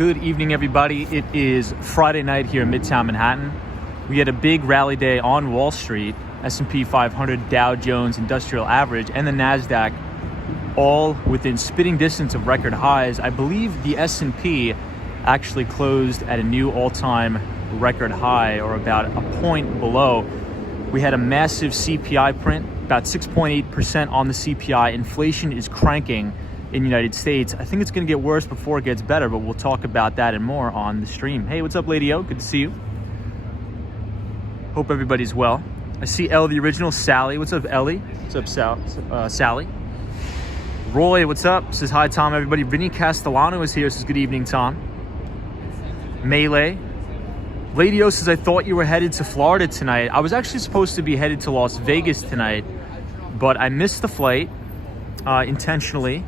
Good evening, everybody. It is Friday night here in Midtown Manhattan. We had a big rally day on Wall Street. S&P 500, Dow Jones, Industrial Average, and the NASDAQ all within spitting distance of record highs. I believe the S&P actually closed at a new all-time record high, or about a point below. We had a massive CPI print, about 6.8% on the CPI. Inflation is cranking in the United States. I think it's going to get worse before it gets better, but we'll talk about that and more on the stream. Hey, what's up, Lady O? Good to see you. Hope everybody's well. I see Elle, the original. Sally, what's up, Ellie? What's up, Sally? Roy, what's up? Says hi, Tom, everybody. Vinny Castellano is here. Says good evening, Tom. Melee. Lady O says, I thought you were headed to Florida tonight. I was actually supposed to be headed to Las Vegas tonight, but I missed the flight intentionally,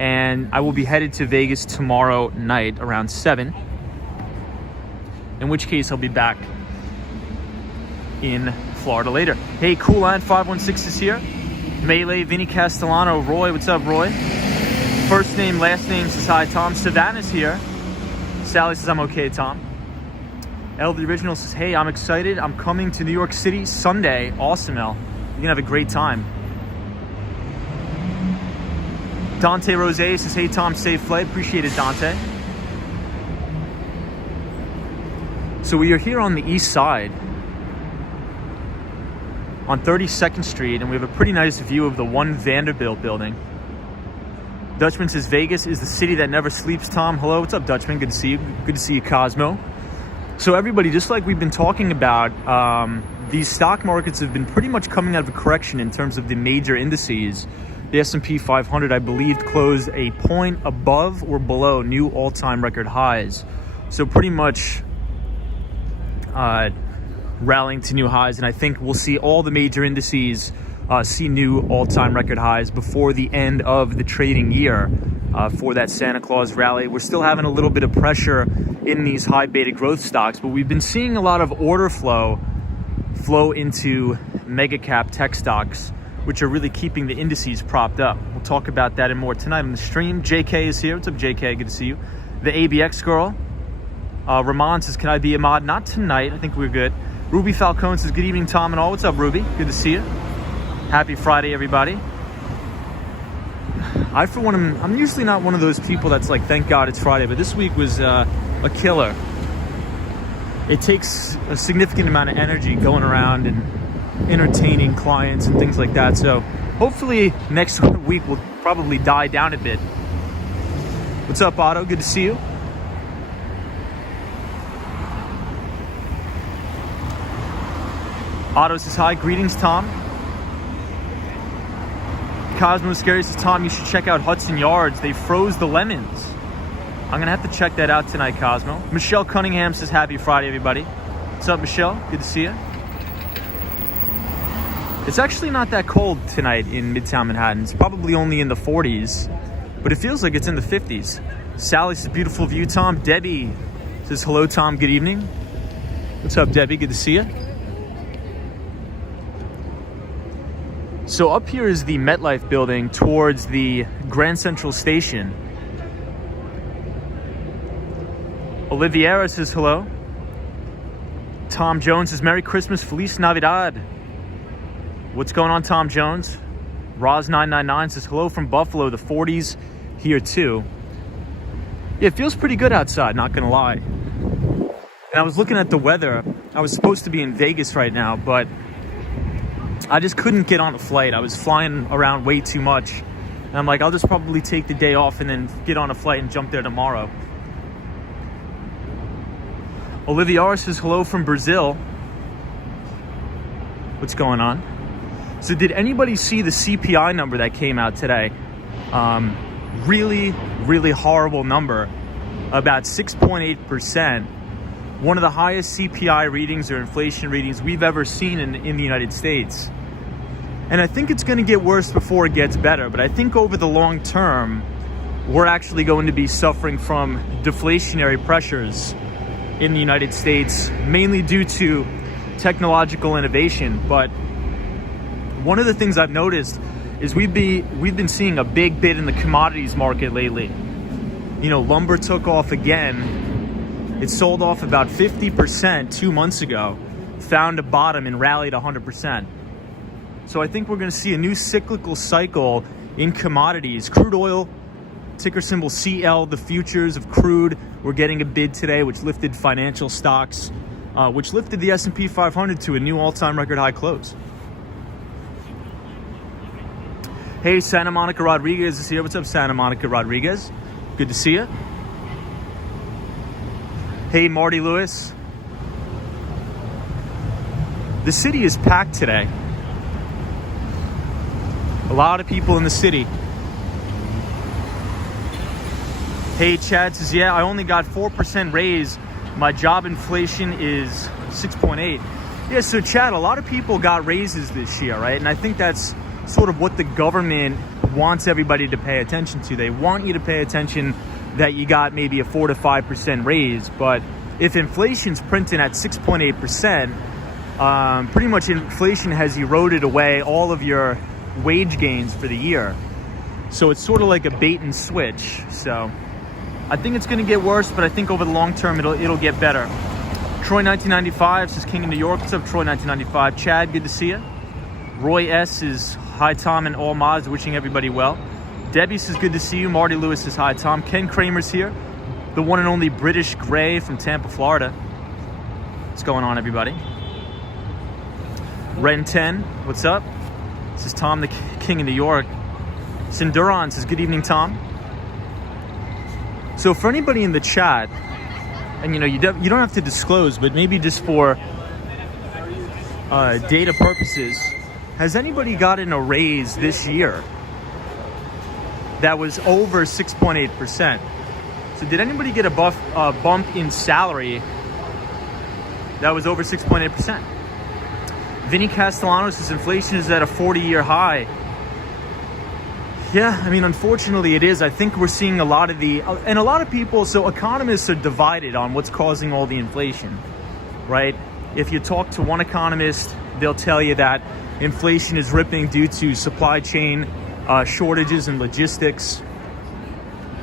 and I will be headed to Vegas tomorrow night around 7, in which case I'll be back in Florida later. Hey, Cool Line 516 is here. Melee, Vinny Castellano, Roy, what's up, Roy? First name, last name says hi, Tom. Savannah's here. Sally says I'm okay, Tom. El, the original, says, hey, I'm excited. I'm coming to New York City Sunday. Awesome, El. You're gonna have a great time. Dante Rose says, hey, Tom, safe flight. Appreciate it, Dante. So we are here on the east side on 32nd Street, and we have a pretty nice view of the One Vanderbilt building. Dutchman says, Vegas is the city that never sleeps, Tom. Hello, what's up, Dutchman? Good to see you. Good to see you, Cosmo. So everybody, just like we've been talking about, these stock markets have been pretty much coming out of a correction in terms of the major indices. The S&P 500, I believe, closed a point above or below new all-time record highs. So pretty much rallying to new highs, and I think we'll see all the major indices see new all-time record highs before the end of the trading year for that Santa Claus rally. We're still having a little bit of pressure in these high beta growth stocks, but we've been seeing a lot of order flow into mega cap tech stocks, which are really keeping the indices propped up. We'll talk about that and more tonight on the stream. JK is here. What's up, JK? Good to see you. The ABX girl. Ramon says, can I be a mod? Not tonight. I think we're good. Ruby Falcone says, good evening, Tom and all. What's up, Ruby? Good to see you. Happy Friday, everybody. I, for one, I'm usually not one of those people that's like, thank God it's Friday, but this week was a killer. It takes a significant amount of energy going around and entertaining clients and things like that. So hopefully next week will probably die down a bit. What's up, Otto? Good to see you. Otto says hi. Greetings, Tom. Cosmo Scary says, Tom, you should check out Hudson Yards. They froze the lemons. I'm gonna have to check that out tonight, Cosmo. Michelle Cunningham says, happy Friday, everybody. What's up, Michelle? Good to see you. It's actually not that cold tonight in Midtown Manhattan. It's probably only in the 40s, but it feels like it's in the 50s. Sally says, beautiful view, Tom. Debbie says, hello, Tom. Good evening. What's up, Debbie? Good to see you. So up here is the MetLife building towards the Grand Central Station. Oliviera says hello. Tom Jones says, Merry Christmas, Feliz Navidad. What's going on, Tom Jones? Roz999 says hello from Buffalo, the 40s here too. Yeah, it feels pretty good outside, not gonna lie. And I was looking at the weather. I was supposed to be in Vegas right now, but I just couldn't get on a flight. I was flying around way too much. And I'm like, I'll just probably take the day off and then get on a flight and jump there tomorrow. Olivia says hello from Brazil. What's going on? So did anybody see the CPI number that came out today? Really, really horrible number. About 6.8%. One of the highest CPI readings or inflation readings we've ever seen in the United States. And I think it's going to get worse before it gets better. But I think over the long term, we're actually going to be suffering from deflationary pressures in the United States, mainly due to technological innovation. But one of the things I've noticed is we've been seeing a big bid in the commodities market lately. You know, lumber took off again. It sold off about 50% 2 months ago, found a bottom and rallied 100%. So I think we're going to see a new cyclical cycle in commodities. Crude oil, ticker symbol CL, the futures of crude, we're getting a bid today, which lifted financial stocks, which lifted the S&P 500 to a new all-time record high close. Hey, Santa Monica Rodriguez is here. What's up, Santa Monica Rodriguez? Good to see you. Hey, Marty Lewis. The city is packed today. A lot of people in the city. Hey, Chad says, yeah, I only got 4% raise. My job inflation is 6.8. Yeah, so Chad, a lot of people got raises this year, right? And I think that's sort of what the government wants everybody to pay attention to. They want you to pay attention that you got maybe a 4 to 5% raise. But if inflation's printing at 6.8%, pretty much inflation has eroded away all of your wage gains for the year. So it's sort of like a bait and switch. So I think it's going to get worse, but I think over the long term it'll get better. Troy 1995 says King of New York. What's up, Troy 1995? Chad, good to see you. Roy S is hi, Tom, and all mods, wishing everybody well. Debbie says good to see you. Marty Lewis says hi, Tom. Ken Kramer's here, the one and only British Gray from Tampa, Florida. What's going on, everybody? Ren 10, what's up? This is Tom, the King of New York. Sinduron says good evening, Tom. So for anybody in the chat, and you know, you don't have to disclose, but maybe just for data purposes, has anybody gotten a raise this year that was over 6.8%? So did anybody get a bump in salary that was over 6.8%? Vinny Castellanos says inflation is at a 40-year high. Yeah, I mean, unfortunately it is. I think we're seeing a lot of and a lot of people, so economists are divided on what's causing all the inflation, right? If you talk to one economist, they'll tell you that inflation is ripping due to supply chain shortages and logistics.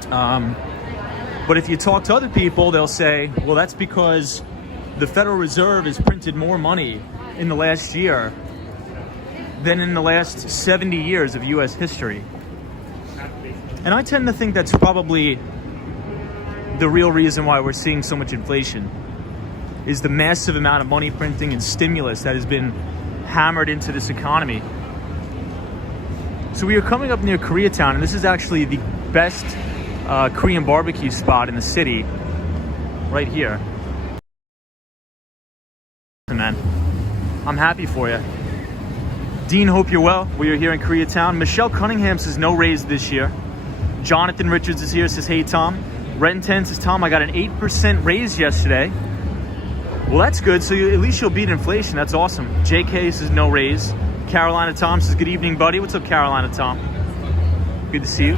But if you talk to other people, they'll say, well, that's because the Federal Reserve has printed more money in the last year than in the last 70 years of U.S. history. And I tend to think that's probably the real reason why we're seeing so much inflation, is the massive amount of money printing and stimulus that has been hammered into this economy. So we are coming up near Koreatown, and this is actually the best Korean barbecue spot in the city, right here. Man, I'm happy for you. Dean, hope you're well. We are here in Koreatown. Michelle Cunningham says no raise this year. Jonathan Richards is here, says hey Tom. Ren 10 says Tom, I got an 8% raise yesterday. Well, that's good. So at least you'll beat inflation. That's awesome. JK says no raise. Carolina Tom says good evening, buddy. What's up, Carolina Tom? Good to see you.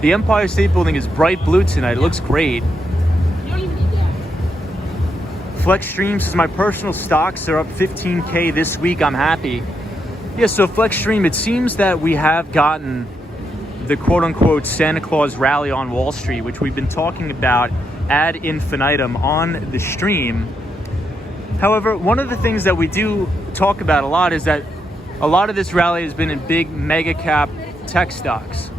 The Empire State Building is bright blue tonight. It looks great. Flex Stream says my personal stocks are up 15K this week. I'm happy. Yeah, so Flex Stream, it seems that we have gotten the quote-unquote Santa Claus rally on Wall Street, which we've been talking about ad infinitum on the stream. However, one of the things that we do talk about a lot is that a lot of this rally has been in big mega cap tech stocks.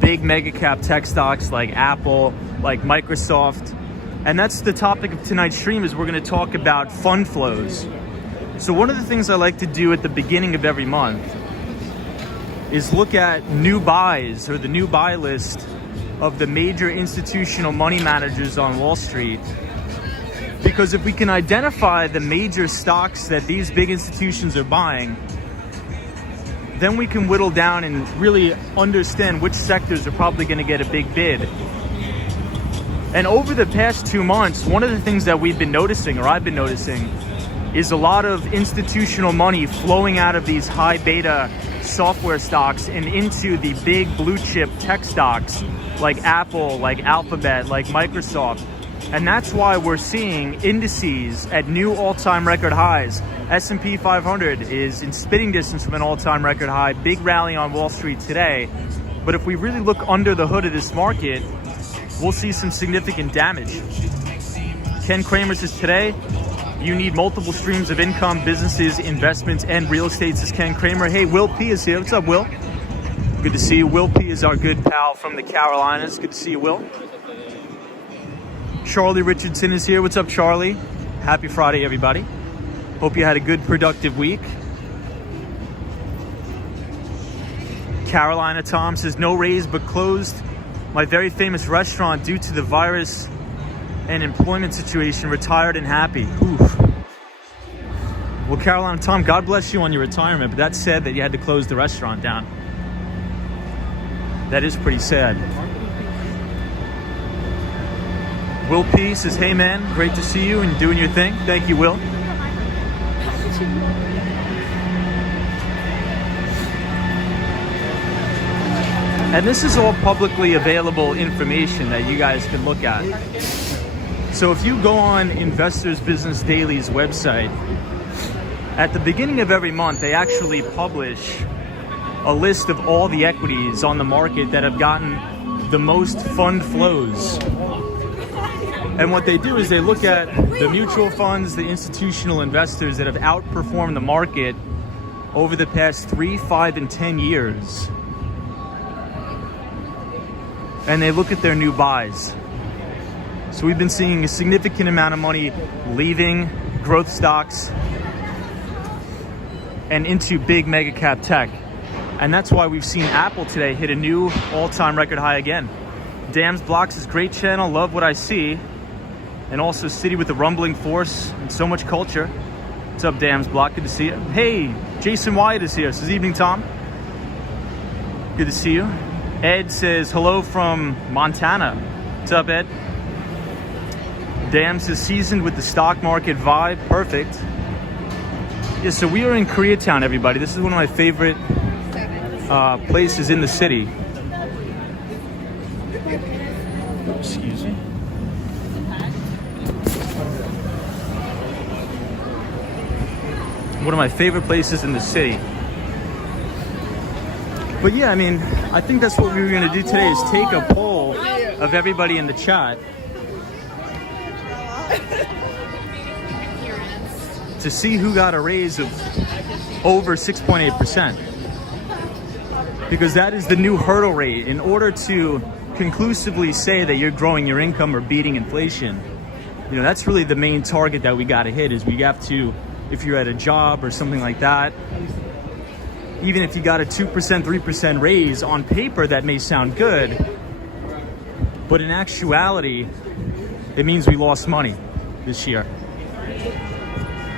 Big mega cap tech stocks like Apple, like Microsoft. And that's the topic of tonight's stream, is we're going to talk about fund flows. So one of the things I like to do at the beginning of every month is look at new buys, or the new buy list of the major institutional money managers on Wall Street. Because if we can identify the major stocks that these big institutions are buying, then we can whittle down and really understand which sectors are probably going to get a big bid. And over the past 2 months, one of the things that we've been noticing, or I've been noticing, is a lot of institutional money flowing out of these high beta software stocks and into the big blue chip tech stocks like Apple, like Alphabet, like Microsoft. And that's why we're seeing indices at new all-time record highs. S&P 500 is in spitting distance from an all-time record high. Big rally on Wall Street today. But if we really look under the hood of this market, we'll see some significant damage. Ken Kramer says today, you need multiple streams of income, businesses, investments, and real estate, says Ken Kramer. Hey, Will P is here. What's up, Will? Good to see you. Will P is our good pal from the Carolinas. Good to see you, Will. Charlie Richardson is here. What's up, Charlie? Happy Friday, everybody. Hope you had a good, productive week. Carolina Tom says, no raise but closed my very famous restaurant due to the virus and employment situation, retired and happy. Oof. Well, Carolina Tom, God bless you on your retirement, but that's sad that you had to close the restaurant down. That is pretty sad. Will P says, hey man, great to see you and doing your thing. Thank you, Will. And this is all publicly available information that you guys can look at. So if you go on Investors Business Daily's website, at the beginning of every month, they actually publish a list of all the equities on the market that have gotten the most fund flows. And what they do is they look at the mutual funds, the institutional investors that have outperformed the market over the past 3, 5, and 10 years. And they look at their new buys. So we've been seeing a significant amount of money leaving growth stocks and into big mega cap tech. And that's why we've seen Apple today hit a new all-time record high again. Dams Blocks is great channel, love what I see. And also City with the rumbling force and so much culture. What's up, Dams Block? Good to see you. Hey, Jason Wyatt is here. Says, evening, Tom. Good to see you. Ed says, hello from Montana. What's up, Ed? Dams is seasoned with the stock market vibe. Perfect. Yeah, so we are in Koreatown, everybody. This is one of my favorite places in the city. Excuse me. One of my favorite places in the city. But yeah, I mean, I think that's what we were going to do today, is take a poll of everybody in the chat to see who got a raise of over 6.8%. Because that is the new hurdle rate. In order to conclusively say that you're growing your income or beating inflation, you know, that's really the main target that we got to hit. Is we have to, if you're at a job or something like that, even if you got a 2%, 3% raise, on paper that may sound good, but in actuality, it means we lost money this year.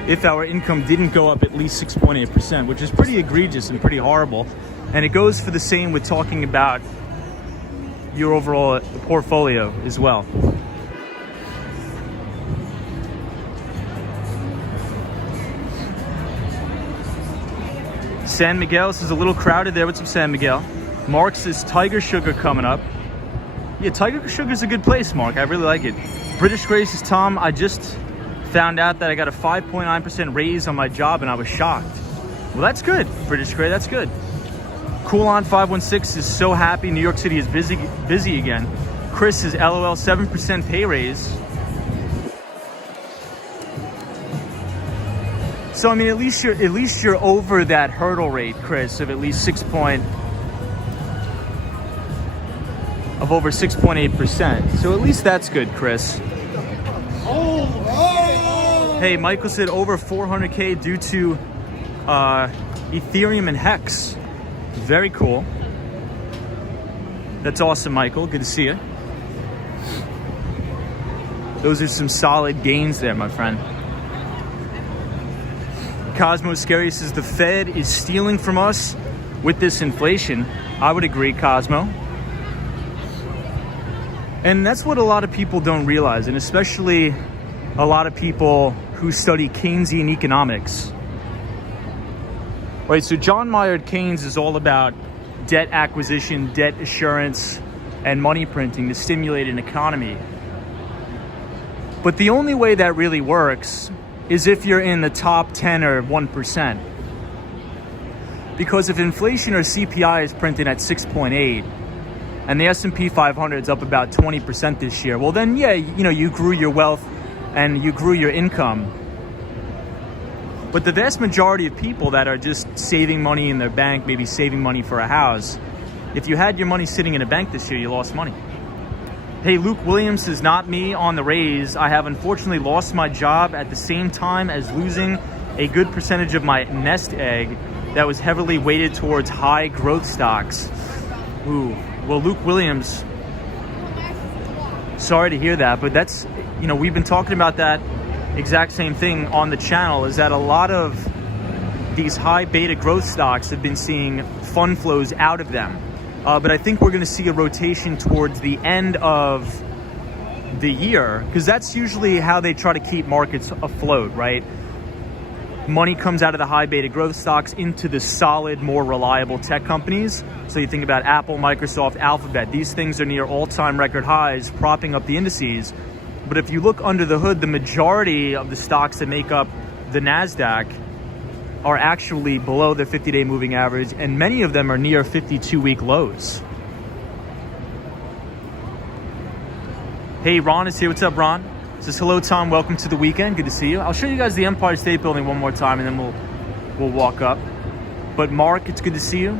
If our income didn't go up at least 6.8%, which is pretty egregious and pretty horrible. And it goes for the same with talking about your overall portfolio as well. San Miguel says, a little crowded there. What's up, San Miguel? Mark says, Tiger Sugar coming up. Yeah, Tiger Sugar's a good place, Mark. I really like it. British Grace says, Tom, I just found out that I got a 5.9% raise on my job and I was shocked. Well, that's good, British Grace. That's good. Cool on 516 is so happy New York City is busy again. Chris says, LOL, 7% pay raise. So I mean, at least you're over that hurdle rate, Chris, of at least over 6.8%. So at least that's good, Chris. Hey, Michael said over 400K due to Ethereum and Hex. Very cool. That's awesome, Michael. Good to see you. Those are some solid gains there, my friend. Cosmo Scary says the Fed is stealing from us with this inflation. I would agree, Cosmo. And that's what a lot of people don't realize, and especially a lot of people who study Keynesian economics. Right, so John Maynard Keynes is all about debt acquisition, debt assurance, and money printing to stimulate an economy. But the only way that really works is if you're in the top 10 or 1%. Because if inflation or CPI is printed at 6.8 and the S&P 500 is up about 20% this year, well then, yeah, you know, you grew your wealth and you grew your income. But the vast majority of people that are just saving money in their bank, maybe saving money for a house, if you had your money sitting in a bank this year, you lost money. Hey, Luke Williams is not me on the Rays. I have unfortunately lost my job at the same time as losing a good percentage of my nest egg that was heavily weighted towards high growth stocks. Ooh, well, Luke Williams, sorry to hear that, but that's, you know, we've been talking about that exact same thing on the channel, is that a lot of these high beta growth stocks have been seeing fund flows out of them. But I think we're going to see a rotation towards the end of the year, because that's usually how they try to keep markets afloat, right? Money comes out of the high beta growth stocks into the solid, more reliable tech companies. So you think about Apple, Microsoft, Alphabet. These things are near all-time record highs, propping up the indices. But if you look under the hood, the majority of the stocks that make up the NASDAQ are actually below the 50-day moving average, and many of them are near 52-week lows. Hey, Ron is here. What's up, Ron? Says, hello, Tom. Welcome to the weekend. Good to see you. I'll show you guys the Empire State Building one more time, and then we'll walk up. But Mark, it's good to see you.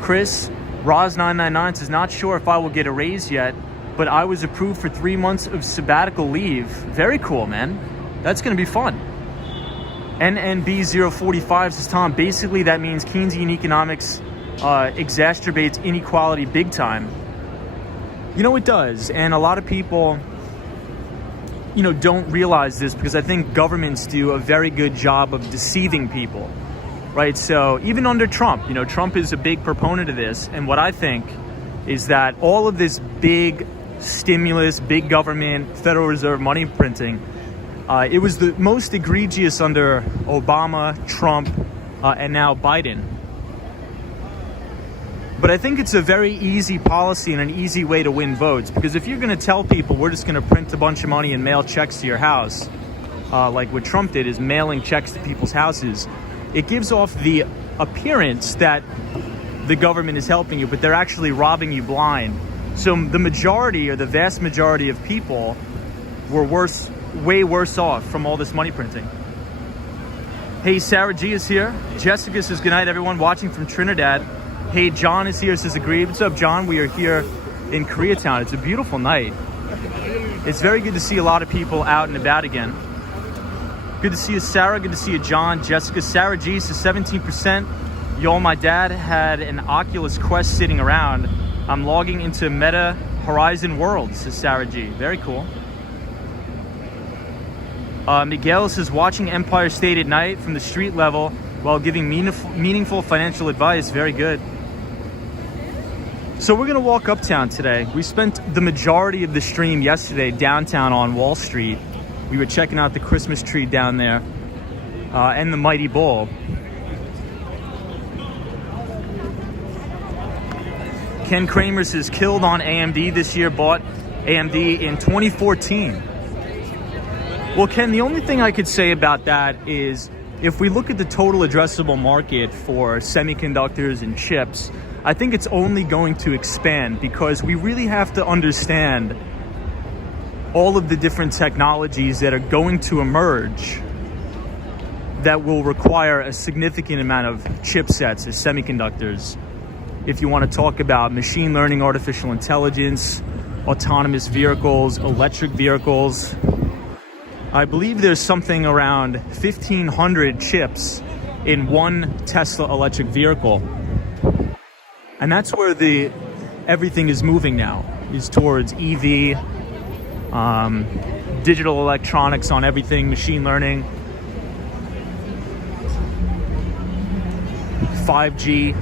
Chris, Roz999 says, not sure if I will get a raise yet, but I was approved for 3 months of sabbatical leave. Very cool, man. That's going to be fun. NNB045 says, Tom, basically that means Keynesian economics exacerbates inequality big time. You know, it does. And a lot of people, you know, don't realize this, because I think governments do a very good job of deceiving people, right? So even under Trump, you know, Trump is a big proponent of this. And what I think is that all of this big stimulus, big government, Federal Reserve money printing, it was the most egregious under Obama, Trump, and now Biden. But I think it's a very easy policy and an easy way to win votes, because if you're going to tell people we're just going to print a bunch of money and mail checks to your house, like what Trump did, is mailing checks to people's houses, it gives off the appearance that the government is helping you, but they're actually robbing you blind. So the majority, or the vast majority of people, were way worse off from all this money printing. Hey, Sarah G is here. Jessica says, good night, everyone watching from Trinidad. Hey, John is here, says, agreed. What's up, John? We are here in Koreatown. It's a beautiful night. It's very good to see a lot of people out and about again. Good to see you, Sarah. Good to see you, John. Jessica. Sarah G says, 17%. Y'all, my dad had an Oculus Quest sitting around. I'm logging into Meta Horizon World, says Sarah G. Very cool. Miguel says, watching Empire State at night from the street level while giving meaningful financial advice. Very good. So we're going to walk uptown today. We spent the majority of the stream yesterday downtown on Wall Street. We were checking out the Christmas tree down there and the Mighty Bull. Ken Kramer says, killed on AMD this year, bought AMD in 2014. Well, Ken, the only thing I could say about that is if we look at the total addressable market for semiconductors and chips, I think it's only going to expand, because we really have to understand all of the different technologies that are going to emerge that will require a significant amount of chipsets as semiconductors. If you want to talk about machine learning, artificial intelligence, autonomous vehicles, electric vehicles, I believe there's something around 1,500 chips in one Tesla electric vehicle. And that's where everything is moving now, is towards EV, digital electronics on everything, machine learning, 5G,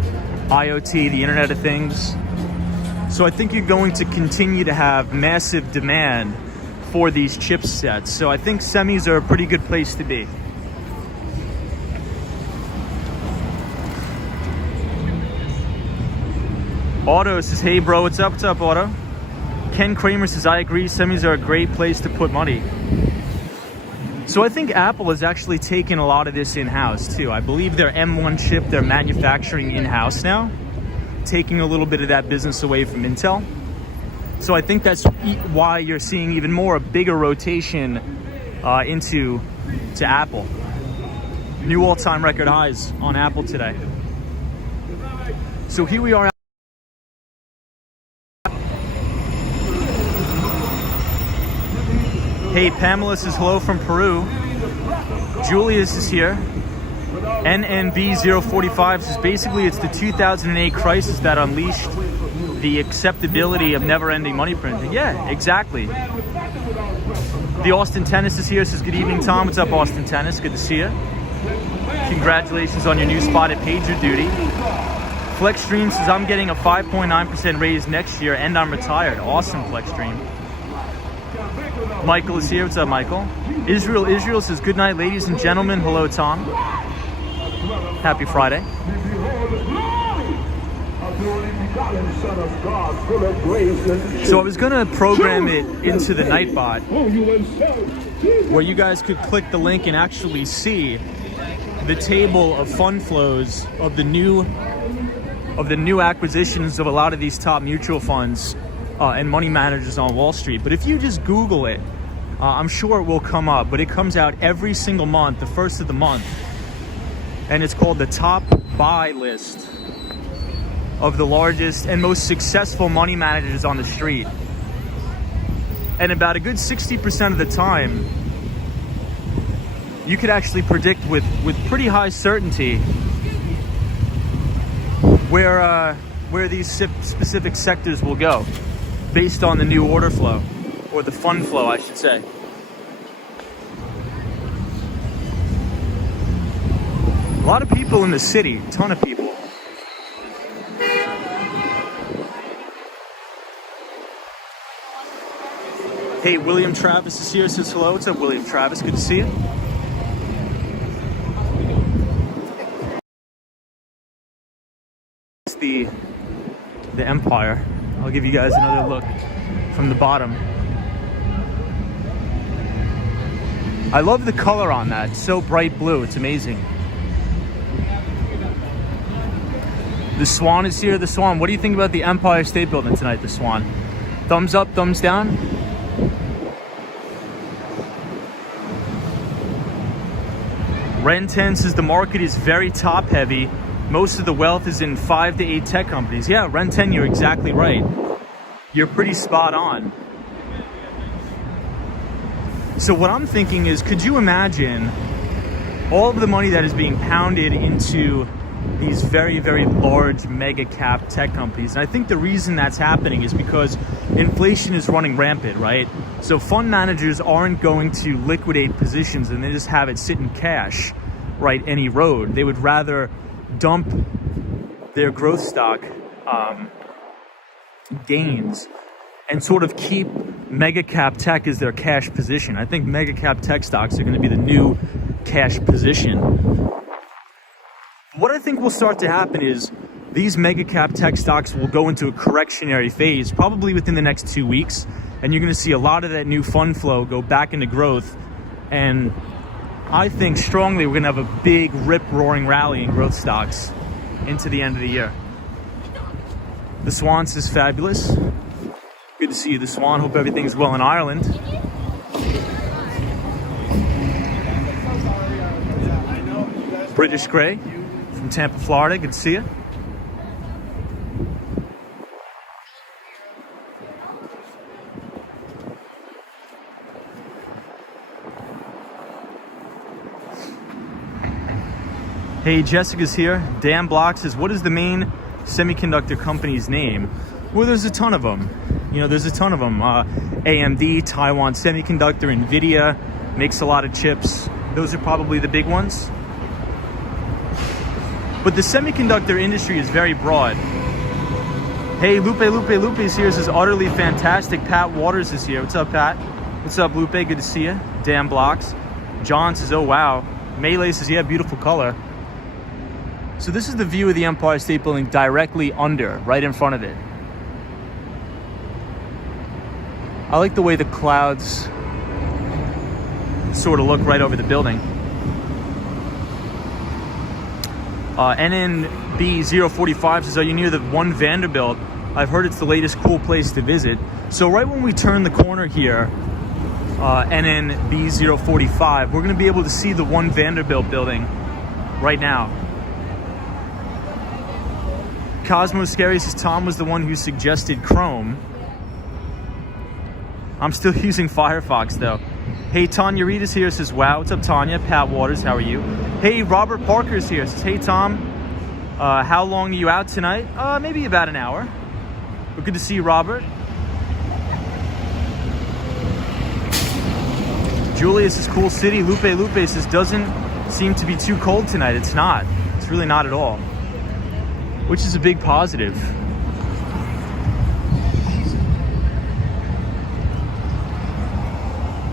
IoT, the Internet of Things. So I think you're going to continue to have massive demand for these chipsets. So I think semis are a pretty good place to be. Otto says, hey bro, what's up? What's up, Otto? Ken Kramer says, I agree, semis are a great place to put money. So I think Apple has actually taken a lot of this in-house too. I believe their M1 chip, they're manufacturing in-house now, taking a little bit of that business away from Intel. So I think that's why you're seeing even more, a bigger rotation to Apple. New all-time record highs on Apple today. So here we are. Hey, Pamela says hello from Peru. Julius is here. NNB045 says basically it's the 2008 crisis that unleashed the acceptability of never-ending money printing. Yeah, exactly. The Austin Tennis is here, says good evening, Tom. What's up, Austin Tennis? Good to see you. Congratulations on your new spot at PagerDuty. FlexStream says I'm getting a 5.9% raise next year and I'm retired. Awesome, FlexStream. Michael is here. What's up, Michael? Israel says good night, ladies and gentlemen. Hello, Tom. Happy Friday. So I was gonna program it into the Nightbot where you guys could click the link and actually see the table of fund flows of the new acquisitions of a lot of these top mutual funds and money managers on Wall Street. But if you just Google it, I'm sure it will come up, but it comes out every single month, the first of the month. And it's called the top buy list of the largest and most successful money managers on the street. And about a good 60% of the time, you could actually predict with pretty high certainty where these specific sectors will go based on the new order flow, or the fund flow, I should say. A lot of people in the city, a ton of people. Hey, William Travis is here, says hello. What's up, William Travis? Good to see you. It's the Empire. I'll give you guys another look from the bottom. I love the color on that. It's so bright blue. It's amazing. The Swan is here. The Swan. What do you think about the Empire State Building tonight, the Swan? Thumbs up, thumbs down? Ren 10 says the market is very top heavy. Most of the wealth is in 5 to 8 tech companies. Yeah, Ren 10, you're exactly right. You're pretty spot on. So what I'm thinking is, could you imagine all of the money that is being pounded into these very, very large mega cap tech companies? And I think the reason that's happening is because inflation is running rampant, right? So fund managers aren't going to liquidate positions and they just have it sit in cash, right, any road. They would rather dump their growth stock gains and sort of keep mega cap tech as their cash position. I think mega cap tech stocks are going to be the new cash position. What I think will start to happen is these mega cap tech stocks will go into a correctionary phase probably within the next 2 weeks, and you're going to see a lot of that new fund flow go back into growth. And I think strongly we're going to have a big rip-roaring rally in growth stocks into the end of the year. The Swan is fabulous. Good to see you, the Swan. Hope everything's well in Ireland. British Gray from Tampa, Florida. Good to see you. Hey, Jessica's here. Dan Block says, what is the main semiconductor company's name? Well, there's a ton of them. You know, there's a ton of them. AMD, Taiwan Semiconductor, NVIDIA makes a lot of chips. Those are probably the big ones. But the semiconductor industry is very broad. Hey, Lupe is here. Says, utterly fantastic. Pat Waters is here. What's up, Pat? What's up, Lupe? Good to see you. Dan Blocks. John says, oh, wow. Melee says, yeah, beautiful color. So this is the view of the Empire State Building directly under, right in front of it. I like the way the clouds sort of look right over the building. NNB045 says, are you near the One Vanderbilt? I've heard it's the latest cool place to visit. So right when we turn the corner here, NNB045, we're going to be able to see the One Vanderbilt building right now. Cosmo Scary says, Tom was the one who suggested Chrome. I'm still using Firefox though. Hey, Tanya Reed is here, says, wow. What's up, Tanya? Pat Waters, how are you? Hey, Robert Parker is here, says, hey, Tom. How long are you out tonight? Maybe about an hour. But good to see you, Robert. Julius says, cool city. Lupe says, doesn't seem to be too cold tonight. It's not. It's really not at all. Which is a big positive.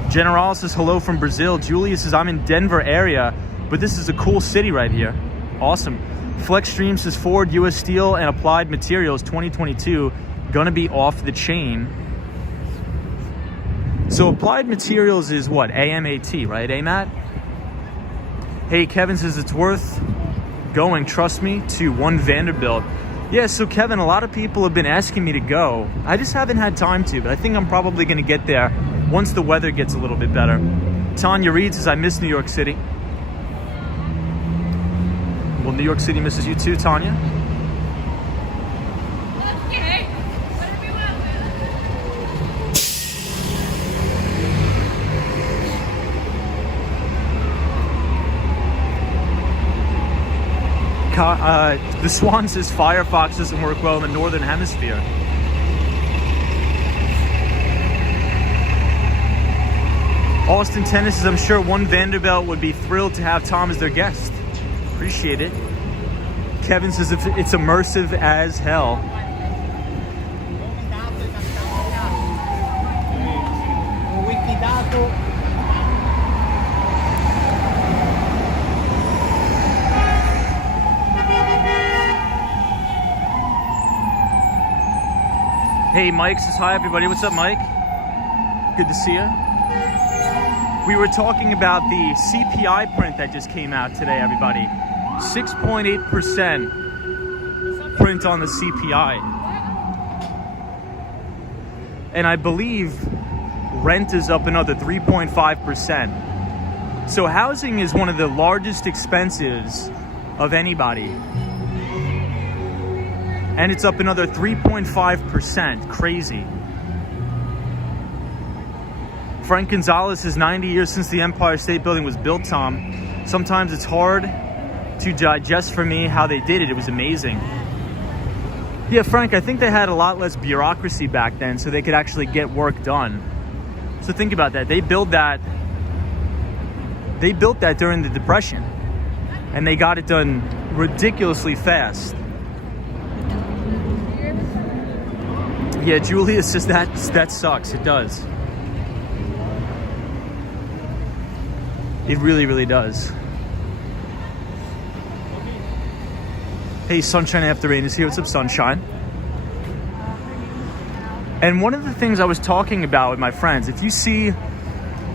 General says, hello from Brazil. Julius says, I'm in Denver area, but this is a cool city right here. Awesome. Flexstream says, Ford, US Steel, and Applied Materials 2022 gonna be off the chain. So Applied Materials is what? AMAT, right? AMAT? Hey, Kevin says, it's worth going, trust me, to One Vanderbilt. Yeah, so Kevin, a lot of people have been asking me to go. I just haven't had time to, but I think I'm probably gonna get there once the weather gets a little bit better. Tanya Reed says, I miss New York City. Well, New York City misses you too, Tanya. Okay. Whatever you want. The Swan says Firefox doesn't work well in the Northern Hemisphere. Austin Tennis says, I'm sure One Vanderbilt would be thrilled to have Tom as their guest. Appreciate it. Kevin says it's immersive as hell. Hey, Mike says hi, everybody. What's up, Mike? Good to see you. We were talking about the CPI print that just came out today, everybody. 6.8% print on the CPI. And I believe rent is up another 3.5%. So housing is one of the largest expenses of anybody. And it's up another 3.5%. Crazy. Frank Gonzalez is 90 years since the Empire State Building was built, Tom. Sometimes it's hard to digest for me how they did it. It was amazing. Yeah, Frank, I think they had a lot less bureaucracy back then so they could actually get work done. So think about that. They built that during the Depression. And they got it done ridiculously fast. Yeah, Julius says that sucks. It does. It really, really does. Hey, Sunshine After Rain is here. What's up, Sunshine? And one of the things I was talking about with my friends, if you see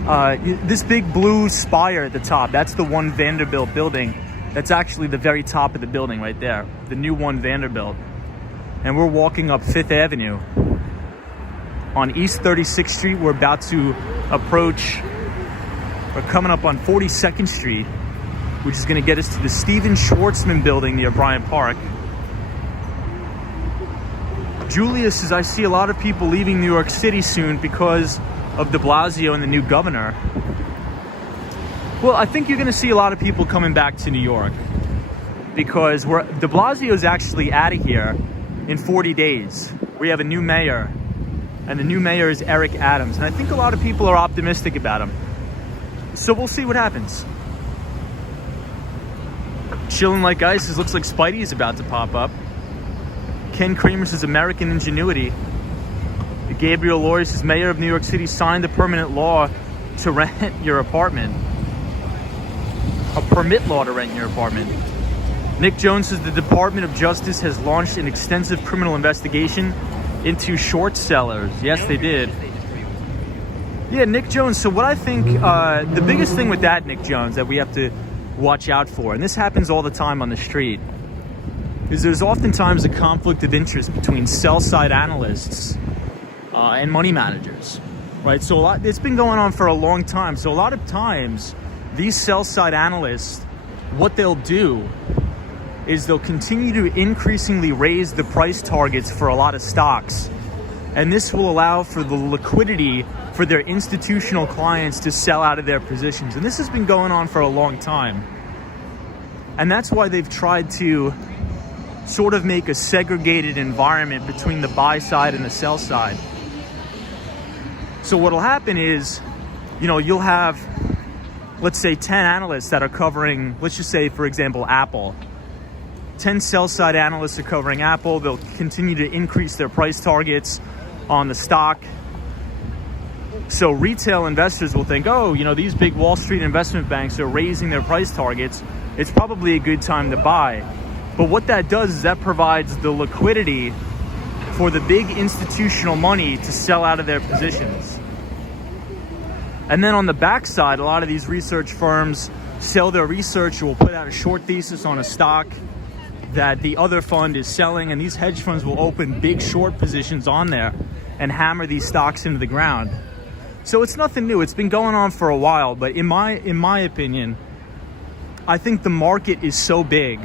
this big blue spire at the top, that's the One Vanderbilt building. That's actually the very top of the building right there, the new One Vanderbilt. And we're walking up 5th Avenue. On East 36th Street, we're about to approach. We're coming up on 42nd Street, which is going to get us to the Steven Schwartzman building near Bryant Park. Julius says, I see a lot of people leaving New York City soon because of de Blasio and the new governor. Well, I think you're going to see a lot of people coming back to New York because de Blasio is actually out of here in 40 days. We have a new mayor, and the new mayor is Eric Adams. And I think a lot of people are optimistic about him. So we'll see what happens. Chilling Like Ice says, looks like Spidey is about to pop up. Ken Kramer says, American ingenuity. Gabriel Laurie says, Mayor of New York City signed a permanent law to rent your apartment. A permit law to rent your apartment. Nick Jones says, the Department of Justice has launched an extensive criminal investigation into short sellers. Yes, they did. Yeah, Nick Jones. So what I think, the biggest thing with that Nick Jones that we have to watch out for, and this happens all the time on the street, is there's oftentimes a conflict of interest between sell-side analysts and money managers, right? So it's been going on for a long time. So a lot of times, these sell-side analysts, what they'll do is they'll continue to increasingly raise the price targets for a lot of stocks. And this will allow for the liquidity for their institutional clients to sell out of their positions. And this has been going on for a long time. And that's why they've tried to sort of make a segregated environment between the buy side and the sell side. So what'll happen is, you'll have, let's say 10 analysts that are covering, let's just say, for example, Apple. 10 sell-side analysts are covering Apple. They'll continue to increase their price targets on the stock. So retail investors will think, oh, these big Wall Street investment banks are raising their price targets. It's probably a good time to buy. But what that does is that provides the liquidity for the big institutional money to sell out of their positions. And then on the backside, a lot of these research firms sell their research or will put out a short thesis on a stock that the other fund is selling, and these hedge funds will open big short positions on there and hammer these stocks into the ground. So it's nothing new. It's been going on for a while, but in my opinion, I think the market is so big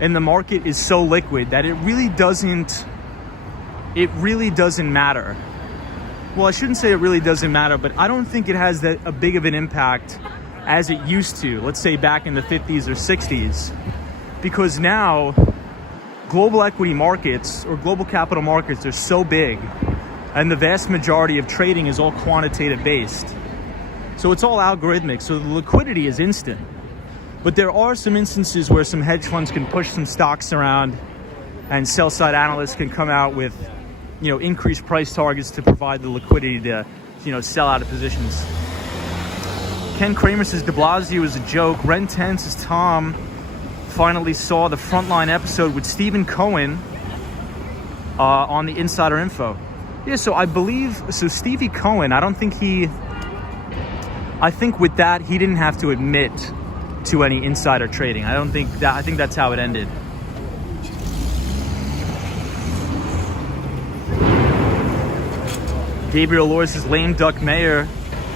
and the market is so liquid that it really doesn't matter. Well, I shouldn't say it really doesn't matter, but I don't think it has that a big of an impact as it used to, let's say back in the 50s or 60s. Because now global equity markets or global capital markets are so big, and the vast majority of trading is all quantitative based. So it's all algorithmic, so the liquidity is instant. But there are some instances where some hedge funds can push some stocks around and sell-side analysts can come out with, increased price targets to provide the liquidity to, sell out of positions. Ken Kramer says de Blasio is a joke. Ren 10 says Tom finally saw the Frontline episode with Stephen Cohen on the Insider Info. Yeah, so I believe, Stevie Cohen, I think with that, he didn't have to admit to any insider trading. I think that's how it ended. Gabriel Lohr says lame duck mayor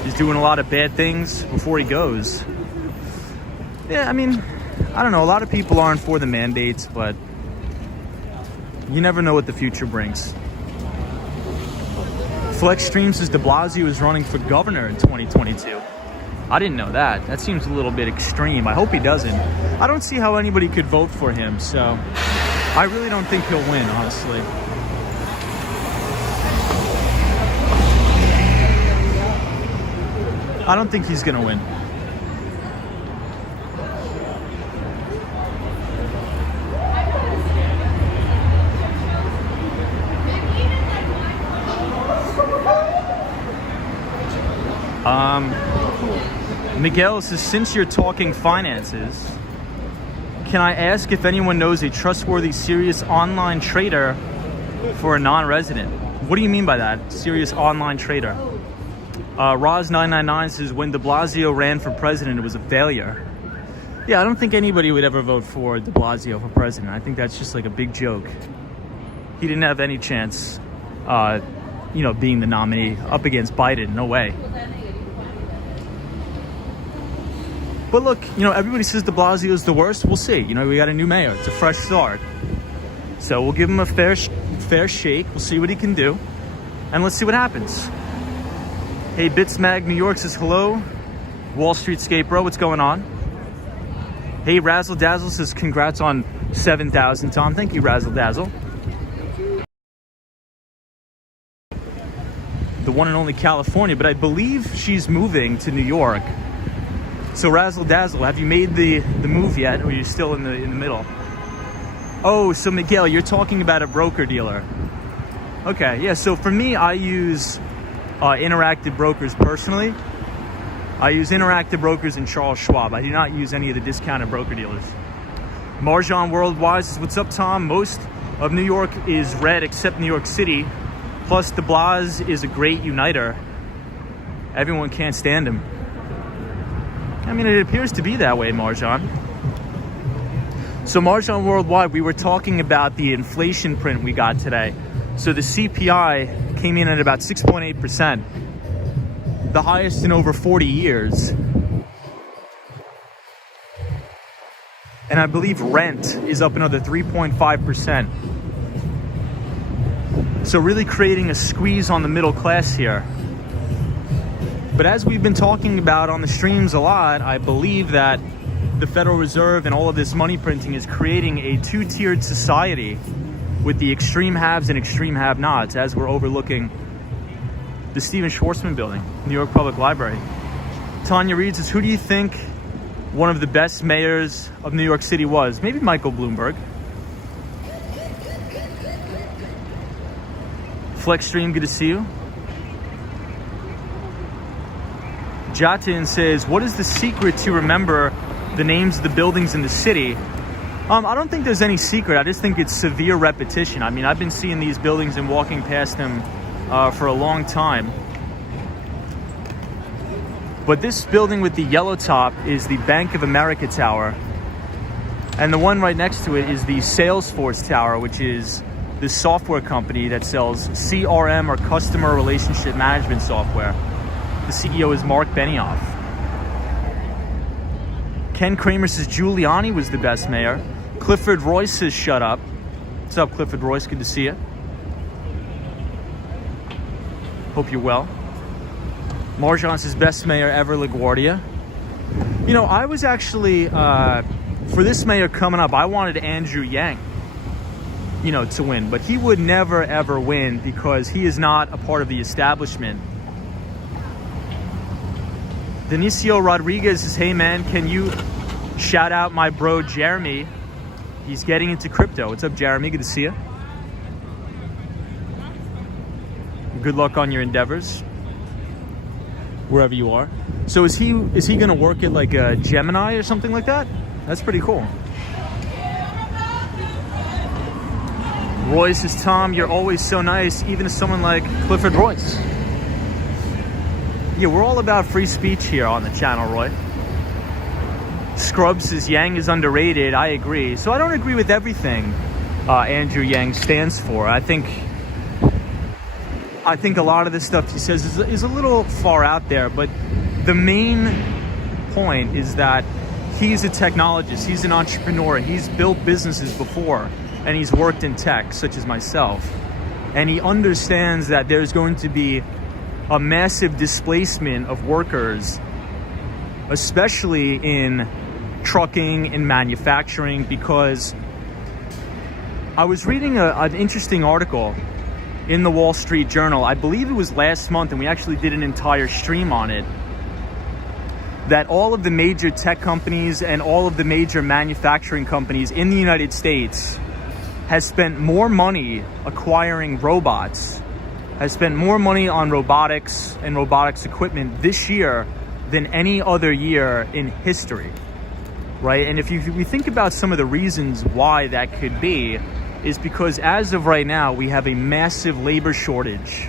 is doing a lot of bad things before he goes. Yeah, I don't know. A lot of people aren't for the mandates, but you never know what the future brings. Flexstream says de Blasio is running for governor in 2022. I didn't know that. That seems a little bit extreme. I hope he doesn't. I don't see how anybody could vote for him, so I really don't think he'll win, honestly. I don't think he's going to win. Miguel says, since you're talking finances, can I ask if anyone knows a trustworthy, serious online trader for a non-resident? What do you mean by that? Serious online trader? Roz999 says, when de Blasio ran for president, it was a failure. Yeah, I don't think anybody would ever vote for de Blasio for president. I think that's just like a big joke. He didn't have any chance, being the nominee up against Biden. No way. But look, everybody says de Blasio is the worst. We'll see. We got a new mayor. It's a fresh start. So we'll give him a fair shake. We'll see what he can do. And let's see what happens. Hey, Bitsmag New York says hello. Wall Street Skate Bro, what's going on? Hey, Razzle Dazzle says congrats on 7,000, Tom. Thank you, Razzle Dazzle. The one and only California, but I believe she's moving to New York. So Razzle Dazzle, have you made the move yet, or are you still in the middle? Oh, so Miguel, you're talking about a broker dealer. Okay, yeah. So for me, I use Interactive Brokers personally. I use Interactive Brokers and Charles Schwab. I do not use any of the discounted broker dealers. Marjan Worldwide says, what's up, Tom? Most of New York is red except New York City. Plus, de Blas is a great uniter. Everyone can't stand him. I mean, it appears to be that way, Marjan. So Marjan Worldwide, we were talking about the inflation print we got today. So the CPI came in at about 6.8%, the highest in over 40 years. And I believe rent is up another 3.5%. So really creating a squeeze on the middle class here. But as we've been talking about on the streams a lot, I believe that the Federal Reserve and all of this money printing is creating a two-tiered society with the extreme haves and extreme have-nots, as we're overlooking the Stephen Schwarzman building, New York Public Library. Tanya Reed says, who do you think one of the best mayors of New York City was? Maybe Michael Bloomberg. Flexstream, good to see you. Jatin says, what is the secret to remember the names of the buildings in the city? I don't think there's any secret. I just think it's severe repetition. I mean, I've been seeing these buildings and walking past them for a long time. But this building with the yellow top is the Bank of America Tower. And the one right next to it is the Salesforce Tower, which is the software company that sells CRM, or customer relationship management software. The CEO is Mark Benioff. Ken Kramer says Giuliani was the best mayor. Clifford Royce says shut up. What's up, Clifford Royce? Good to see you. Hope you're well. Marjan says best mayor ever, LaGuardia. You know, I was actually, for this mayor coming up, I wanted Andrew Yang, you know, to win. But he would never, ever win because he is not a part of the establishment. Denicio Rodriguez says, hey man, can you shout out my bro Jeremy? He's getting into crypto. What's up, Jeremy? Good to see you. Good luck on your endeavors, wherever you are. So is he gonna work at like a Gemini or something like that? That's pretty cool. Royce says, Tom, you're always so nice, even to someone like Clifford Royce. Yeah, we're all about free speech here on the channel, Roy. Scrubs says Yang is underrated. I agree. So I don't agree with everything Andrew Yang stands for. I think a lot of the stuff he says is a little far out there, but the main point is that he's a technologist, he's an entrepreneur, he's built businesses before, and he's worked in tech, such as myself. And he understands that there's going to be a massive displacement of workers, especially in trucking and manufacturing, because I was reading an interesting article in the Wall Street Journal, I believe it was last month, and we actually did an entire stream on it, that all of the major tech companies and all of the major manufacturing companies in the United States has spent more money acquiring robots, has spent more money on robotics and robotics equipment this year than any other year in history, right? And if we think about some of the reasons why that could be, is because as of right now, we have a massive labor shortage.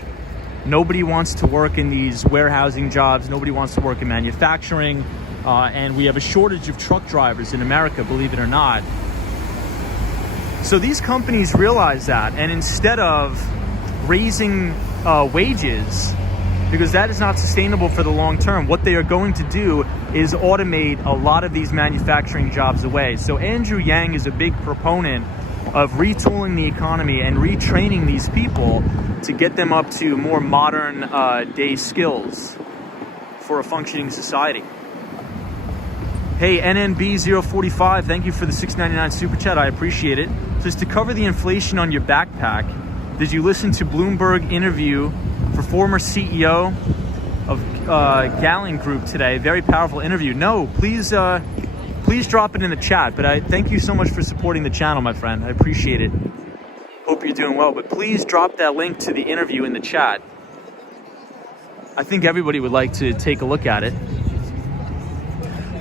Nobody wants to work in these warehousing jobs. Nobody wants to work in manufacturing. And we have a shortage of truck drivers in America, believe it or not. So these companies realize that, and instead of raising wages, because that is not sustainable for the long term, what they are going to do is automate a lot of these manufacturing jobs away. So Andrew Yang is a big proponent of retooling the economy and retraining these people to get them up to more modern day skills for a functioning society. Hey, NNB045, thank you for the $6.99 super chat. I appreciate it. Just to cover the inflation on your backpack, did you listen to Bloomberg interview for former CEO of Gallon Group today? Very powerful interview. No, please drop it in the chat. But I thank you so much for supporting the channel, my friend. I appreciate it. Hope you're doing well. But please drop that link to the interview in the chat. I think everybody would like to take a look at it.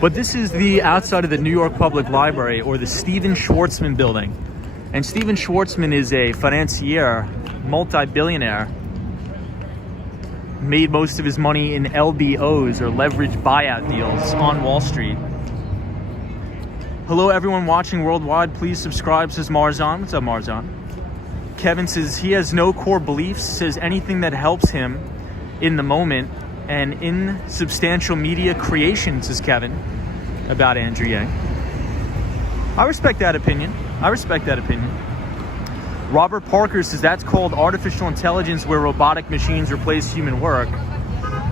But this is the outside of the New York Public Library, or the Stephen Schwarzman building. And Stephen Schwarzman is a financier, multi-billionaire. made most of his money in LBOs, or leveraged buyout deals, on Wall Street. Hello everyone watching worldwide, please subscribe, says Marzon. What's up, Marzon? Kevin says he has no core beliefs, says anything that helps him in the moment and insubstantial media creation, says Kevin, about Andrew Yang. I respect that opinion. Robert Parker says that's called artificial intelligence, where robotic machines replace human work.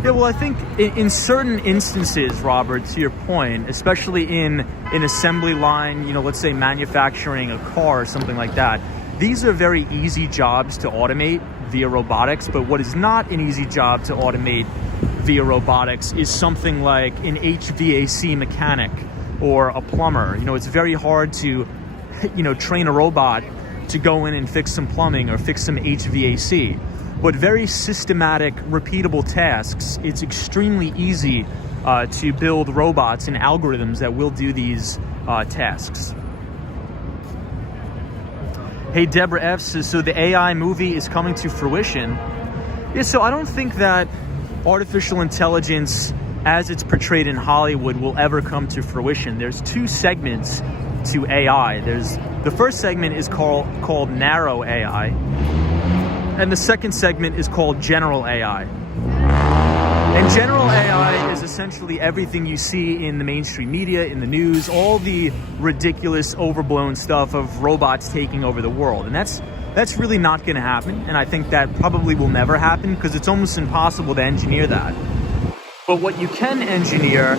Yeah, well, I think in certain instances, Robert, to your point, especially in an assembly line, let's say manufacturing a car or something like that, these are very easy jobs to automate via robotics. But what is not an easy job to automate via robotics is something like an HVAC mechanic or a plumber. It's very hard to, train a robot to go in and fix some plumbing or fix some HVAC. But very systematic, repeatable tasks, it's extremely easy to build robots and algorithms that will do these tasks. Hey, Deborah F says, so the AI movie is coming to fruition. Yeah, so I don't think that artificial intelligence, as it's portrayed in Hollywood, will ever come to fruition. There's two segments to AI. The first segment is called narrow AI, and the second segment is called general AI. And general AI is essentially everything you see in the mainstream media, in the news, all the ridiculous, overblown stuff of robots taking over the world. And that's really not going to happen. And I think that probably will never happen because it's almost impossible to engineer that. But what you can engineer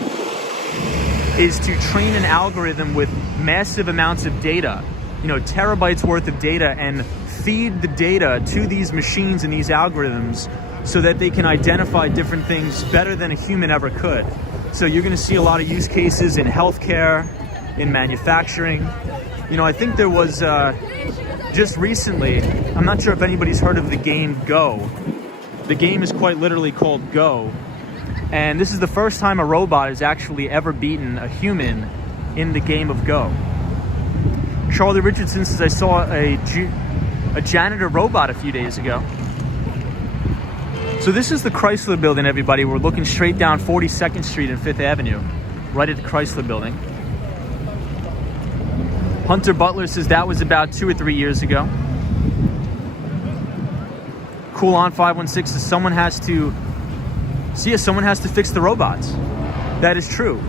is to train an algorithm with massive amounts of data, terabytes worth of data, and feed the data to these machines and these algorithms so that they can identify different things better than a human ever could. So you're going to see a lot of use cases in healthcare, in manufacturing. I think there was just recently, I'm not sure if anybody's heard of the game Go. The game is quite literally called Go. And this is the first time a robot has actually ever beaten a human in the game of Go. Charlie Richardson says, I saw a janitor robot a few days ago. So this is the Chrysler building, everybody. We're looking straight down 42nd Street and 5th Avenue, right at the Chrysler building. Hunter Butler says that was about 2 or 3 years ago. Cool on 516 says someone has to fix the robots. That is true.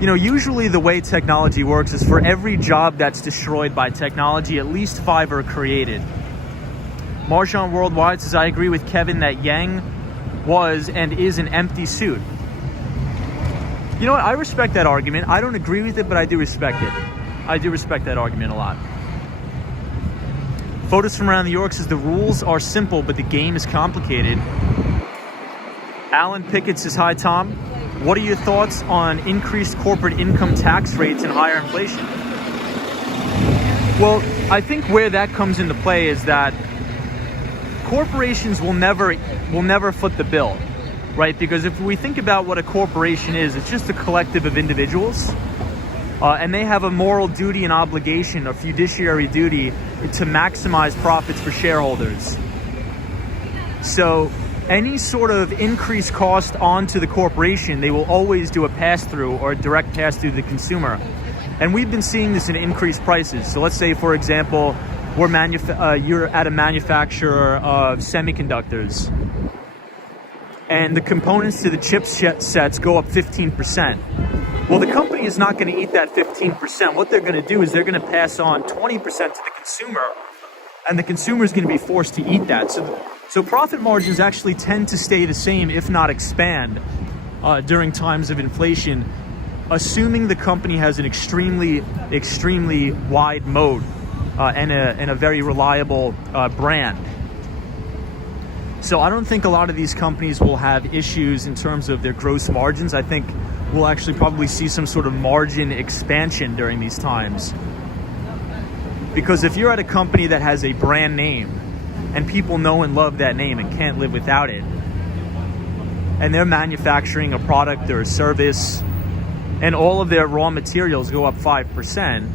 Usually the way technology works is for every job that's destroyed by technology, at least 5 are created. Marshawn Worldwide says, I agree with Kevin that Yang was and is an empty suit. You know what? I respect that argument. I don't agree with it, but I do respect it. I do respect that argument a lot. Photos from around New York says the rules are simple, but the game is complicated. Alan Pickett says, hi, Tom. What are your thoughts on increased corporate income tax rates and higher inflation? Well, I think where that comes into play is that corporations will never foot the bill, right? Because if we think about what a corporation is, it's just a collective of individuals, and they have a moral duty and obligation, a fiduciary duty, to maximize profits for shareholders. So any sort of increased cost onto the corporation, they will always do a pass-through or a direct pass-through to the consumer. And we've been seeing this in increased prices. So let's say, for example, you're at a manufacturer of semiconductors, and the components to the chip sets go up 15%. Well, the company is not going to eat that 15%. What they're going to do is they're going to pass on 20% to the consumer, and the consumer is going to be forced to eat that. So profit margins actually tend to stay the same, if not expand, during times of inflation, assuming the company has an extremely wide moat and a very reliable brand. So I don't think a lot of these companies will have issues in terms of their gross margins. I think we'll actually probably see some sort of margin expansion during these times. Because if you're at a company that has a brand name and people know and love that name and can't live without it, and they're manufacturing a product or a service, and all of their raw materials go up 5%,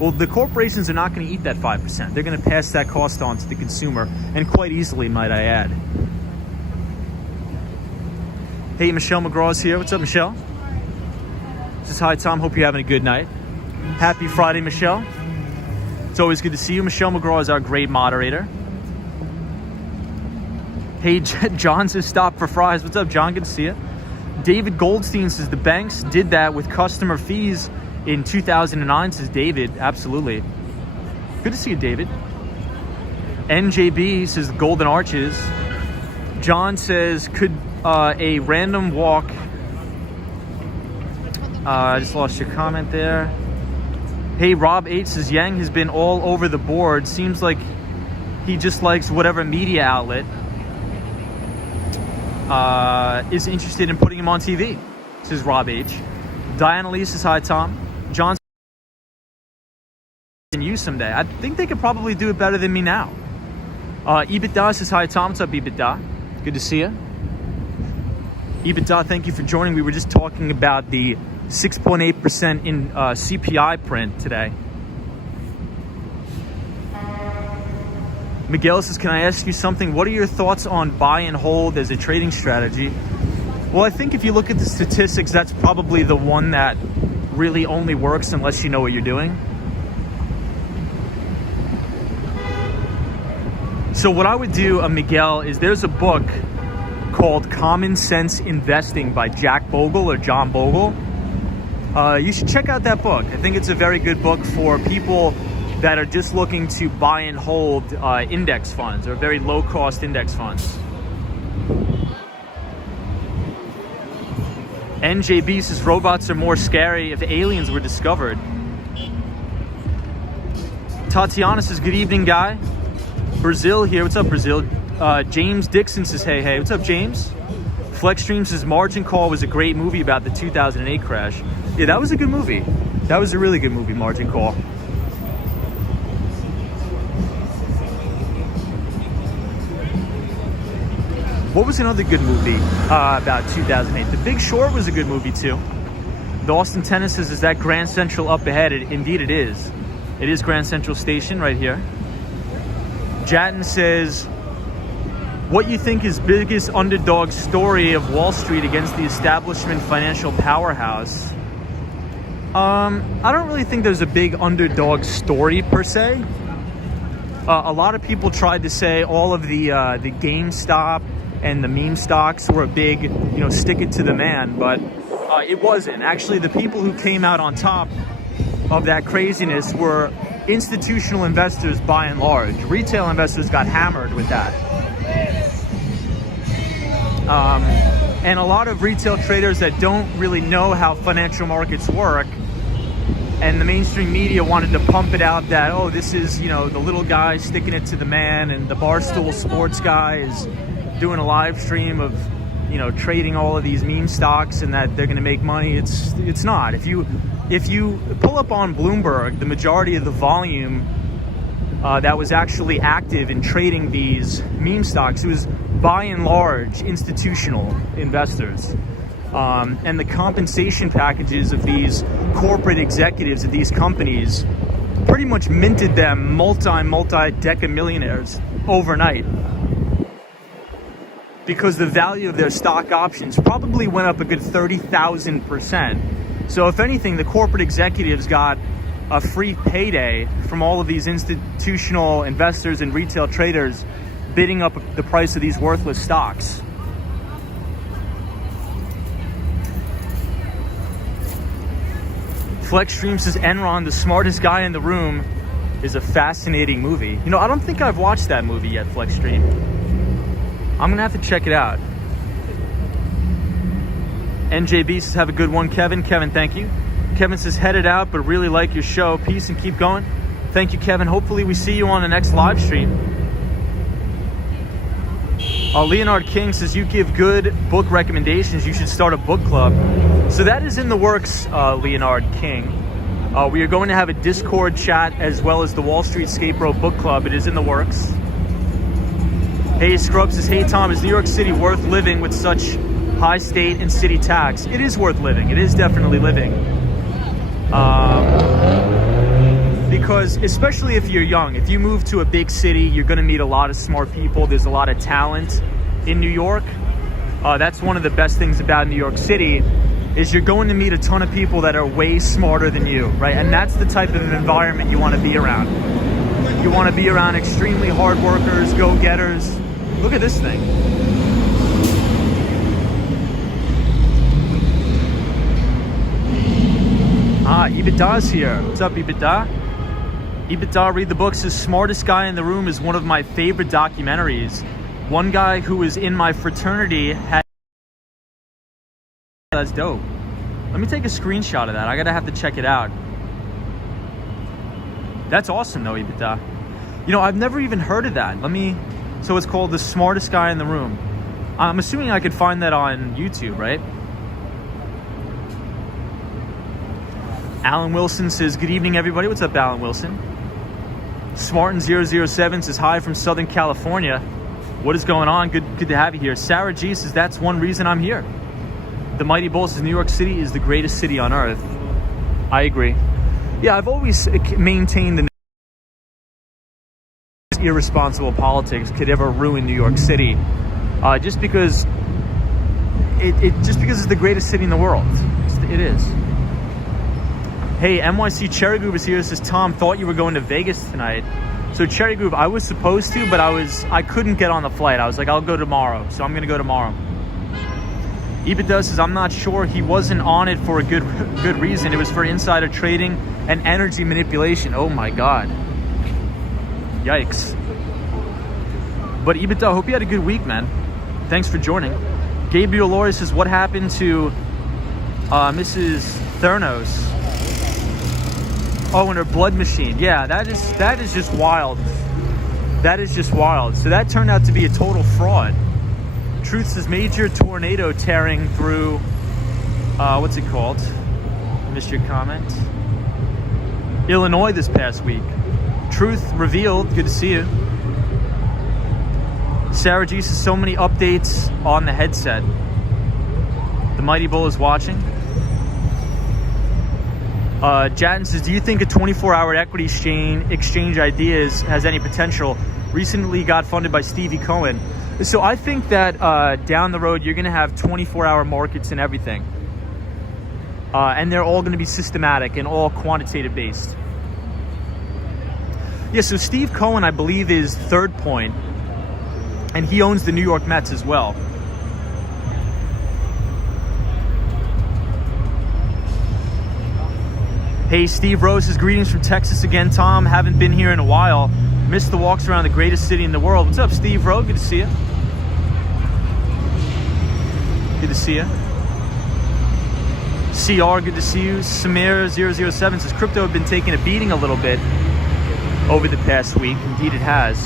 well, the corporations are not going to eat that 5%. They're going to pass that cost on to the consumer, and quite easily, might I add. Hey, Michelle McGraw's here. What's up, Michelle? This is hi, Tom. Hope you're having a good night. Happy Friday, Michelle. It's always good to see you. Michelle McGraw is our great moderator. Hey, John says stop for fries. What's up, John? Good to see you. David Goldstein says the banks did that with customer fees in 2009, says David. Absolutely. Good to see you, David. NJB says the Golden Arches. John says, could a random walk... I just lost your comment there. Hey, Rob H says Yang has been all over the board. Seems like he just likes whatever media outlet is interested in putting him on TV, says Rob H. Donnelly says hi, Tom. John says you someday. I think they could probably do it better than me now. EBITDA says hi, Tom. What's up, EBITDA? Good to see you. EBITDA, thank you for joining. We were just talking about the 6.8% in CPI print today. Miguel says, can I ask you something? What are your thoughts on buy and hold as a trading strategy? Well, I think if you look at the statistics, that's probably the one that really only works unless you know what you're doing. So what I would do, Miguel, is there's a book called Common Sense Investing by Jack Bogle or John Bogle. You should check out that book. I think it's a very good book for people that are just looking to buy and hold index funds or very low cost index funds. NJB says robots are more scary if aliens were discovered. Tatiana says good evening, guy. Brazil here. What's up, Brazil? James Dixon says hey, hey. What's up, James? Flexstream says Margin Call was a great movie about the 2008 crash. Yeah, that was a good movie. That was a really good movie, Margin Call. What was another good movie about 2008? The Big Short was a good movie too. The Austin Tennis says, is that Grand Central up ahead? Indeed it is. It is Grand Central Station right here. Jatton says, what you think is biggest underdog story of Wall Street against the establishment financial powerhouse? I don't really think there's a big underdog story per se. A lot of people tried to say all of the GameStop and the meme stocks were a big, stick it to the man, but it wasn't. Actually, the people who came out on top of that craziness were institutional investors by and large. Retail investors got hammered with that. And a lot of retail traders that don't really know how financial markets work, and the mainstream media wanted to pump it out that, oh, this is, the little guy sticking it to the man, and the Barstool Sports guy is doing a live stream of, trading all of these meme stocks and that they're going to make money. It's not. If you pull up on Bloomberg, the majority of the volume that was actually active in trading these meme stocks, it was by and large institutional investors. And the compensation packages of these corporate executives of these companies pretty much minted them multi-deca millionaires overnight, because the value of their stock options probably went up a good 30,000%. So if anything, the corporate executives got a free payday from all of these institutional investors and retail traders bidding up the price of these worthless stocks. Flexstream says Enron, the smartest guy in the room, is a fascinating movie. I don't think I've watched that movie yet, Flexstream. I'm gonna have to check it out. NJB says have a good one, Kevin. Kevin, thank you. Kevin says headed out, but really like your show. Peace and keep going. Thank you, Kevin. Hopefully we see you on the next live stream. Leonard King says you give good book recommendations. You should start a book club. So that is in the works, Leonard King. We are going to have a Discord chat as well as the Wall Street Scapegoat Book Club. It is in the works. Hey, Scrub says, hey, Tom, is New York City worth living with such high state and city tax? It is worth living. It is definitely living. Because especially if you're young, if you move to a big city, you're going to meet a lot of smart people. There's a lot of talent in New York. That's one of the best things about New York City, is you're going to meet a ton of people that are way smarter than you, right? And that's the type of environment you want to be around. You want to be around extremely hard workers, go-getters. Look at this thing. Ibada's here. What's up, Ibada? Ibada Read the Books, the smartest guy in the room, is one of my favorite documentaries. One guy who was in my fraternity had... That's dope. Let me take a screenshot of that. I gotta have to check it out. That's awesome though, Ibada. You know, I've never even heard of that. So it's called The Smartest Guy in the Room. I'm assuming I could find that on YouTube, right? Alan Wilson says, good evening, everybody. What's up, Alan Wilson? Smartin007 says, hi from Southern California. What is going on? Good to have you here. Sarah G says, that's one reason I'm here. The Mighty Bull says, New York City is the greatest city on earth. I agree. Yeah, I've always maintained the irresponsible politics could ever ruin New York City. Just because it's the greatest city in the world. It is. Hey, NYC Cherry Groove is here. Says, Tom, thought you were going to Vegas tonight. So Cherry Groove, I was supposed to, but I couldn't get on the flight. I was like, I'll go tomorrow. So I'm gonna go tomorrow. Ibada says, I'm not sure. He wasn't on it for a good reason. It was for insider trading and energy manipulation. Oh my God. Yikes. But Ibada, hope you had a good week, man. Thanks for joining. Gabriel Laurie says, what happened to Mrs. Thurnos? Oh, and her blood machine. Yeah, that is just wild. That is just wild. So that turned out to be a total fraud. Truth says, major tornado tearing through, what's it called? I missed your comment. Illinois this past week. Truth revealed. Good to see you. Sarah G says, so many updates on the headset. The Mighty Bull is watching. Jatton says, do you think a 24-hour equity exchange ideas has any potential? Recently got funded by Stevie Cohen. So I think that down the road, you're going to have 24-hour markets and everything. And they're all going to be systematic and all quantitative based. Yeah, so Steve Cohen, I believe, is Third Point. And he owns the New York Mets as well. Hey, Steve Rose says, greetings from Texas again, Tom. Haven't been here in a while. Missed the walks around the greatest city in the world. What's up, Steve Rose? Good to see you. Good to see you. CR, good to see you. Samir007 says, crypto have been taking a beating a little bit over the past week. Indeed it has.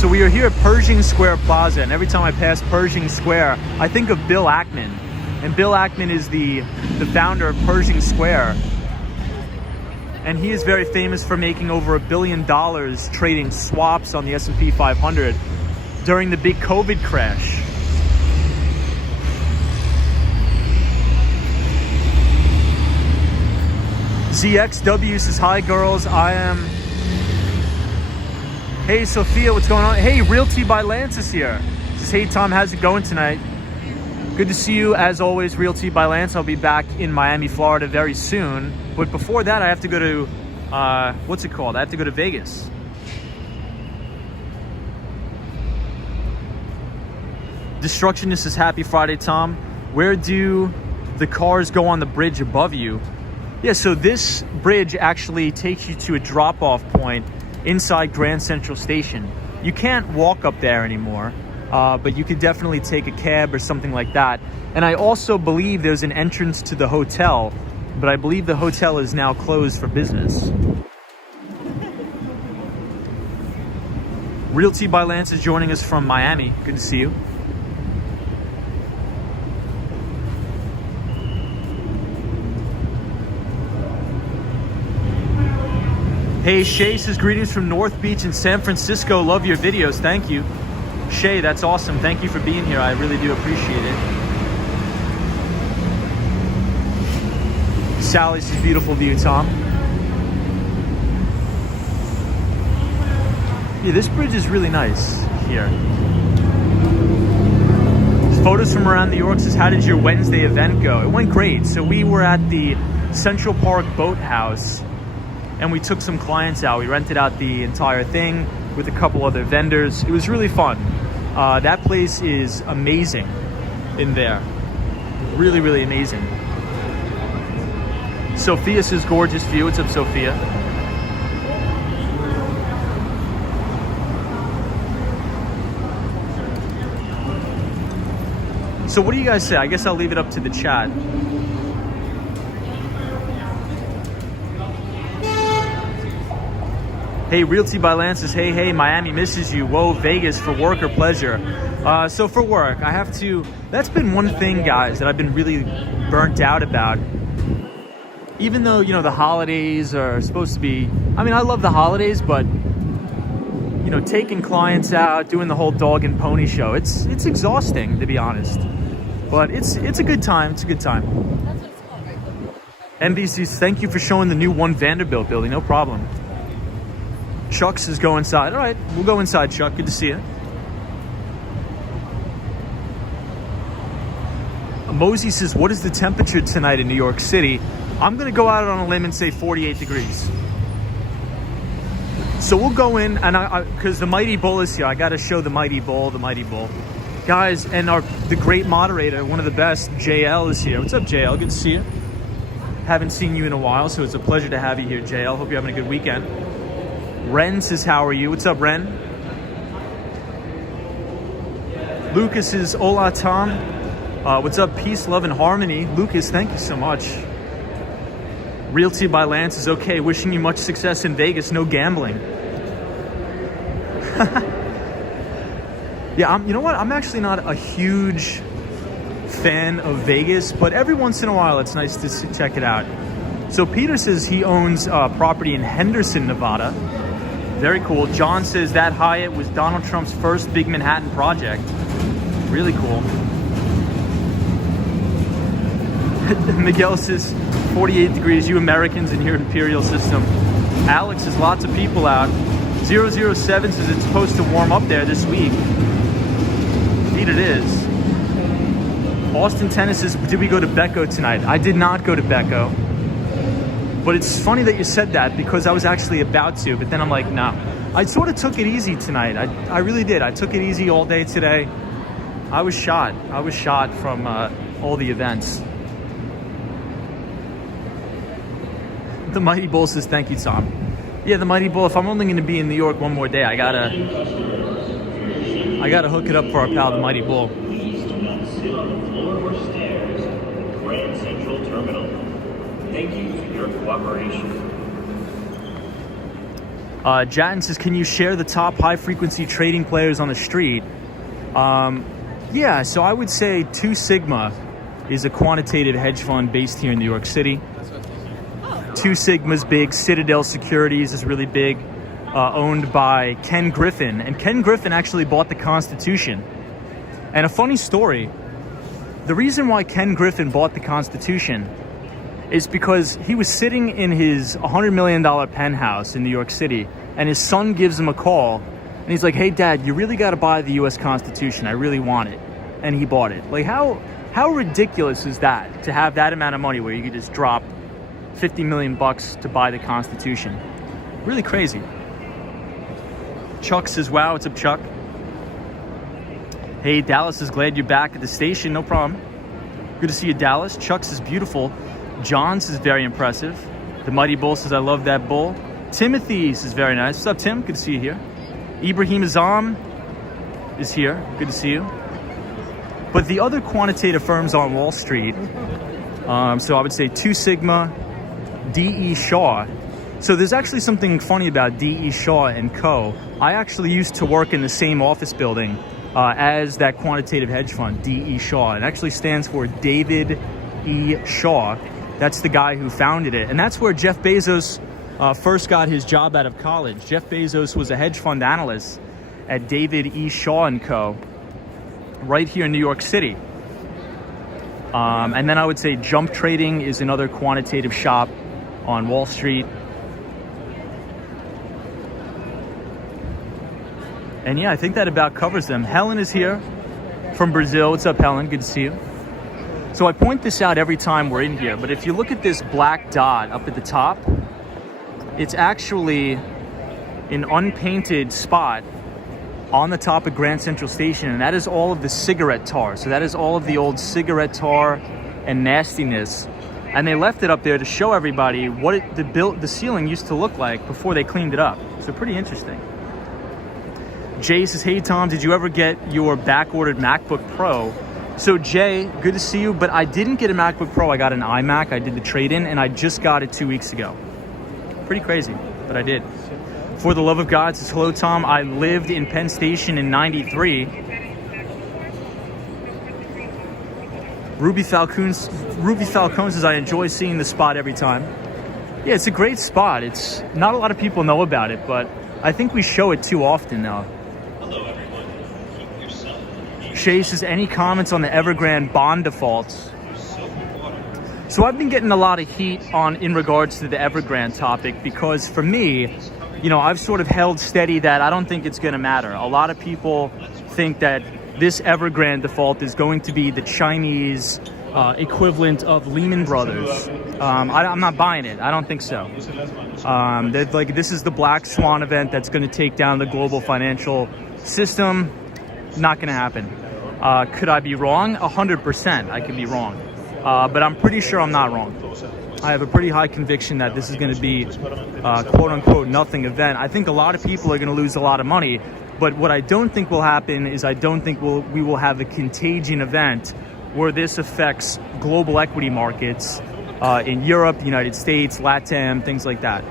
So we are here at Pershing Square Plaza, and every time I pass Pershing Square, I think of Bill Ackman. And Bill Ackman is the founder of Pershing Square. And he is very famous for making over $1 billion trading swaps on the S&P 500 during the big COVID crash. ZXW says, hi girls, I am... Hey Sophia, what's going on? Hey, Realty by Lance is here. Says, hey Tom, how's it going tonight? Good to see you as always, Realty by Lance. I'll be back in Miami, Florida very soon. But before that, I have to go to, what's it called? I have to go to Vegas. Destructionist says, happy Friday, Tom. Where do the cars go on the bridge above you? Yeah, so this bridge actually takes you to a drop-off point inside Grand Central Station. You can't walk up there anymore. But you could definitely take a cab or something like that. And I also believe there's an entrance to the hotel, but I believe the hotel is now closed for business. Realty by Lance is joining us from Miami. Good to see you. Hey, Shay says, greetings from North Beach in San Francisco. Love your videos. Thank you. Shay, that's awesome. Thank you for being here. I really do appreciate it. Sally says, beautiful view, Tom. Yeah, this bridge is really nice here. Photos from around New York says, how did your Wednesday event go? It went great. So we were at the Central Park Boathouse and we took some clients out. We rented out the entire thing with a couple other vendors. It was really fun. That place is amazing in there. Really, really amazing. Sophia says, gorgeous view. What's up, Sophia? So what do you guys say? I guess I'll leave it up to the chat. Hey, Realty by Lance says, hey, Miami misses you. Whoa, Vegas for work or pleasure? So for work, I have to, that's been one thing, guys, that I've been really burnt out about. Even though, you know, the holidays are supposed to be, I mean, I love the holidays, but, you know, taking clients out, doing the whole dog and pony show, it's exhausting, to be honest. But it's a good time. It's a good time. That's what it's called, right? NBC, thank you for showing the new One Vanderbilt building. No problem. Chuck says go inside. All right, we'll go inside, Chuck. Good to see you. Mosey says, what is the temperature tonight in New York City? I'm going to go out on a limb and say 48 degrees. So we'll go in, and because the Mighty Bull is here, I got to show the Mighty Bull, Guys, and the great moderator, one of the best, JL, is here. What's up, JL? Good to see you. Haven't seen you in a while, so it's a pleasure to have you here, JL. Hope you're having a good weekend. Ren says, how are you? What's up, Ren? Lucas says, hola, Tom. What's up? Peace, love, and harmony. Lucas, thank you so much. Realty by Lance is okay. Wishing you much success in Vegas. No gambling. Yeah, you know what? I'm actually not a huge fan of Vegas, but every once in a while it's nice to check it out. So Peter says he owns property in Henderson, Nevada. Very cool. John says that Hyatt was Donald Trump's first big Manhattan project. Really cool. Miguel says 48 degrees, you Americans in your imperial system. Alex says lots of people out. 007 says it's supposed to warm up there this week. Indeed it is. Austin Tennis says, did we go to Becco tonight? I did not go to Becco. But it's funny that you said that because I was actually about to, but then I'm like, no. I sort of took it easy tonight. I really did. I took it easy all day today. I was shot. I was shot from all the events. The Mighty Bull says, thank you, Tom. Yeah, the Mighty Bull, if I'm only going to be in New York one more day, I gotta hook it up for our pal, the Mighty Bull. Please do not sit on the floor or stairs at Grand Central Terminal. Thank you for your cooperation. Jatton says, can you share the top high-frequency trading players on the street? Yeah, so I would say 2 Sigma is a quantitative hedge fund based here in New York City. 2 Sigma's big. Citadel Securities is really big, owned by Ken Griffin. And Ken Griffin actually bought the Constitution. And a funny story, the reason why Ken Griffin bought the Constitution is because he was sitting in his $100 million penthouse in New York City, and his son gives him a call, and he's like, hey, Dad, you really got to buy the U.S. Constitution. I really want it. And he bought it. Like, how ridiculous is that, to have that amount of money where you could just drop $50 million to buy the Constitution? Really crazy. Chuck says, wow, what's up, Chuck? Hey, Dallas is glad you're back at the station. No problem. Good to see you, Dallas. Chuck says, beautiful. John says, very impressive. The Mighty Bull says, I love that bull. Timothy says, very nice. What's up, Tim? Good to see you here. Ibrahim Azam is here. Good to see you. But the other quantitative firms on Wall Street, so I would say 2 Sigma, D.E. Shaw. So there's actually something funny about D.E. Shaw and Co. I actually used to work in the same office building as that quantitative hedge fund, D.E. Shaw. It actually stands for David E. Shaw. That's the guy who founded it. And that's where Jeff Bezos first got his job out of college. Jeff Bezos was a hedge fund analyst at David E. Shaw and Co. right here in New York City. And then I would say Jump Trading is another quantitative shop on Wall Street. And yeah, I think that about covers them. Helen is here. from Brazil. What's up, Helen? Good to see you. So I point this out every time we're in here, but if you look at this black dot up at the top, it's actually an unpainted spot on the top of Grand Central Station, and that is all of the cigarette tar. So that is all of the old cigarette tar and nastiness. And they left it up there to show everybody what the ceiling used to look like before they cleaned it up. So pretty interesting. Jay says, hey Tom, did you ever get your back-ordered MacBook Pro? So Jay, good to see you, but I didn't get a MacBook Pro. I got an iMac. I did the trade-in, and I just got it 2 weeks ago. Pretty crazy, but I did. For the love of God says, hello Tom, I lived in Penn Station in '93. Ruby Falcone says, I enjoy seeing the spot every time. Yeah, it's a great spot. It's not a lot of people know about it, but I think we show it too often now. Hello, everyone. Keep yourself. Shay says, any comments on the Evergrande bond defaults? So I've been getting a lot of heat in regards to the Evergrande topic because for me, you know, I've sort of held steady that I don't think it's going to matter. A lot of people think that this Evergrande default is going to be the Chinese equivalent of Lehman Brothers. I'm not buying it. I don't think so. This is the black swan event that's going to take down the global financial system. Not going to happen. Could I be wrong? 100%. I could be wrong. But I'm pretty sure I'm not wrong. I have a pretty high conviction that this is going to be quote-unquote nothing event. I think a lot of people are going to lose a lot of money. But what I don't think will happen is I don't think we will have a contagion event where this affects global equity markets in Europe, the United States, LATAM, things like that.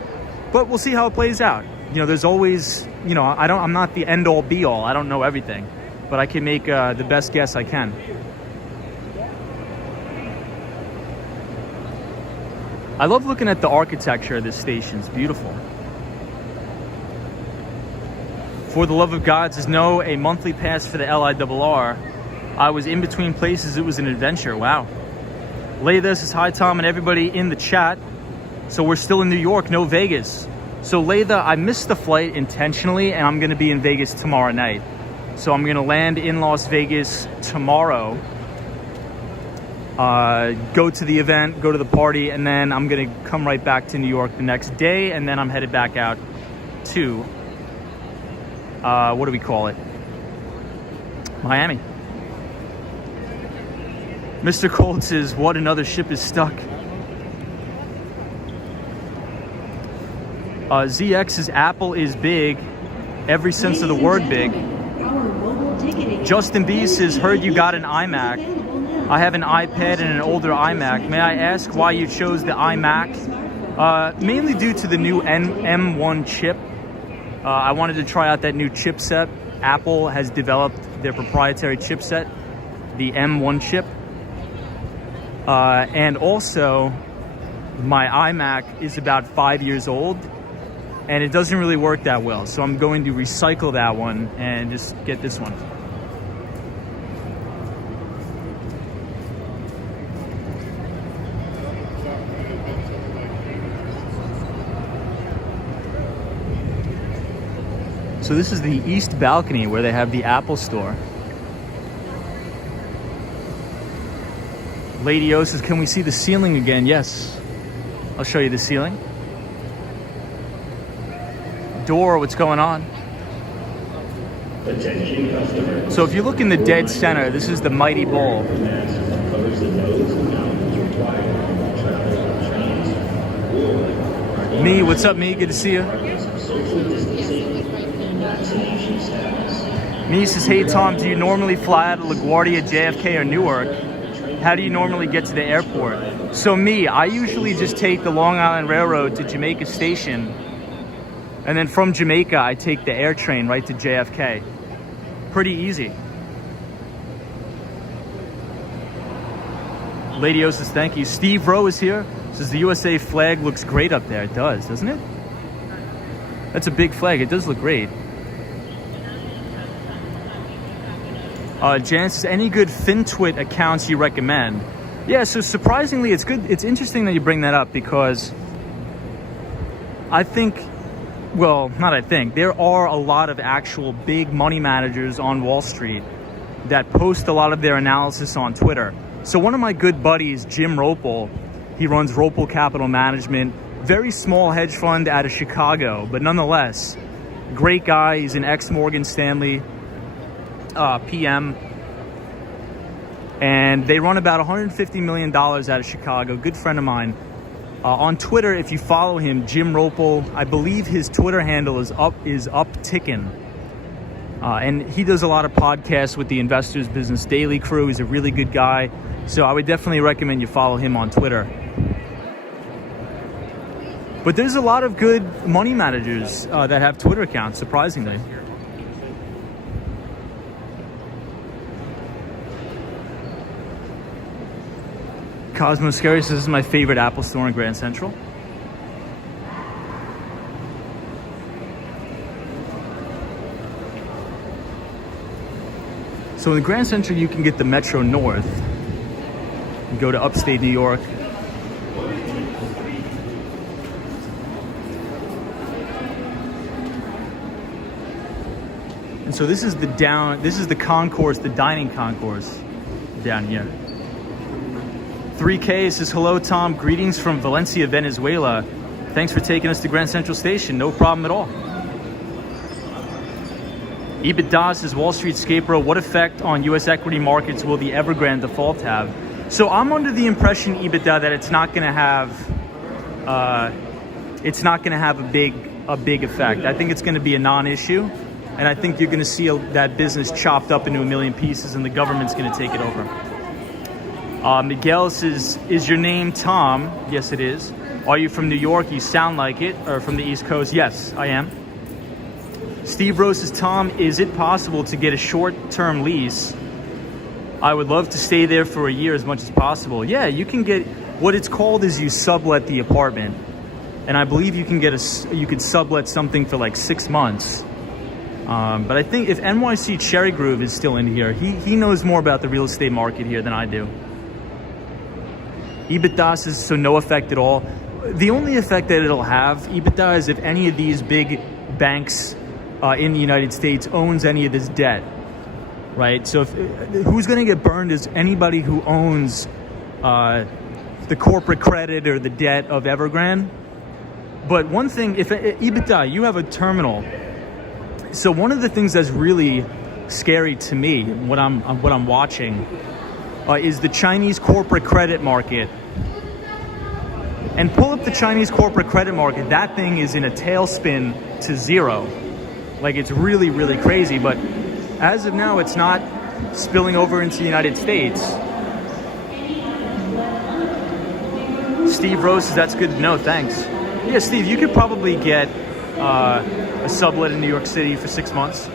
But we'll see how it plays out. You know, there's always, you know, I'm not the end-all be-all. I don't know everything, but I can make the best guess I can. I love looking at the architecture of this station. It's beautiful. For the love of God says, no, a monthly pass for the LIRR. I was in between places. It was an adventure. Wow. Layla says, hi, Tom, and everybody in the chat. So we're still in New York, no Vegas. So Layla, I missed the flight intentionally, and I'm going to be in Vegas tomorrow night. So I'm going to land in Las Vegas tomorrow, go to the event, go to the party, and then I'm going to come right back to New York the next day, and then I'm headed back out to what do we call it? Miami. Mr. Cold says, what, another ship is stuck? ZX says, Apple is big. Every sense of the word big. Justin B says, heard you got an iMac. I have an iPad and an older iMac. May I ask why you chose the iMac? Mainly due to the new M1 chip. I wanted to try out that new chipset. Apple has developed their proprietary chipset, the M1 chip. And also, my iMac is about 5 years old, and it doesn't really work that well. So I'm going to recycle that one and just get this one. So this is the east balcony where they have the Apple store. Lady O says, can we see the ceiling again? Yes. I'll show you the ceiling. Door, what's going on? So if you look in the dead center, this is the mighty bowl. Me, what's up, me? Good to see you. Me says, hey Tom, do you normally fly out of LaGuardia, JFK, or Newark? How do you normally get to the airport? So me, I usually just take the Long Island Railroad to Jamaica Station, and then from Jamaica, I take the air train right to JFK. Pretty easy. Lady O says, thank you. Steve Rowe is here. Says, the USA flag looks great up there. It does, doesn't it? That's a big flag. It does look great. Jan says, any good FinTwit accounts you recommend? Yeah, so surprisingly, it's good. It's interesting that you bring that up because I think, well, not I think, there are a lot of actual big money managers on Wall Street that post a lot of their analysis on Twitter. So one of my good buddies, Jim Ropel, he runs Ropel Capital Management, very small hedge fund out of Chicago, but nonetheless, great guy. He's an ex-Morgan Stanley PM. And they run about $150 million out of Chicago. Good friend of mine. On Twitter, if you follow him, Jim Ropel, I believe his Twitter handle is uptickin'. And he does a lot of podcasts with the Investors Business Daily crew. He's a really good guy. So I would definitely recommend you follow him on Twitter. But there's a lot of good money managers that have Twitter accounts, surprisingly. Cosmo Scary says this is my favorite Apple store in Grand Central. So in the Grand Central, you can get the Metro North. You go to upstate New York. And so this is the concourse, the dining concourse down here. 3K says, hello, Tom. Greetings from Valencia, Venezuela. Thanks for taking us to Grand Central Station. No problem at all. EBITDA says, Wall Street Scaperow, what effect on U.S. equity markets will the Evergrande default have? So I'm under the impression, EBITDA, that it's not going to have a big effect. I think it's going to be a non-issue, and I think you're going to see that business chopped up into a million pieces, and the government's going to take it over. Miguel says, is your name Tom? Yes, it is. Are you from New York? You sound like it. Or from the East Coast? Yes, I am. Steve Rose says, Tom, is it possible to get a short-term lease? I would love to stay there for a year as much as possible. Yeah, you can get, what it's called is you sublet the apartment. And I believe you could sublet something for like 6 months. But I think if NYC Cherry Groove is still in here, he knows more about the real estate market here than I do. EBITDA says, so no effect at all. The only effect that it'll have, EBITDA, is if any of these big banks in the United States owns any of this debt, right? So who's going to get burned is anybody who owns the corporate credit or the debt of Evergrande. But one thing, if EBITDA, you have a terminal. So one of the things that's really scary to me, what I'm watching, is the Chinese corporate credit market. And pull up the Chinese corporate credit market. That thing is in a tailspin to zero. Like, it's really, really crazy. But as of now, it's not spilling over into the United States. Steve Rose says, that's good to know. Thanks. Yeah, Steve, you could probably get a sublet in New York City for 6 months.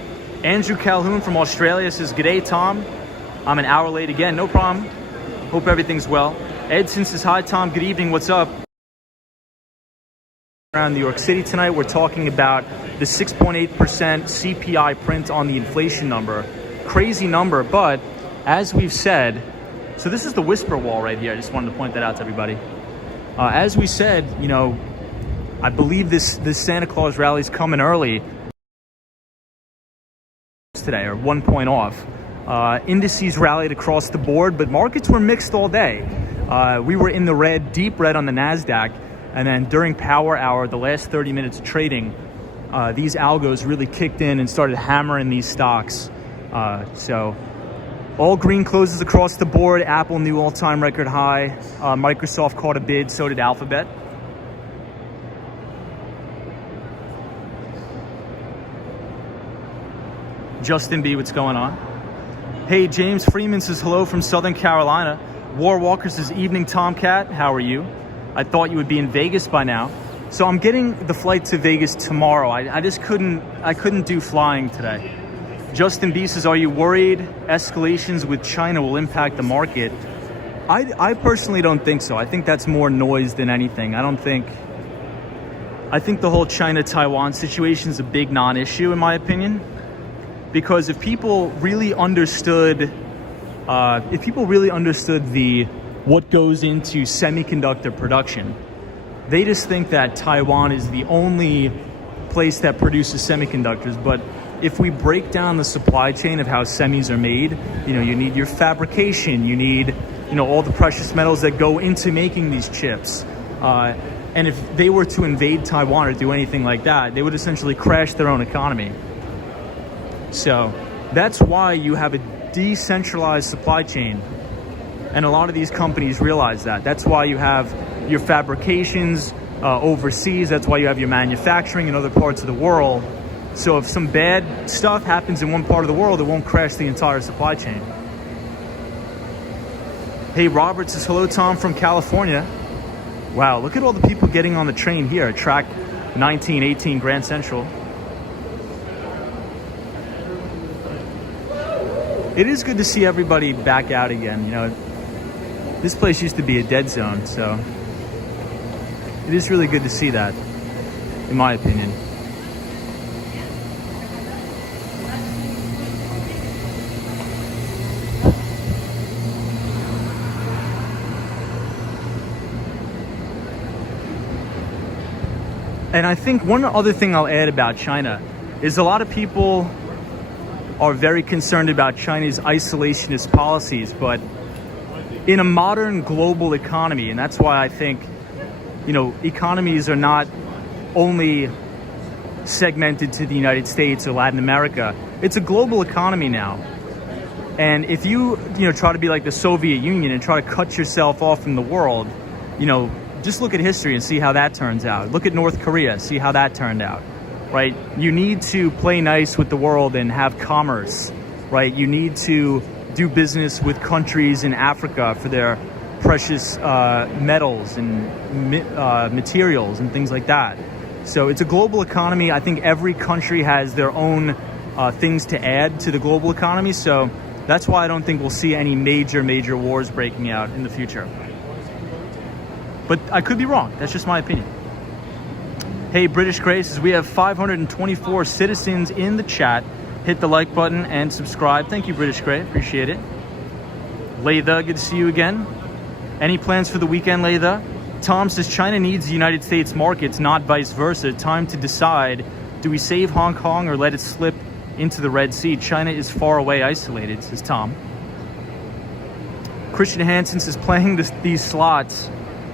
Andrew Calhoun from Australia says, g'day, Tom. I'm an hour late again. No problem. Hope everything's well. Edson says, hi, Tom. Good evening. What's up? Around New York City tonight, we're talking about the 6.8% CPI print on the inflation number. Crazy number, but as we've said, so this is the whisper wall right here. I just wanted to point that out to everybody. As we said, you know, I believe this Santa Claus rally is coming early today, or 1 point off. Indices rallied across the board, but markets were mixed all day. We were in the red, deep red on the NASDAQ. And then during power hour, the last 30 minutes of trading, these algos really kicked in and started hammering these stocks. So all green closes across the board. Apple new all-time record high. Microsoft caught a bid, so did Alphabet. Justin B, what's going on? Hey, James Freeman says hello from Southern Carolina. War Walker says, evening, Tomcat. How are you? I thought you would be in Vegas by now. So I'm getting the flight to Vegas tomorrow. I just couldn't do flying today. Justin B says, are you worried escalations with China will impact the market? I personally don't think so. I think that's more noise than anything. I think the whole China-Taiwan situation is a big non-issue in my opinion. Because if people really understood what goes into semiconductor production, they just think that Taiwan is the only place that produces semiconductors. But if we break down the supply chain of how semis are made, you know, you need your fabrication, you need, you know, all the precious metals that go into making these chips. And if they were to invade Taiwan or do anything like that, they would essentially crash their own economy. So that's why you have a decentralized supply chain. And a lot of these companies realize that. That's why you have your fabrications overseas. That's why you have your manufacturing in other parts of the world. So if some bad stuff happens in one part of the world, it won't crash the entire supply chain. Hey, Robert says, hello, Tom from California. Wow, look at all the people getting on the train here at track 1918 Grand Central. It is good to see everybody back out again. You know, this place used to be a dead zone, so it is really good to see that, in my opinion. And I think one other thing I'll add about China is a lot of people are very concerned about China's isolationist policies, but in a modern global economy, and that's why I think, you know, economies are not only segmented to the United States or Latin America. It's a global economy now. And if you try to be like the Soviet Union and try to cut yourself off from the world, you know, just look at history and see how that turns out. Look at North Korea, see how that turned out, right? You need to play nice with the world and have commerce, right? You need to do business with countries in Africa for their precious metals and materials and things like that. So it's a global economy. I think every country has their own things to add to the global economy. So that's why I don't think we'll see any major wars breaking out in the future. But I could be wrong. That's just my opinion. Hey, British Grace, we have 524 citizens in the chat. Hit the like button and subscribe. Thank you, British Grace. Appreciate it. Laytha, good to see you again. Any plans for the weekend, Laytha? Tom says China needs the United States markets, not vice versa. Time to decide. Do we save Hong Kong or let it slip into the Red Sea? China is far away, isolated, says Tom. Christian Hansen says playing these slots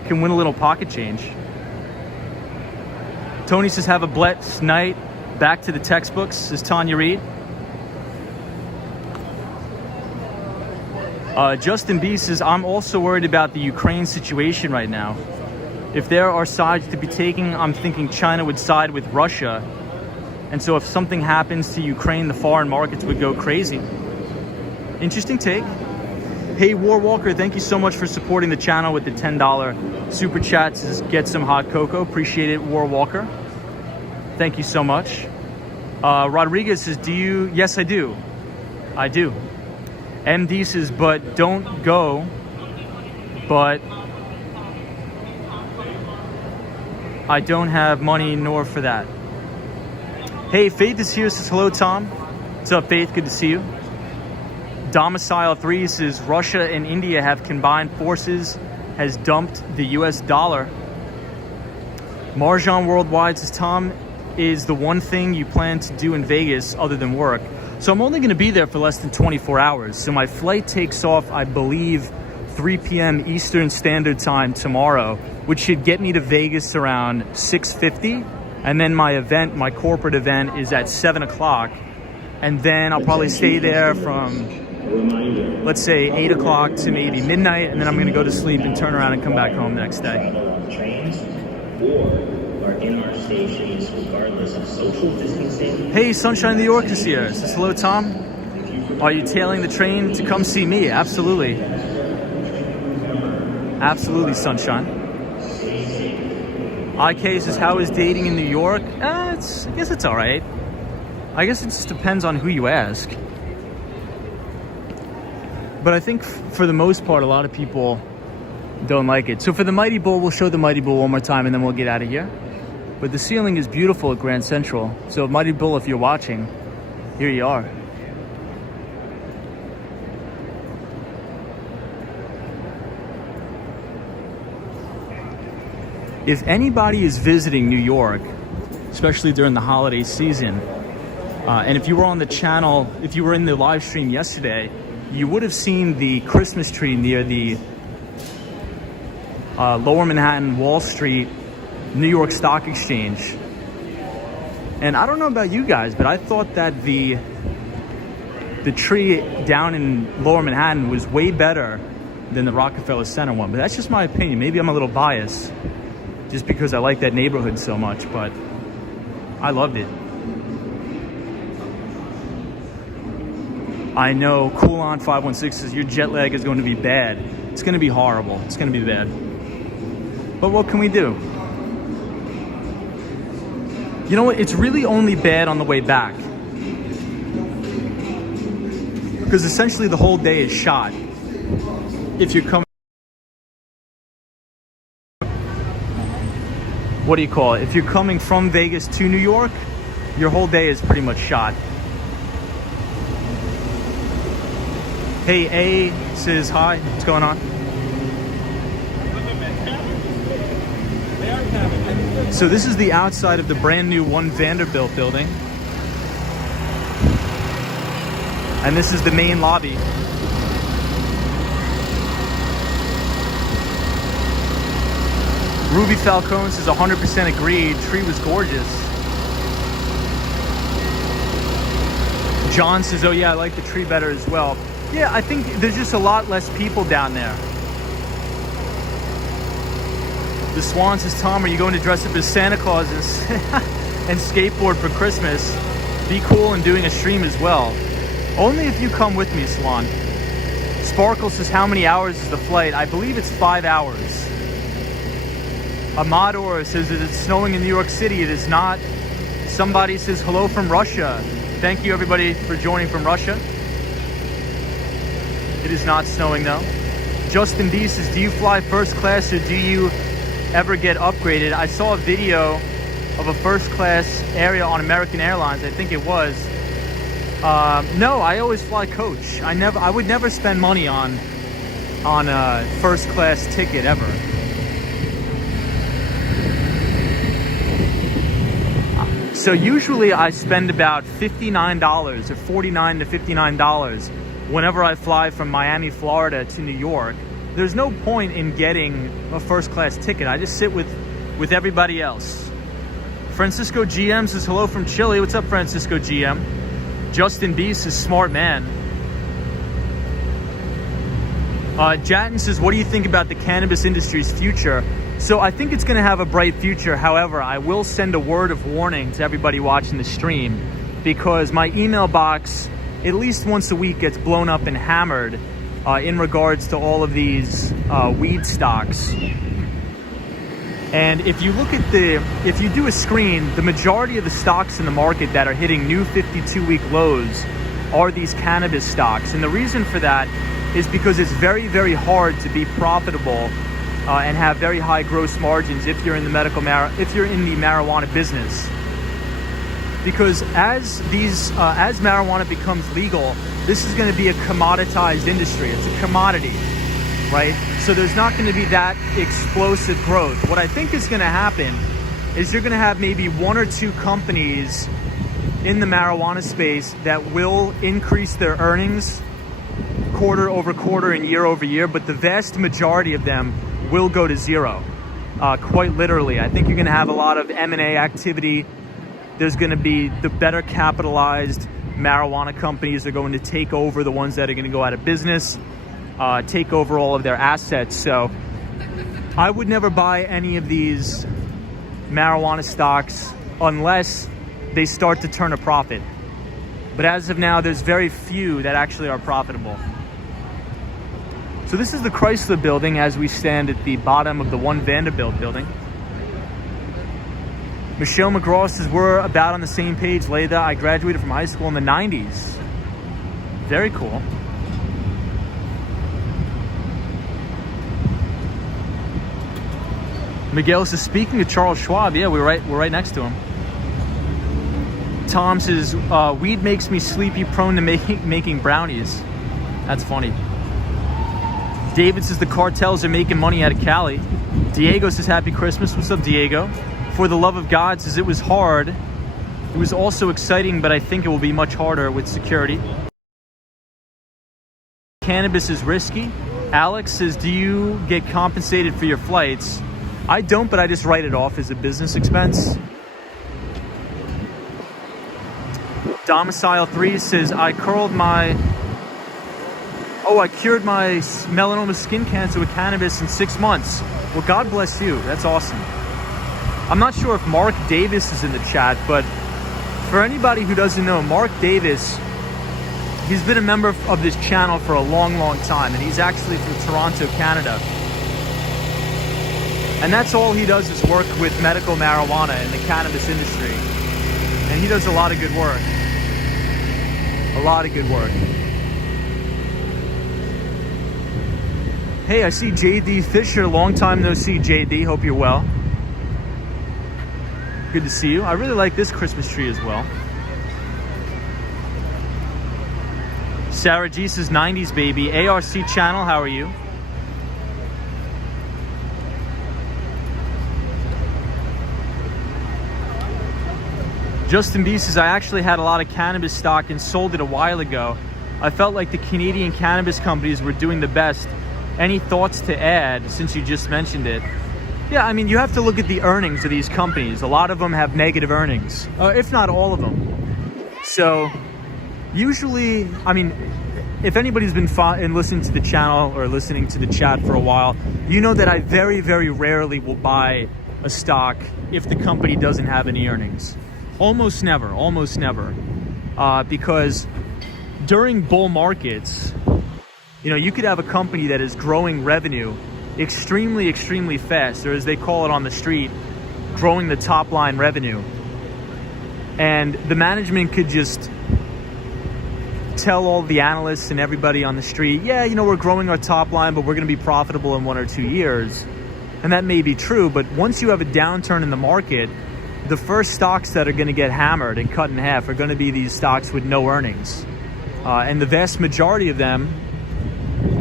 can win a little pocket change. Tony says have a blessed night. Back to the textbooks, says Tanya Reed. Justin B says I'm also worried about the Ukraine situation right now. If there are sides to be taken, I'm thinking China would side with Russia. And so if something happens to Ukraine, the foreign markets would go crazy. Interesting take. Hey, War Walker, thank you so much for supporting the channel with the $10 super chat. Says get some hot cocoa. Appreciate it, War Walker. Thank you so much. Rodriguez says, do you? Yes, I do. I do. MD says, but don't go. But I don't have money nor for that. Hey, Faith is here. Says hello, Tom. What's up, Faith? Good to see you. Domicile 3 says Russia and India have combined forces, has dumped the US dollar. Marjan Worldwide says Tom is the one thing you plan to do in Vegas other than work. So I'm only going to be there for less than 24 hours. So my flight takes off, I believe, 3 p.m. Eastern Standard Time tomorrow, which should get me to Vegas around 6:50. And then my event, my corporate event, is at 7 o'clock. And then I'll probably stay there from, let's say, 8 o'clock to maybe midnight. And then I'm going to go to sleep and turn around and come back home the next day. Hey, Sunshine New York is here. Says hello, Tom. Are you tailing the train to come see me? Absolutely. Absolutely, Sunshine. IK says, how is dating in New York? I guess it's all right. I guess it just depends on who you ask. But I think for the most part, a lot of people don't like it. So for the Mighty Bull, we'll show the Mighty Bull one more time and then we'll get out of here. But the ceiling is beautiful at Grand Central. So Mighty Bull, if you're watching, here you are. If anybody is visiting New York, especially during the holiday season, And if you were on the channel, if you were in the live stream yesterday, you would have seen the Christmas tree near the Lower Manhattan, Wall Street, New York Stock Exchange. And I don't know about you guys, but I thought that the tree down in Lower Manhattan was way better than the Rockefeller Center one. But that's just my opinion. Maybe I'm a little biased just because I like that neighborhood so much, but I loved it. I know Cool On 516 says your jet lag is going to be bad. It's going to be horrible. It's going to be bad. But what can we do? You know what? It's really only bad on the way back. Because essentially the whole day is shot. If you're coming... What do you call it? If you're coming from Vegas to New York, your whole day is pretty much shot. Hey, A says hi. What's going on? So this is the outside of the brand new One Vanderbilt building. And this is the main lobby. Ruby Falcone says 100% agreed. Tree was gorgeous. John says, oh yeah, I like the tree better as well. Yeah, I think there's just a lot less people down there. The Swan says, Tom, are you going to dress up as Santa Clauses and skateboard for Christmas? Be cool and doing a stream as well. Only if you come with me, Swan. Sparkle says, how many hours is the flight? I believe it's 5 hours. Amador says that it's snowing in New York City. It is not. Somebody says, hello from Russia. Thank you, everybody, for joining from Russia. It is not snowing, though. Justin D says, do you fly first class or do you ever get upgraded? I saw a video of a first class area on American Airlines. I think it was. No, I always fly coach. I would never spend money on a first class ticket ever. So usually I spend about $59 or $49 to $59 whenever I fly from Miami, Florida to New York. There's no point in getting a first class ticket. I just sit with everybody else. Francisco GM says hello from Chile. What's up, Francisco GM? Justin B says smart man. Jatton says, what do you think about the cannabis industry's future? So I think it's going to have a bright future. However, I will send a word of warning to everybody watching the stream because my email box at least once a week gets blown up and hammered in regards to all of these weed stocks. And if you look at if you do a screen, the majority of the stocks in the market that are hitting new 52-week lows are these cannabis stocks. And the reason for that is because it's very, very hard to be profitable and have very high gross margins if you're in the marijuana business. Because as marijuana becomes legal, this is going to be a commoditized industry. It's a commodity, right? So there's not going to be that explosive growth. What I think is going to happen is you're going to have maybe one or two companies in the marijuana space that will increase their earnings quarter over quarter and year over year, but the vast majority of them will go to zero, quite literally. I think you're going to have a lot of M&A activity. There's going to be the better capitalized marijuana companies are going to take over the ones that are going to go out of business, take over all of their assets. So I would never buy any of these marijuana stocks unless they start to turn a profit. But as of now, there's very few that actually are profitable. So this is the Chrysler building as we stand at the bottom of the One Vanderbilt building. Michelle McGraw says, we're about on the same page, Layda. I graduated from high school in the 90s. Very cool. Miguel says, speaking of Charles Schwab, yeah, we're right next to him. Tom says, weed makes me sleepy, prone to making brownies. That's funny. David says the cartels are making money out of Cali. Diego says happy Christmas. What's up, Diego? For the love of God says it was hard It was also exciting, but I think it will be much harder with security. Cannabis is risky. Alex says, do you get compensated for your flights? I don't, but I just write it off as a business expense. Domicile 3 says, I cured my melanoma skin cancer with cannabis in 6 months. Well, God bless you. That's awesome. I'm not sure if Mark Davis is in the chat, but for anybody who doesn't know, Mark Davis, he's been a member of this channel for a long, long time, and he's actually from Toronto, Canada. And that's all he does is work with medical marijuana in the cannabis industry. And he does a lot of good work. A lot of good work. Hey, I see JD Fisher. Long time no see, JD. Hope you're well. Good to see you. I really like this Christmas tree as well. Sarah G says 90s baby. ARC channel, how are you? Justin B says, I actually had a lot of cannabis stock and sold it a while ago. I felt like the Canadian cannabis companies were doing the best. Any thoughts to add since you just mentioned it? Yeah, I mean, you have to look at the earnings of these companies. A lot of them have negative earnings, if not all of them. So usually, I mean, if anybody's been listening to the channel or listening to the chat for a while, you know that I very, very rarely will buy a stock if the company doesn't have any earnings. Almost never, because during bull markets, you know, you could have a company that is growing revenue extremely, extremely fast, or as they call it on the street, growing the top line revenue. And the management could just tell all the analysts and everybody on the street, yeah, you know, we're growing our top line, but we're going to be profitable in 1 or 2 years. And that may be true, but once you have a downturn in the market, the first stocks that are going to get hammered and cut in half are going to be these stocks with no earnings. And the vast majority of them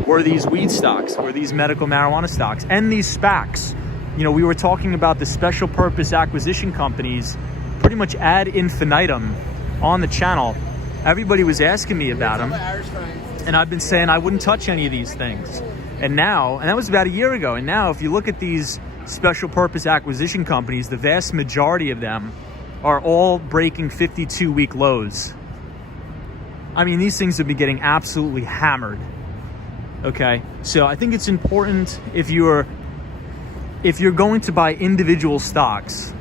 were these weed stocks, or these medical marijuana stocks, and these SPACs. You know, we were talking about the special purpose acquisition companies pretty much ad infinitum on the channel. Everybody was asking me about them, and I've been saying I wouldn't touch any of these things. And now, and that was about a year ago, and now if you look at these special purpose acquisition companies, the vast majority of them are all breaking 52-week lows. I mean, these things would be getting absolutely hammered. Okay, so I think it's important if you're going to buy individual stocks.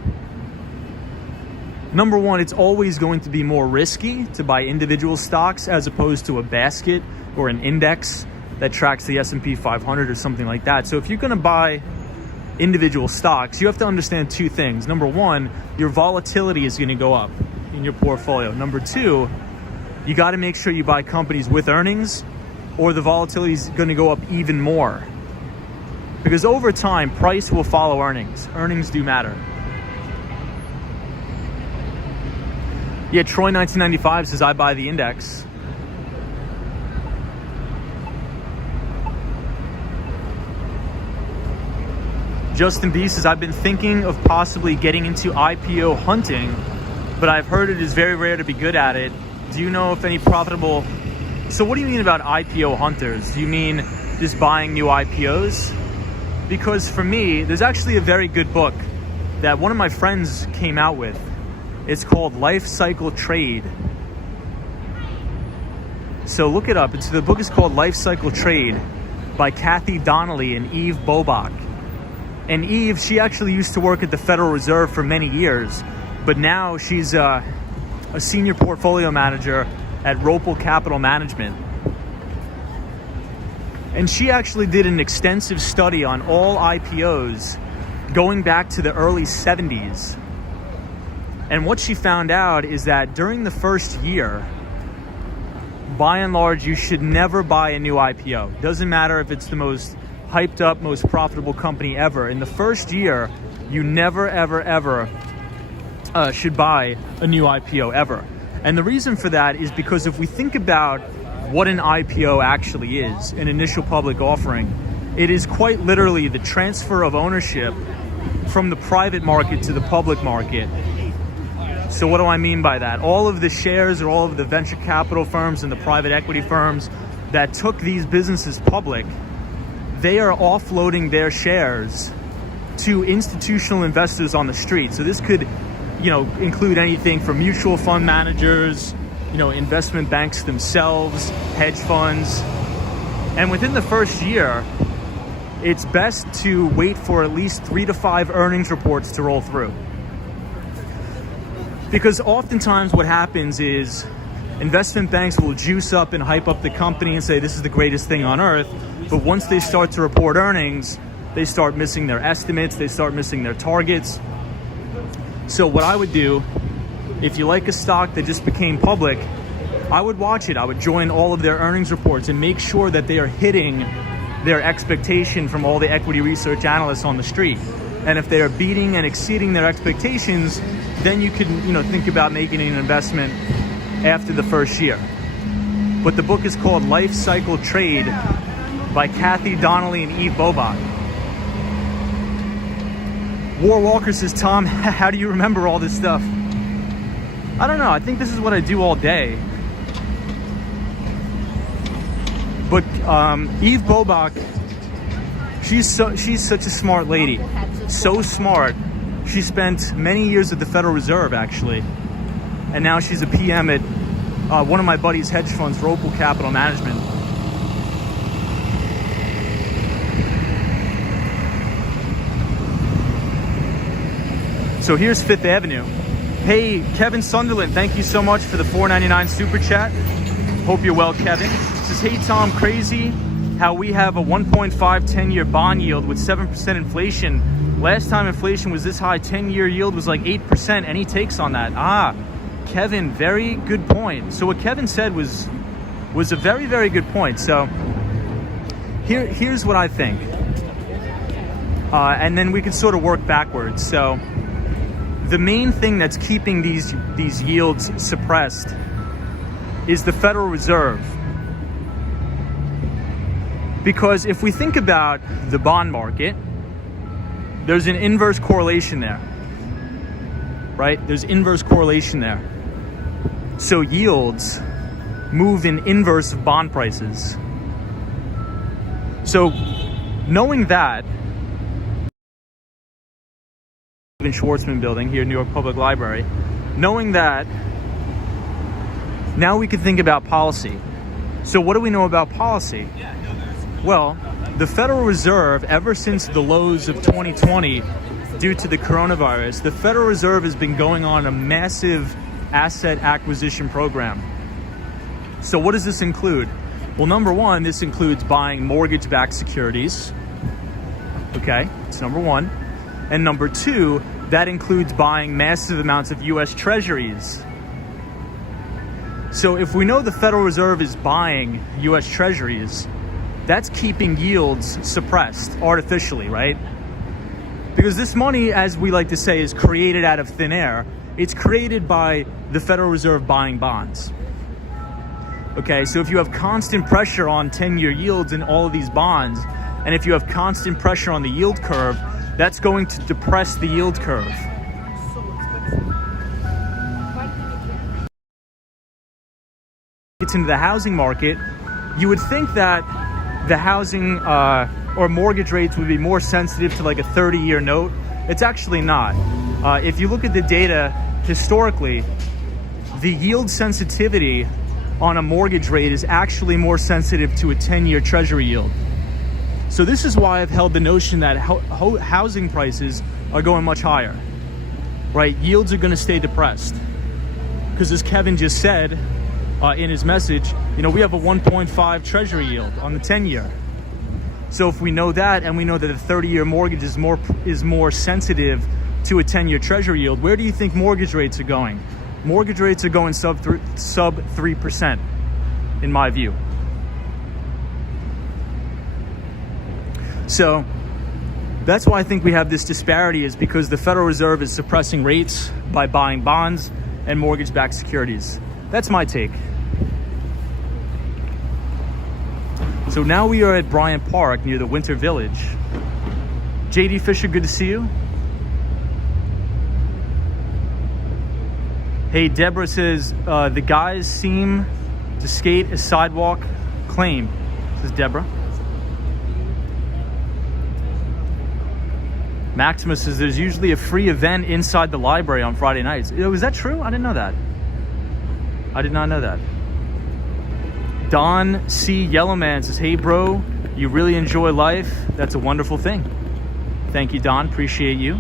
Number one, it's always going to be more risky to buy individual stocks as opposed to a basket or an index that tracks the S&P 500 or something like that. So if you're going to buy individual stocks, you have to understand two things. Number one, your volatility is going to go up in your portfolio. Number two, you got to make sure you buy companies with earnings, or the volatility is going to go up even more. Because over time, price will follow earnings. Earnings do matter. Yeah, Troy 1995 says, I buy the index. Justin B says, I've been thinking of possibly getting into IPO hunting, but I've heard it is very rare to be good at it. Do you know if any profitable... So what do you mean about IPO hunters? Do you mean just buying new IPOs? Because for me, there's actually a very good book that one of my friends came out with. It's called Life Cycle Trade. So look it up. The book is called Life Cycle Trade by Kathy Donnelly and Eve Bobach. And Eve, she actually used to work at the Federal Reserve for many years, but now she's a senior portfolio manager at Ropel Capital Management. And she actually did an extensive study on all IPOs going back to the early 70s. And what she found out is that during the first year, by and large, you should never buy a new IPO. Doesn't matter if it's the most hyped up, most profitable company ever. In the first year, you never, ever, ever should buy a new IPO ever. And the reason for that is because if we think about what an IPO actually is, an initial public offering, it is quite literally the transfer of ownership from the private market to the public market So what do I mean by that? All of the shares or all of the venture capital firms and the private equity firms that took these businesses public, they are offloading their shares to institutional investors on the street. So this could, include anything from mutual fund managers, investment banks themselves, hedge funds. And within the first year, it's best to wait for at least 3 to 5 earnings reports to roll through. Because oftentimes what happens is investment banks will juice up and hype up the company and say this is the greatest thing on earth. But once they start to report earnings, they start missing their estimates, they start missing their targets. So what I would do, if you like a stock that just became public, I would watch it. I would join all of their earnings reports and make sure that they are hitting their expectation from all the equity research analysts on the street. And if they are beating and exceeding their expectations, then you can, think about making an investment after the first year. But the book is called Life Cycle Trade by Kathy Donnelly and Eve Bobach. War Walker says, Tom, how do you remember all this stuff? I don't know. I think this is what I do all day. But Eve Bobach, she's such a smart lady. So smart. She spent many years at the Federal Reserve, actually. And now she's a PM at one of my buddy's hedge funds, Rocal Capital Management. So here's Fifth Avenue. Hey, Kevin Sunderland, thank you so much for the $4.99 super chat. Hope you're well, Kevin. Says, hey Tom, crazy how we have a 1.5 10-year bond yield with 7% inflation. Last time inflation was this high, 10-year yield was like 8%. Any takes on that? Kevin, very good point. So what Kevin said was a very, very good point. So here's what I think. And then we can sort of work backwards. So the main thing that's keeping these yields suppressed is the Federal Reserve. Because if we think about the bond market, there's an inverse correlation there, right? There's inverse correlation there. So yields move in inverse of bond prices. So knowing that, in Schwartzman Building here at New York Public Library, knowing that, now we can think about policy. So what do we know about policy? Well, the Federal Reserve, ever since the lows of 2020, due to the coronavirus, the Federal Reserve has been going on a massive asset acquisition program. So what does this include? Well, number one, this includes buying mortgage-backed securities. Okay, it's number one. And number two, that includes buying massive amounts of US Treasuries. So if we know the Federal Reserve is buying US Treasuries, that's keeping yields suppressed artificially, right? Because this money, as we like to say, is created out of thin air. It's created by the Federal Reserve buying bonds. Okay, so if you have constant pressure on 10-year yields in all of these bonds, and if you have constant pressure on the yield curve, that's going to depress the yield curve. It's into the housing market, you would think that the housing or mortgage rates would be more sensitive to like a 30-year note. It's actually not. If you look at the data historically, the yield sensitivity on a mortgage rate is actually more sensitive to a 10-year treasury yield. So this is why I've held the notion that housing prices are going much higher, right? Yields are going to stay depressed. Because as Kevin just said in his message, we have a 1.5 treasury yield on the 10-year. So if we know that, and we know that a 30-year mortgage is more sensitive to a 10-year treasury yield, where do you think mortgage rates are going? Mortgage rates are going sub 3%, in my view. So that's why I think we have this disparity, is because the Federal Reserve is suppressing rates by buying bonds and mortgage-backed securities. That's my take. So now we are at Bryant Park near the Winter Village. JD Fisher, good to see you. Hey, Deborah says, the guys seem to skate a sidewalk claim. This is Deborah. Maximus says there's usually a free event inside the library on Friday nights. Was that true? I didn't know that. I did not know that. Don C. Yellowman says, hey bro, you really enjoy life. That's a wonderful thing. Thank you, Don. Appreciate you.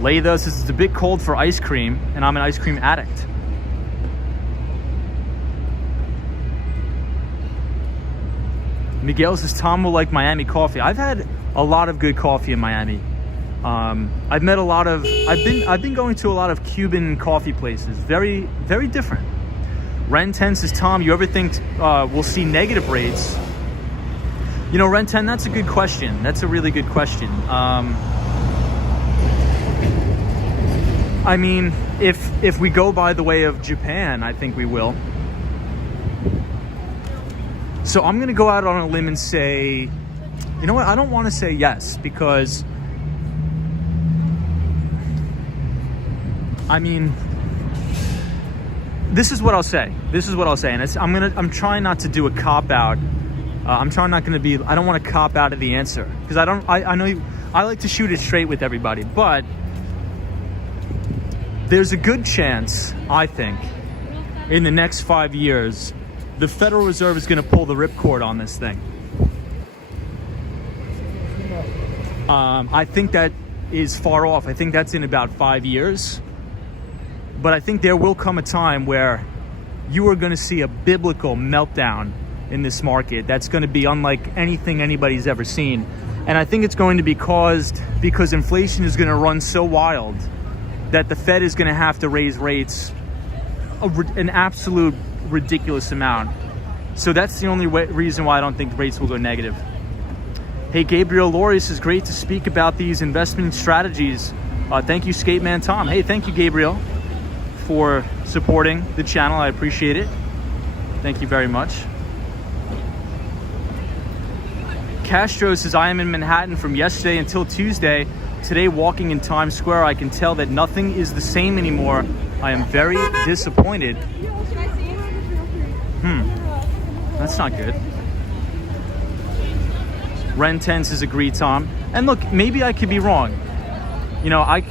Laytha says it's a bit cold for ice cream, and I'm an ice cream addict. Miguel says Tom will like Miami coffee. I've had a lot of good coffee in Miami. I've met a lot of. I've been going to a lot of Cuban coffee places. Very, very different. Ren 10 says, Tom, you ever think we'll see negative rates? You know, Ren 10, that's a good question. That's a really good question. I mean, if we go by the way of Japan, I think we will. So I'm going to go out on a limb and say, you know what? I don't want to say yes, because I mean, this is what I'll say. This is what I'll say, and I'm trying not to do a cop out. I don't want to cop out of the answer, because I know I like to shoot it straight with everybody, but there's a good chance, I think, in the next 5 years, the Federal Reserve is going to pull the ripcord on this thing. I think that is far off. I think that's in about 5 years. But I think there will come a time where you are going to see a biblical meltdown in this market that's going to be unlike anything anybody's ever seen. And I think it's going to be caused because inflation is going to run so wild that the Fed is going to have to raise rates an absolute ridiculous amount. So that's the only reason why I don't think the rates will go negative. Hey, Gabriel Laurie says, great to speak about these investment strategies. Thank you, Skateman Tom. Hey, thank you, Gabriel, for supporting the channel. I appreciate it. Thank you very much. Castro says, I am in Manhattan from yesterday until Tuesday. Today, walking in Times Square, I can tell that nothing is the same anymore. I am very disappointed. That's not good. Ren 10 says, agree, Tom. And look, maybe I could be wrong. You know, I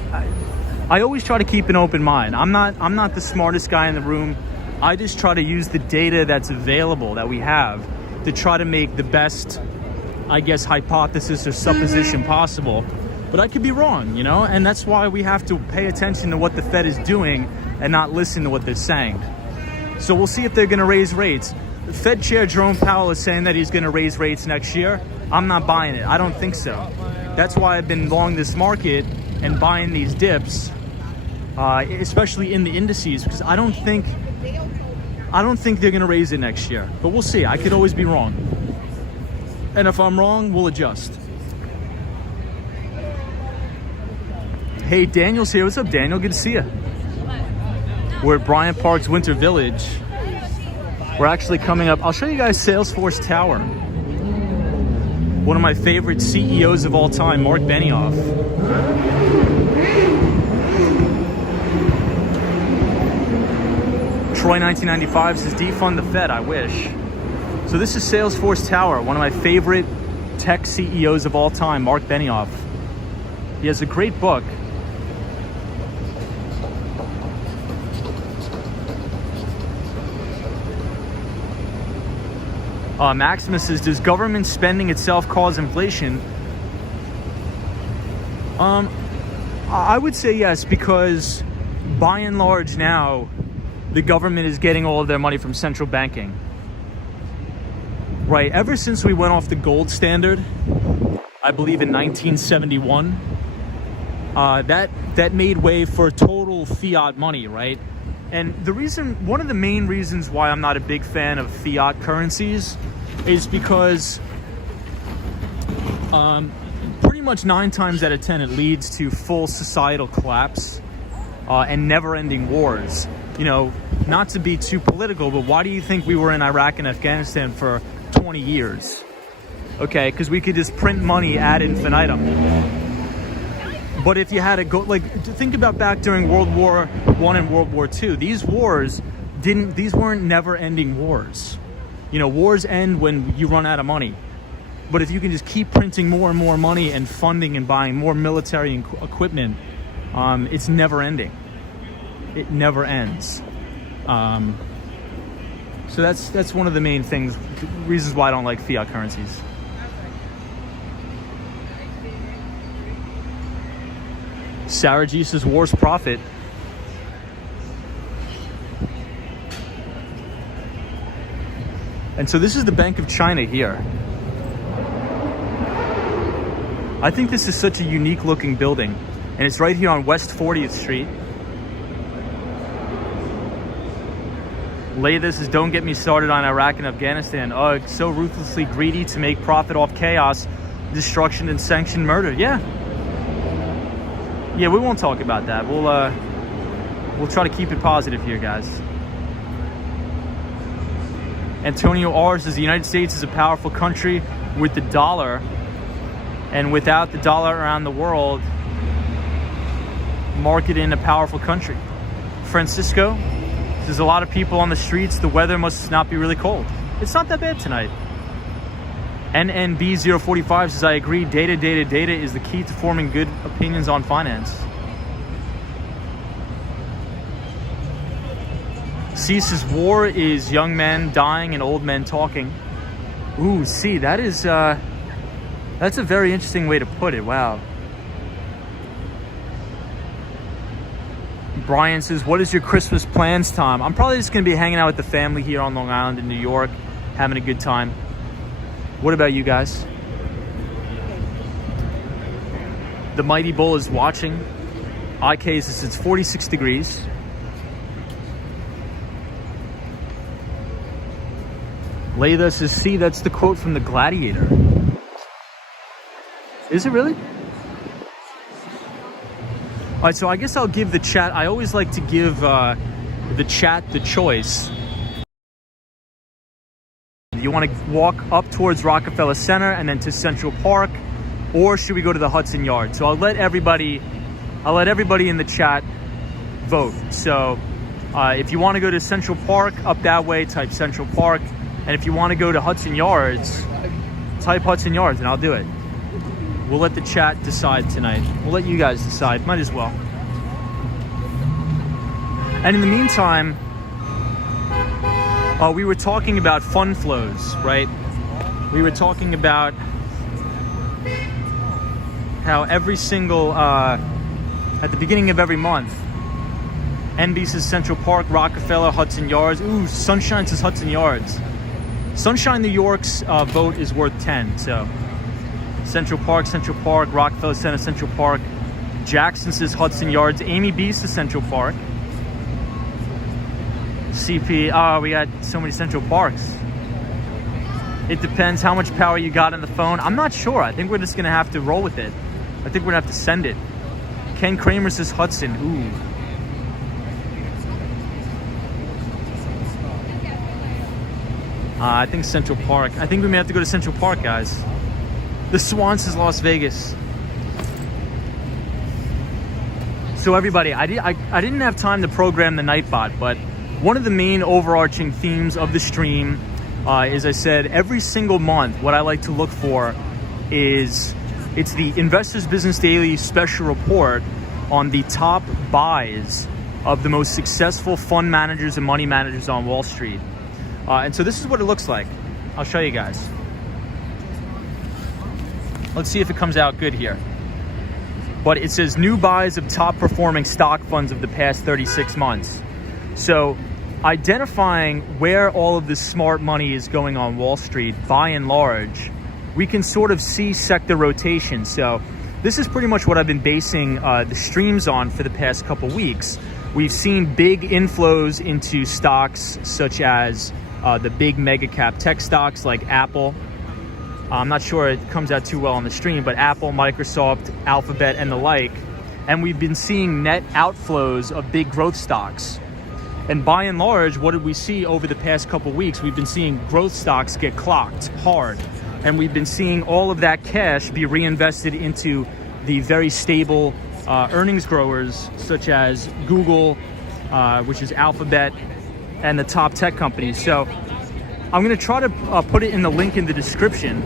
always try to keep an open mind. I'm not the smartest guy in the room. I just try to use the data that's available, that we have, to try to make the best, I guess, hypothesis or supposition possible. But I could be wrong, you know? And that's why we have to pay attention to what the Fed is doing and not listen to what they're saying. So we'll see if they're going to raise rates. The Fed Chair Jerome Powell is saying that he's going to raise rates next year. I'm not buying it. I don't think so. That's why I've been long this market and buying these dips, especially in the indices, because I don't think they're going to raise it next year. But we'll see. I could always be wrong. And if I'm wrong, we'll adjust. Hey, Daniel's here. What's up, Daniel? Good to see you. We're at Bryant Park's Winter Village. We're actually coming up. I'll show you guys Salesforce Tower. One of my favorite CEOs of all time, Mark Benioff. Troy 1995 says, defund the Fed, I wish. So this is Salesforce Tower, one of my favorite tech CEOs of all time, Mark Benioff. He has a great book. Maximus says, does government spending itself cause inflation? I would say yes, because by and large now, the government is getting all of their money from central banking. Right, ever since we went off the gold standard, I believe in 1971, that made way for total fiat money, right? And one of the main reasons why I'm not a big fan of fiat currencies is because pretty much 9 times out of 10 it leads to full societal collapse and never-ending wars. You know, not to be too political, but why do you think we were in Iraq and Afghanistan for 20 years? Okay, because we could just print money ad infinitum. But if you had to go, like, think about back during World War I and World War II, these weren't never-ending wars. You know, wars end when you run out of money. But if you can just keep printing more and more money and funding and buying more military equipment, it's never ending. It never ends. So that's one of the main reasons why I don't like fiat currencies. Sarajevo's worst prophet. And so this is the Bank of China here. I think this is such a unique looking building, and it's right here on West 40th Street. Lease says, don't get me started on Iraq and Afghanistan. Oh, it's so ruthlessly greedy to make profit off chaos, destruction, and sanctioned murder. Yeah, we won't talk about that. We'll try to keep it positive here, guys. Antonio R says the United States is a powerful country with the dollar, and without the dollar around the world, market in a powerful country. Francisco says a lot of people on the streets, the weather must not be really cold. It's not that bad tonight. NNB045 says I agree, data is the key to forming good opinions on finance. C says war is young men dying and old men talking. Ooh, see, that's a very interesting way to put it. Wow. Brian says, what is your Christmas plans, Tom? I'm probably just going to be hanging out with the family here on Long Island in New York, having a good time. What about you guys? The Mighty Bull is watching. IK says it's 46 degrees. Layla says, see, that's the quote from The Gladiator. Is it really? All right, so I guess I'll give the chat. I always like to give the chat the choice. You want to walk up towards Rockefeller Center and then to Central Park, or should we go to the Hudson Yard? So I'll let everybody in the chat vote. So if you want to go to Central Park, up that way, type Central Park. And if you want to go to Hudson Yards, type Hudson Yards and I'll do it. We'll let the chat decide tonight. We'll let you guys decide. Might as well. And in the meantime, we were talking about fund flows, right? We were talking about how every single, at the beginning of every month, NB says Central Park, Rockefeller, Hudson Yards. Ooh, Sunshine says Hudson Yards. Sunshine, New York's vote is worth 10, so Central Park, Rockefeller Center, Central Park. Jackson says Hudson Yards. Amy B says Central Park. CP, we got so many Central Parks. It depends how much power you got on the phone. I'm not sure. I think we're just going to have to roll with it. I think we're going to have to send it. Ken Kramer says Hudson. Ooh. I think Central Park. I think we may have to go to Central Park, guys. The Swan says Las Vegas. So everybody, I didn't have time to program the Nightbot, but one of the main overarching themes of the stream, as I said, every single month, what I like to look for is, it's the Investors Business Daily special report on the top buys of the most successful fund managers and money managers on Wall Street. And so this is what it looks like. I'll show you guys. Let's see if it comes out good here. But it says new buys of top performing stock funds of the past 36 months. So identifying where all of this smart money is going on Wall Street, by and large, we can sort of see sector rotation. So this is pretty much what I've been basing the streams on for the past couple weeks. We've seen big inflows into stocks such as the big mega cap tech stocks like Apple. I'm not sure it comes out too well on the stream, but Apple, Microsoft, Alphabet, and the like. And we've been seeing net outflows of big growth stocks. And by and large, what did we see over the past couple weeks? We've been seeing growth stocks get clocked hard. And we've been seeing all of that cash be reinvested into the very stable earnings growers such as Google, which is Alphabet, and the top tech companies. So I'm going to try to put it in the link in the description.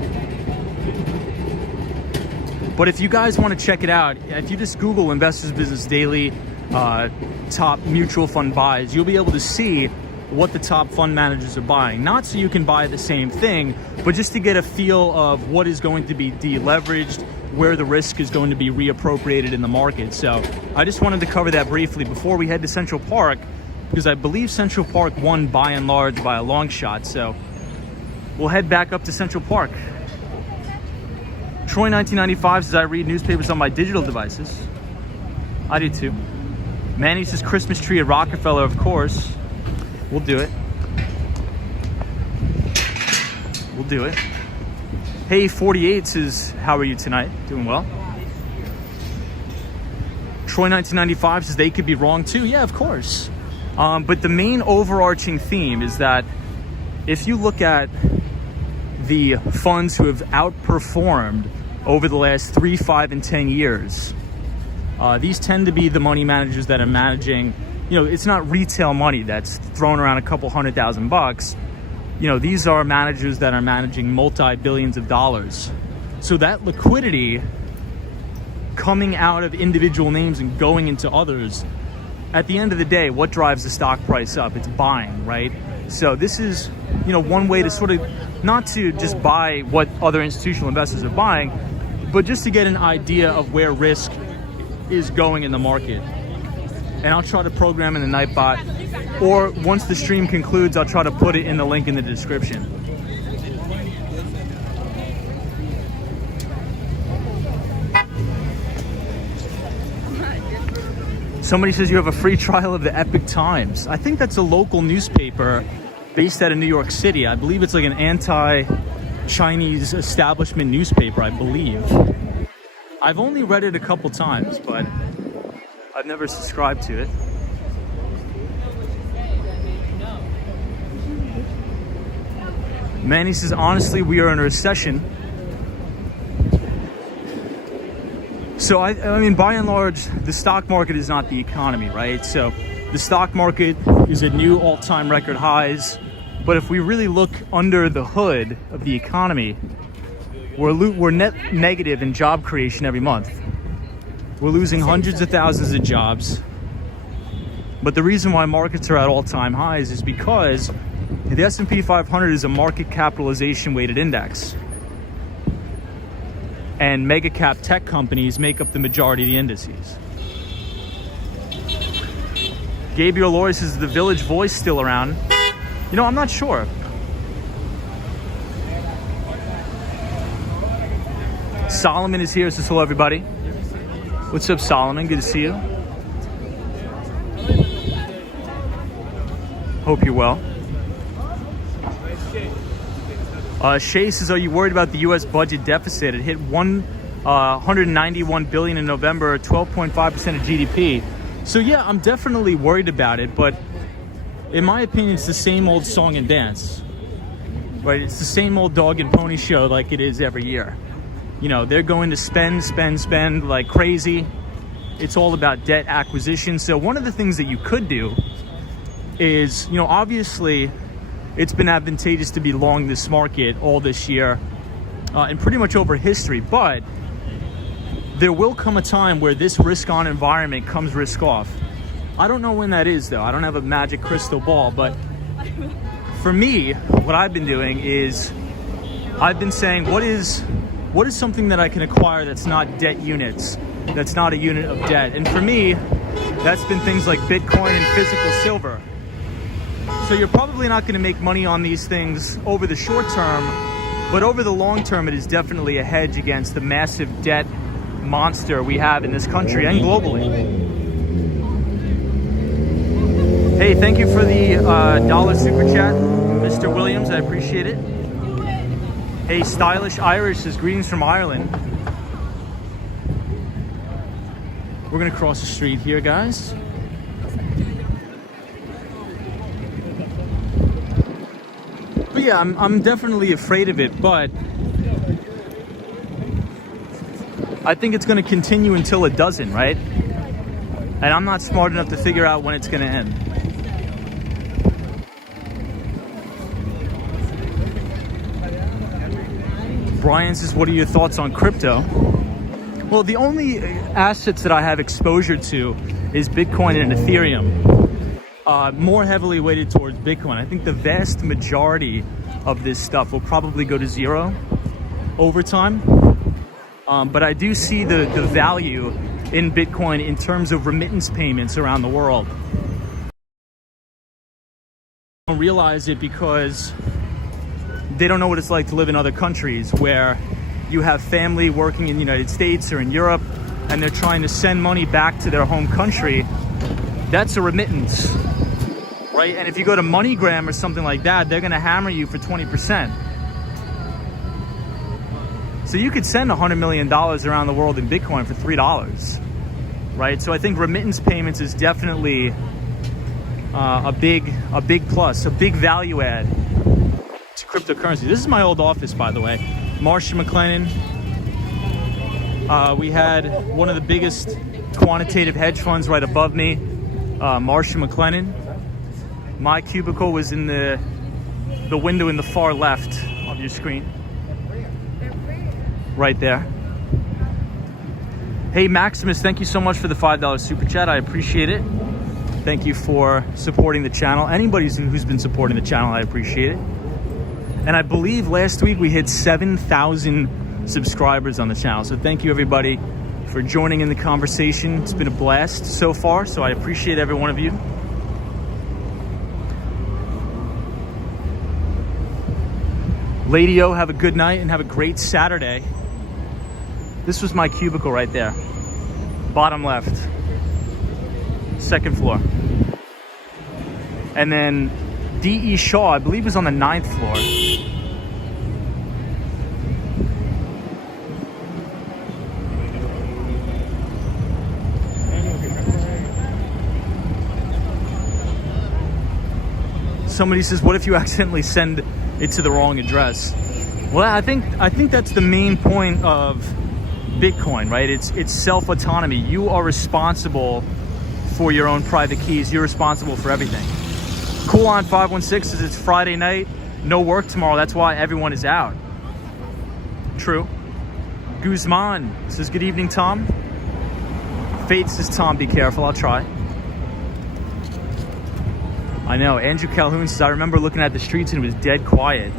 But if you guys want to check it out, if you just Google Investors Business Daily top mutual fund buys, you'll be able to see what the top fund managers are buying. Not so you can buy the same thing, but just to get a feel of what is going to be deleveraged, where the risk is going to be reappropriated in the market. So I just wanted to cover that briefly before we head to Central Park, because I believe Central Park won by and large by a long shot. So we'll head back up to Central Park. Troy 1995 says I read newspapers on my digital devices. I do too. Manny says Christmas tree at Rockefeller, of course. We'll do it. We'll do it. Hey, 48 says, how are you tonight? Doing well. Troy 1995 says they could be wrong too. Yeah, of course. But the main overarching theme is that if you look at the funds who have outperformed over the last 3, 5, and 10 years, these tend to be the money managers that are managing, you know, it's not retail money that's thrown around a couple $100,000. You know, these are managers that are managing multi-billions of dollars. So that liquidity coming out of individual names and going into others, at the end of the day, what drives the stock price up? It's buying, right? So this is, you know, one way to sort of, not to just buy what other institutional investors are buying, but just to get an idea of where risk is going in the market. And I'll try to program in the Nightbot, or once the stream concludes, I'll try to put it in the link in the description. Somebody says you have a free trial of the Epic Times. I think that's a local newspaper based out of New York City. I believe it's like an anti-Chinese establishment newspaper, I believe. I've only read it a couple times, but I've never subscribed to it. Manny says, honestly, we are in a recession. So, I mean, by and large, the stock market is not the economy, right? So the stock market is at new all-time record highs. But if we really look under the hood of the economy, we're net negative in job creation every month. We're losing hundreds of thousands of jobs. But the reason why markets are at all-time highs is because the S&P 500 is a market capitalization weighted index. And mega cap tech companies make up the majority of the indices. Gabriel Loy says, is the Village Voice still around? You know, I'm not sure. Solomon is here, says hello everybody. What's up, Solomon? Good to see you. Hope you're well. Shay says, are you worried about the U.S. budget deficit? It hit $191 billion in November, 12.5% of GDP. So yeah, I'm definitely worried about it, but in my opinion, it's the same old song and dance, right? It's the same old dog and pony show like it is every year. You know, they're going to spend like crazy. It's all about debt acquisition. So one of the things that you could do is, you know, obviously it's been advantageous to be long this market all this year and pretty much over history, but there will come a time where this risk-on environment comes risk-off. I don't know when that is, though. I don't have a magic crystal ball, but for me, what I've been doing is I've been saying, what is something that I can acquire that's not debt units, that's not a unit of debt? And for me, that's been things like Bitcoin and physical silver. So you're probably not going to make money on these things over the short term, but over the long term, it is definitely a hedge against the massive debt monster we have in this country and globally. Hey, thank you for the $1 super chat, Mr. Williams. I appreciate it. Hey, Stylish Irish says, greetings from Ireland. We're going to cross the street here, guys. But yeah, I'm definitely afraid of it, but I think it's going to continue until it doesn't, right? And I'm not smart enough to figure out when it's going to end. Brian says, what are your thoughts on crypto? Well, the only assets that I have exposure to is Bitcoin and Ethereum. More heavily weighted towards Bitcoin. I think the vast majority of this stuff will probably go to zero over time. But I do see the value in Bitcoin in terms of remittance payments around the world. I don't realize it because they don't know what it's like to live in other countries where you have family working in the United States or in Europe and they're trying to send money back to their home country. That's a remittance, right? And if you go to MoneyGram or something like that, they're gonna hammer you for 20%. So you could send $100 million around the world in Bitcoin for $3, right? So I think remittance payments is definitely a big plus, a big value add to cryptocurrency. This is my old office, by the way. Marcia McLennan. We had one of the biggest quantitative hedge funds right above me, Marcia McLennan. My cubicle was in the window in the far left of your screen. Right there. Hey Maximus, thank you so much for the $5 super chat. I appreciate it. Thank you for supporting the channel. Anybody who's been supporting the channel, I appreciate it. And I believe last week we hit 7,000 subscribers on the channel. So thank you everybody for joining in the conversation. It's been a blast so far, so I appreciate every one of you. Lady O, have a good night and have a great Saturday. This was my cubicle right there. Bottom left. Second floor. And then D.E. Shaw, I believe, was on the 9th floor. Somebody says, what if you accidentally send it to the wrong address? Well, I think that's the main point of Bitcoin, right? It's self-autonomy. You are responsible for your own private keys. You're responsible for everything. Cool on 516 says it's Friday night, no work tomorrow. That's why everyone is out. True. Guzman says, good evening, Tom. Faith says, Tom, be careful. I'll try. I know. Andrew Calhoun says, I remember looking at the streets and it was dead quiet.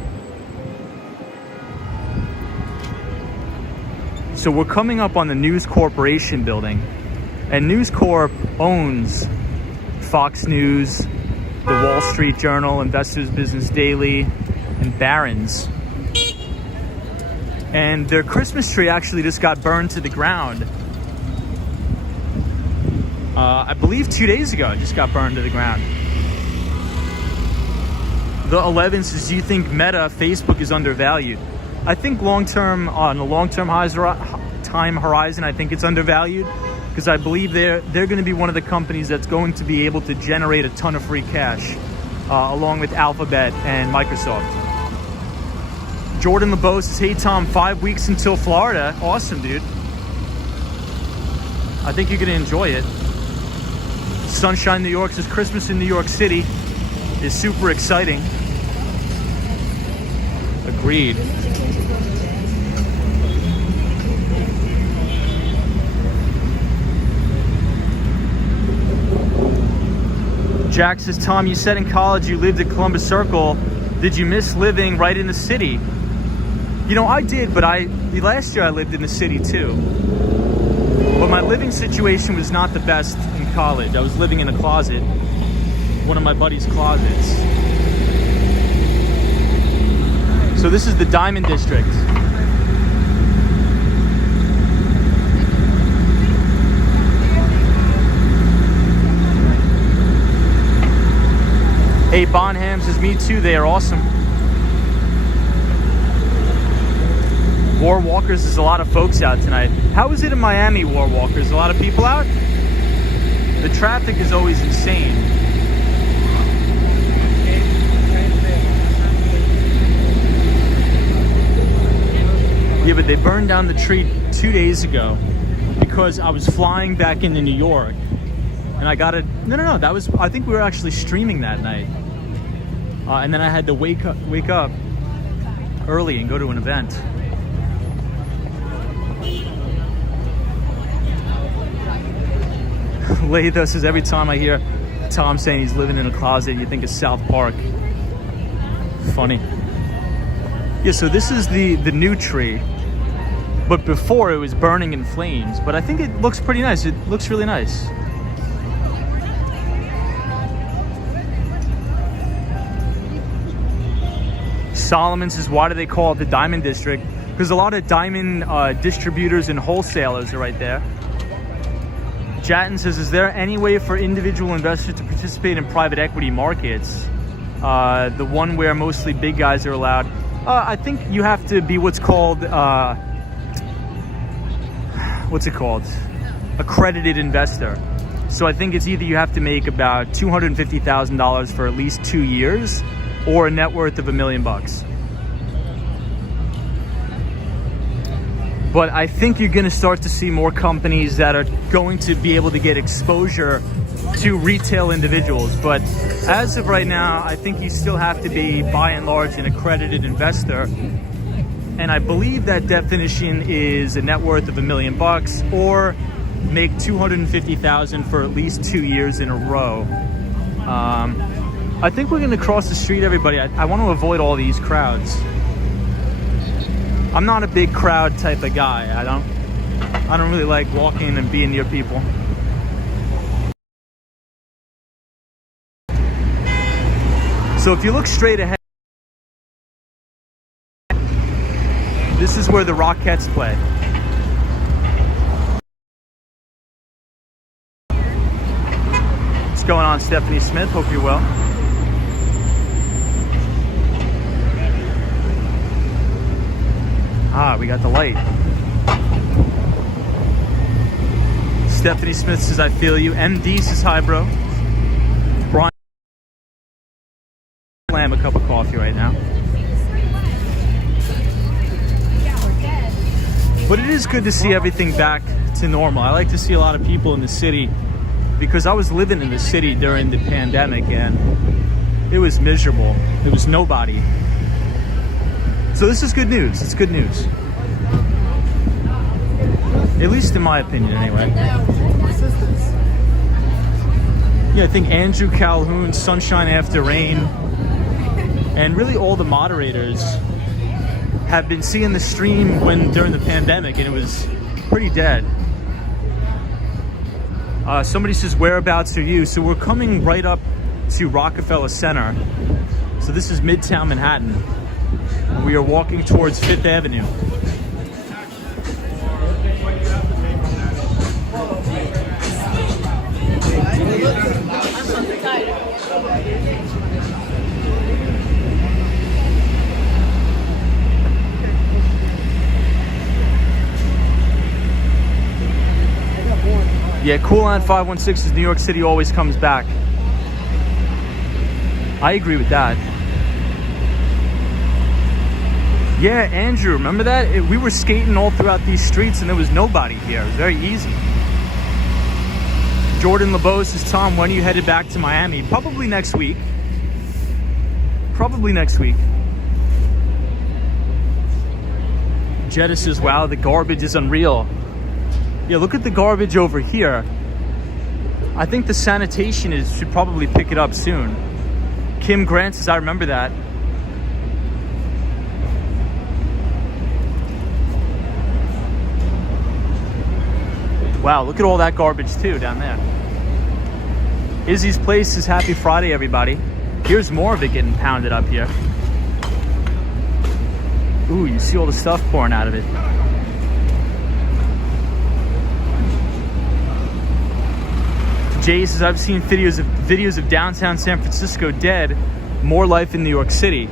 So we're coming up on the News Corporation building, and News Corp owns Fox News, the Wall Street Journal, Investors Business Daily, and Barron's. And their Christmas tree actually just got burned to the ground. I believe 2 days ago, it just got burned to the ground. The 11 says, do you think Meta, Facebook is undervalued? I think long-term, on a long-term time horizon, I think it's undervalued because I believe they're going to be one of the companies that's going to be able to generate a ton of free cash, along with Alphabet and Microsoft. Jordan LeBeau says, hey Tom, 5 weeks until Florida. Awesome, dude. I think you're going to enjoy it. Sunshine New York says, Christmas in New York City is super exciting. Agreed. Jack says, Tom, you said in college you lived at Columbus Circle. Did you miss living right in the city? You know, I did, but last year I lived in the city too. But my living situation was not the best in college. I was living in a closet, one of my buddy's closets. So this is the Diamond District. Hey, Bonham says, me too, they are awesome. War Walkers, there's a lot of folks out tonight. How is it in Miami, War Walkers? A lot of people out? The traffic is always insane. Yeah, but they burned down the tree 2 days ago because I was flying back into New York and I got it. No. That was, I think we were actually streaming that night, and then I had to wake up early and go to an event. Latha says every time I hear Tom saying he's living in a closet, you think of South Park. Funny. Yeah, so this is the new tree, but before it was burning in flames. But I think it looks pretty nice. It looks really nice. Solomon says, why do they call it the Diamond District? Because a lot of diamond distributors and wholesalers are right there. Jatton says, is there any way for individual investors to participate in private equity markets? The one where mostly big guys are allowed. I think you have to be what's called, accredited investor. So I think it's either you have to make about $250,000 for at least 2 years, or a net worth of $1 million. But I think you're gonna start to see more companies that are going to be able to get exposure to retail individuals. But as of right now, I think you still have to be, by and large, an accredited investor. And I believe that definition is a net worth of $1 million or make $250,000 for at least 2 years in a row. I think we're gonna cross the street, everybody. I want to avoid all these crowds. I'm not a big crowd type of guy. I don't really like walking and being near people. So if you look straight ahead, this is where the Rockettes play. What's going on, Stephanie Smith? Hope you're well. We got the light. Stephanie Smith says, I feel you. MD says, hi, bro. Brian, slam a cup of coffee right now. But it is good to see everything back to normal. I like to see a lot of people in the city because I was living in the city during the pandemic and it was miserable. There was nobody. So this is good news. It's good news. At least in my opinion, anyway. Yeah, I think Andrew Calhoun, Sunshine After Rain, and really all the moderators have been seeing the stream during the pandemic, and it was pretty dead. Somebody says, whereabouts are you? So we're coming right up to Rockefeller Center. So this is Midtown Manhattan. We are walking towards 5th Avenue. Yeah, Cool on 516 is New York City always comes back. I agree with that. Yeah, Andrew, remember that? We were skating all throughout these streets and there was nobody here. It was very easy. Jordan LeBeau says, Tom, when are you headed back to Miami? Probably next week. Probably next week. Jetta says, wow, the garbage is unreal. Yeah, look at the garbage over here. I think the sanitation should probably pick it up soon. Kim Grant says, I remember that. Wow, look at all that garbage too down there. Izzy's Place says, happy Friday, everybody. Here's more of it getting pounded up here. Ooh, you see all the stuff pouring out of it. Jay says, I've seen videos of downtown San Francisco dead, more life in New York City.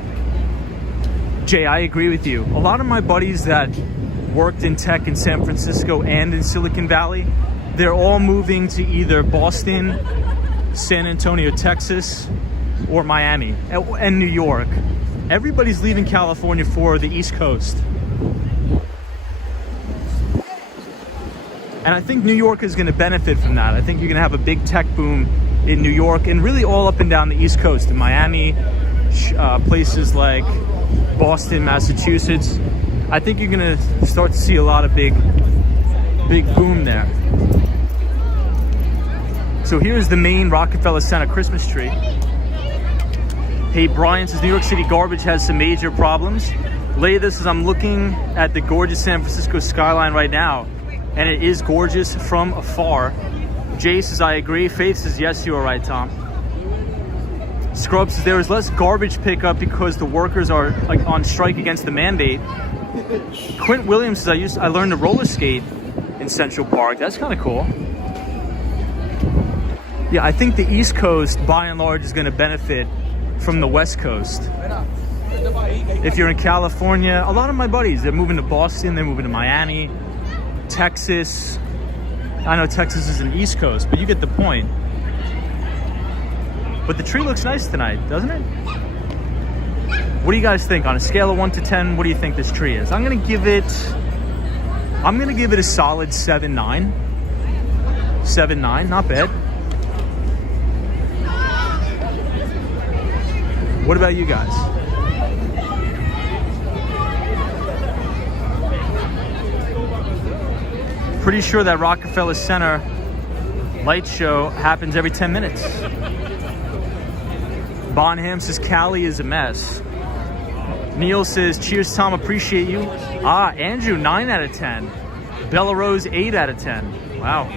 Jay, I agree with you. A lot of my buddies that worked in tech in San Francisco and in Silicon Valley, they're all moving to either Boston, San Antonio, Texas, or Miami, and New York. Everybody's leaving California for the East Coast. And I think New York is going to benefit from that. I think you're going to have a big tech boom in New York and really all up and down the East Coast, in Miami, places like Boston, Massachusetts. I think you're going to start to see a lot of big boom there. So here's the main Rockefeller Center Christmas tree. Hey, Brian says New York City garbage has some major problems. Lay this as I'm looking at the gorgeous San Francisco skyline right now, and it is gorgeous from afar. Jay says, I agree. Faith says, yes, you are right, Tom. Scrub says, there is less garbage pickup because the workers are like on strike against the mandate. Quint Williams says, I learned to roller skate in Central Park. That's kind of cool. Yeah, I think the East Coast, by and large, is going to benefit from the West Coast. If you're in California, a lot of my buddies, they're moving to Boston, they're moving to Miami, Texas. I know Texas is an East Coast, but you get the point. But the tree looks nice tonight, doesn't it? What do you guys think? On a scale of 1 to 10, what do you think this tree is? I'm gonna give it a solid 7.9. 7.9, not bad. What about you guys? Pretty sure that Rockefeller Center light show happens every 10 minutes. Bonham says Cali is a mess. Neil says, cheers, Tom, appreciate you. Andrew, 9 out of 10. Bella Rose, 8 out of 10. Wow.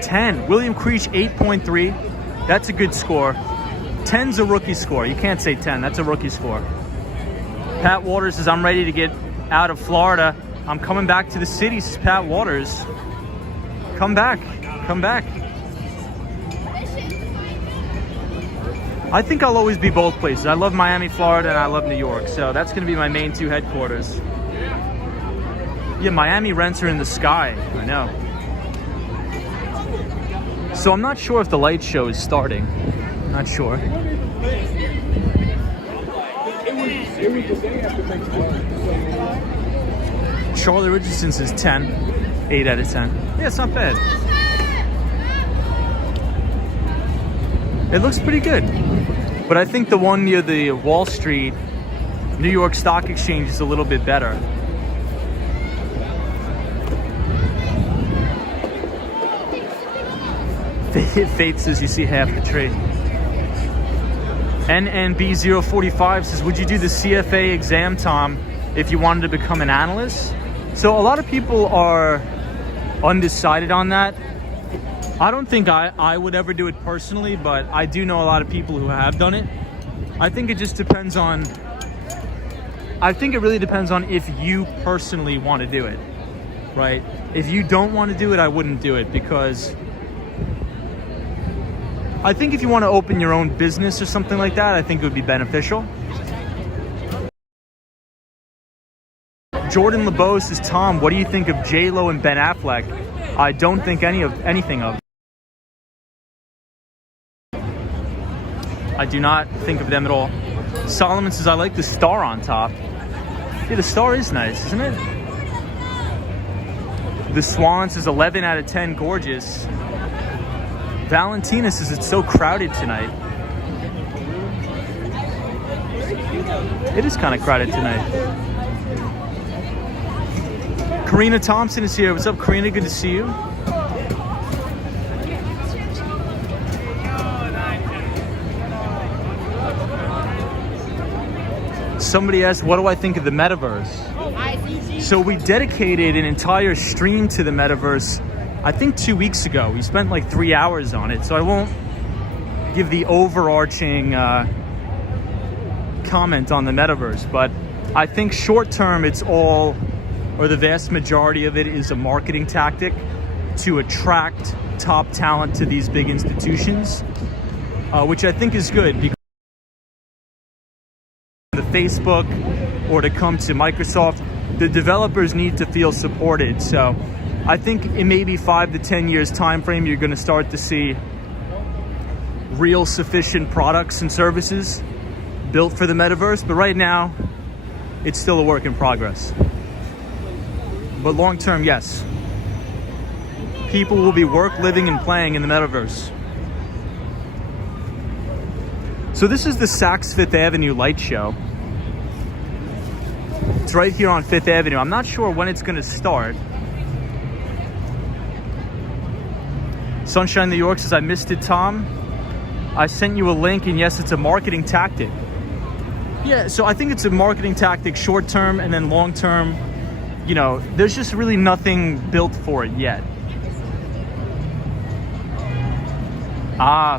10. William Creech, 8.3. That's a good score. 10's a rookie score. You can't say 10. That's a rookie score. Pat Waters says, I'm ready to get out of Florida. I'm coming back to the city, says Pat Waters. Come back. Come back. I think I'll always be both places. I love Miami, Florida, and I love New York. So that's going to be my main two headquarters. Yeah, Miami rents are in the sky. I know. So I'm not sure if the light show is starting. Not sure. Charlie Richardson says 10. 8 out of 10. Yeah, it's not bad. It looks pretty good. But I think the one near the Wall Street, New York Stock Exchange is a little bit better. Faith says you see half the tree. NNB045 says, would you do the CFA exam, Tom, if you wanted to become an analyst? So a lot of people are undecided on that. I don't think I would ever do it personally, but I do know a lot of people who have done it. I think it just depends on, I think it really depends on if you personally want to do it, right? If you don't want to do it, I wouldn't do it, because I think if you want to open your own business or something like that, I think it would be beneficial. Jordan LeBeau says, Tom, what do you think of J-Lo and Ben Affleck? I don't think anything of. I do not think of them at all. Solomon says, I like the star on top. Yeah, the star is nice, isn't it? The Swan says 11 out of 10, gorgeous. Valentina says it's so crowded tonight. It is kind of crowded tonight. Karina Thompson is here. What's up, Karina? Good to see you. Somebody asked, what do I think of the metaverse? So we dedicated an entire stream to the metaverse, I think 2 weeks ago. We spent like 3 hours on it. So I won't give the overarching comment on the metaverse, but I think short term it's all, or the vast majority of it, is a marketing tactic to attract top talent to these big institutions, which I think is good, because the Facebook or to come to Microsoft, the developers need to feel supported. So I think in maybe 5 to 10 years time frame, you're going to start to see real sufficient products and services built for the metaverse. But right now, it's still a work in progress. But long term, yes. people will be work, living, and playing in the metaverse. So this is the Saks Fifth Avenue light show. It's right here on Fifth Avenue. I'm not sure when it's gonna start. Sunshine New York says, I missed it, Tom. I sent you a link, and yes, it's a marketing tactic. Yeah, so I think it's a marketing tactic, short term, and then long term, you know, there's just really nothing built for it yet.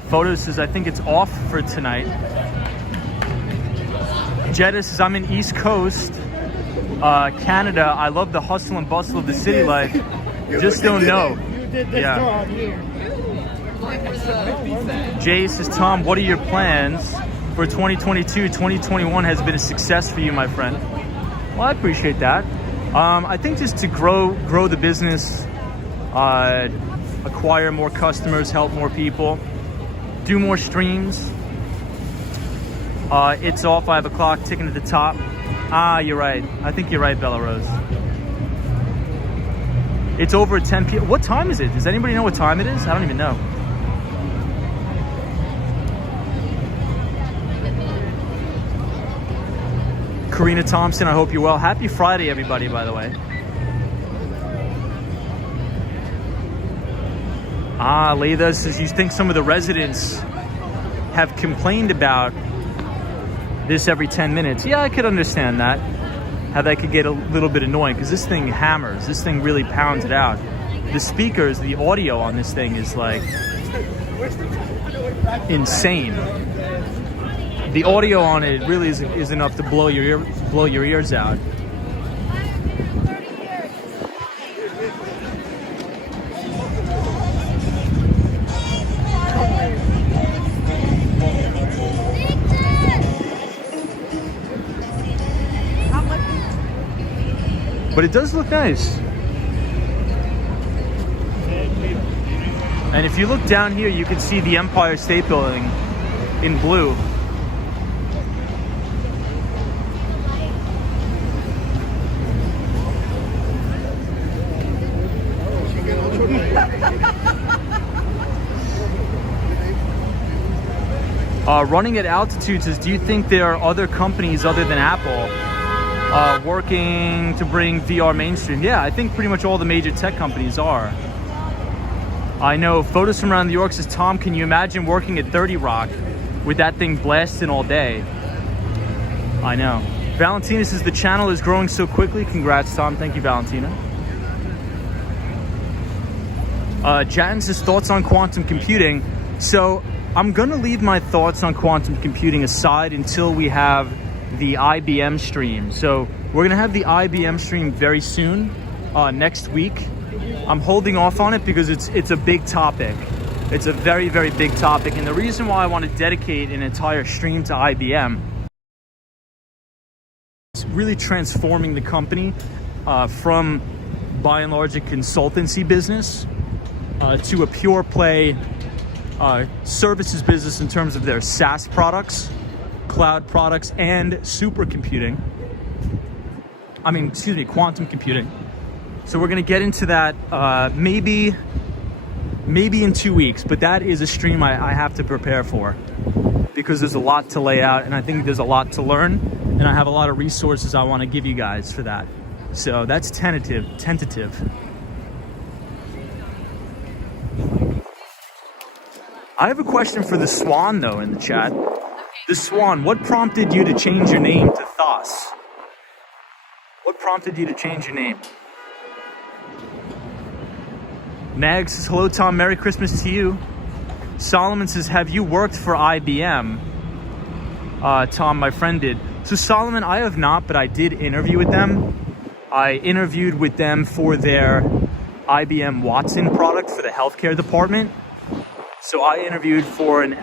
Photo says, I think it's off for tonight. Jetta says, I'm in East Coast, Canada. I love the hustle and bustle of the city life. Just don't know. Yeah. Jay says, Tom, what are your plans for 2022? 2021 has been a success for you, my friend. Well, I appreciate that. I think just to grow the business, acquire more customers, help more people, do more streams. It's all 5 o'clock, ticking at the top. You're right. I think you're right, Bella Rose. It's over at 10 p.m. What time is it? Does anybody know what time it is? I don't even know. Karina Thompson, I hope you're well. Happy Friday, everybody, by the way. Leitha says, you think some of the residents have complained about this every 10 minutes? Yeah, I could understand that. How that could get a little bit annoying, because this thing hammers. This thing really pounds it out. The speakers, the audio on this thing is like insane. The audio on it really is enough to blow your ears out. But it does look nice. And if you look down here, you can see the Empire State Building in blue. Running at altitude says, do you think there are other companies other than Apple working to bring VR mainstream? Yeah, I think pretty much all the major tech companies are. I know Photos from Around New York says, Tom, can you imagine working at 30 Rock with that thing blasting all day? I know. Valentina says, the channel is growing so quickly. Congrats, Tom. Thank you, Valentina. Jatin says, thoughts on quantum computing. So I'm gonna leave my thoughts on quantum computing aside until we have the IBM stream. So we're gonna have the IBM stream very soon, next week. I'm holding off on it because it's a big topic. It's a very, very big topic. And the reason why I want to dedicate an entire stream to IBM is really transforming the company from, by and large, a consultancy business to a pure play services business in terms of their SaaS products, cloud products, and supercomputing. Quantum computing. So we're gonna get into that maybe in 2 weeks, but that is a stream I have to prepare for because there's a lot to lay out, and I think there's a lot to learn, and I have a lot of resources I want to give you guys for that. So that's tentative. I have a question for the Swan, though, in the chat. The Swan, what prompted you to change your name to Thos? What prompted you to change your name? Mag says, hello, Tom. Merry Christmas to you. Solomon says, have you worked for IBM? Tom, my friend, did. So Solomon, I have not, but I did interview with them. I interviewed with them for their IBM Watson product for the healthcare department. So I interviewed for an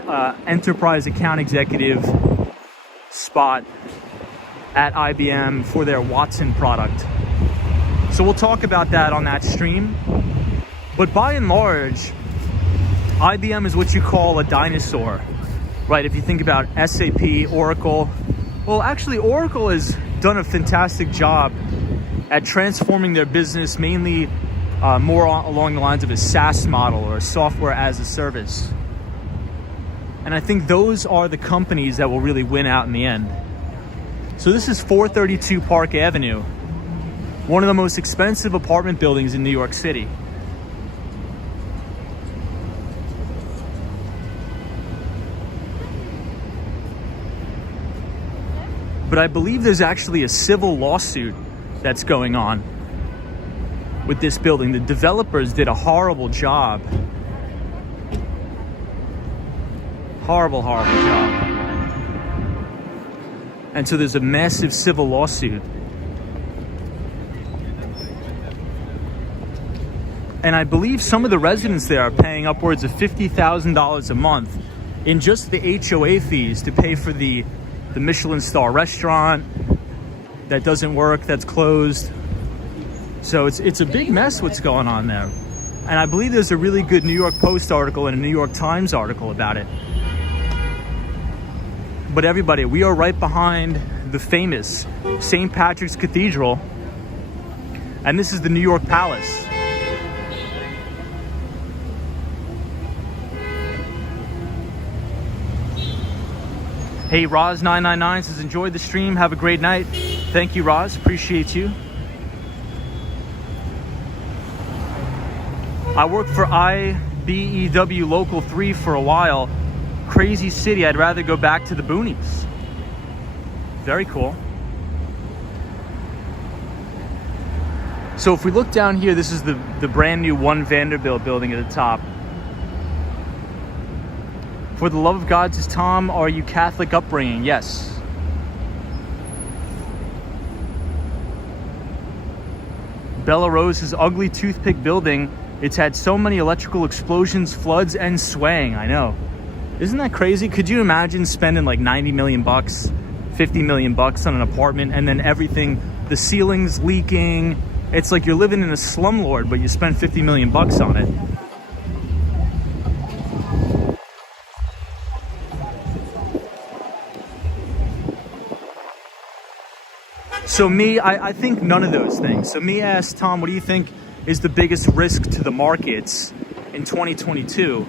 enterprise account executive spot at IBM for their Watson product. So we'll talk about that on that stream. But by and large, IBM is what you call a dinosaur, right? If you think about SAP, Oracle. Well, actually, Oracle has done a fantastic job at transforming their business, mainly more along the lines of a SaaS model or a software as a service. And I think those are the companies that will really win out in the end. So this is 432 Park Avenue, one of the most expensive apartment buildings in New York City. But I believe there's actually a civil lawsuit that's going on with this building. The developers did a horrible job. Horrible job. And so there's a massive civil lawsuit. And I believe some of the residents there are paying upwards of $50,000 a month in just the HOA fees to pay for the Michelin star restaurant that doesn't work, that's closed. So it's a big mess what's going on there. And I believe there's a really good New York Post article and a New York Times article about it. But everybody, we are right behind the famous St. Patrick's Cathedral, and this is the New York Palace. Hey, Roz999 says, enjoyed the stream. Have a great night. Thank you, Roz. Appreciate you. I worked for IBEW Local 3 for a while. Crazy city. I'd rather go back to the boonies. Very cool. So if we look down here, this is the brand new One Vanderbilt building at the top. For the love of God, says Tom, are you Catholic upbringing? Yes. Bella Rose's ugly toothpick building. It's had so many electrical explosions, floods, and swaying. I know. Isn't that crazy? Could you imagine spending like 90 million bucks, 50 million bucks on an apartment, and then everything, the ceiling's leaking. It's like you're living in a slumlord, but you spend 50 million bucks on it. So me, I think none of those things. So me asked Tom, what do you think is the biggest risk to the markets in 2022?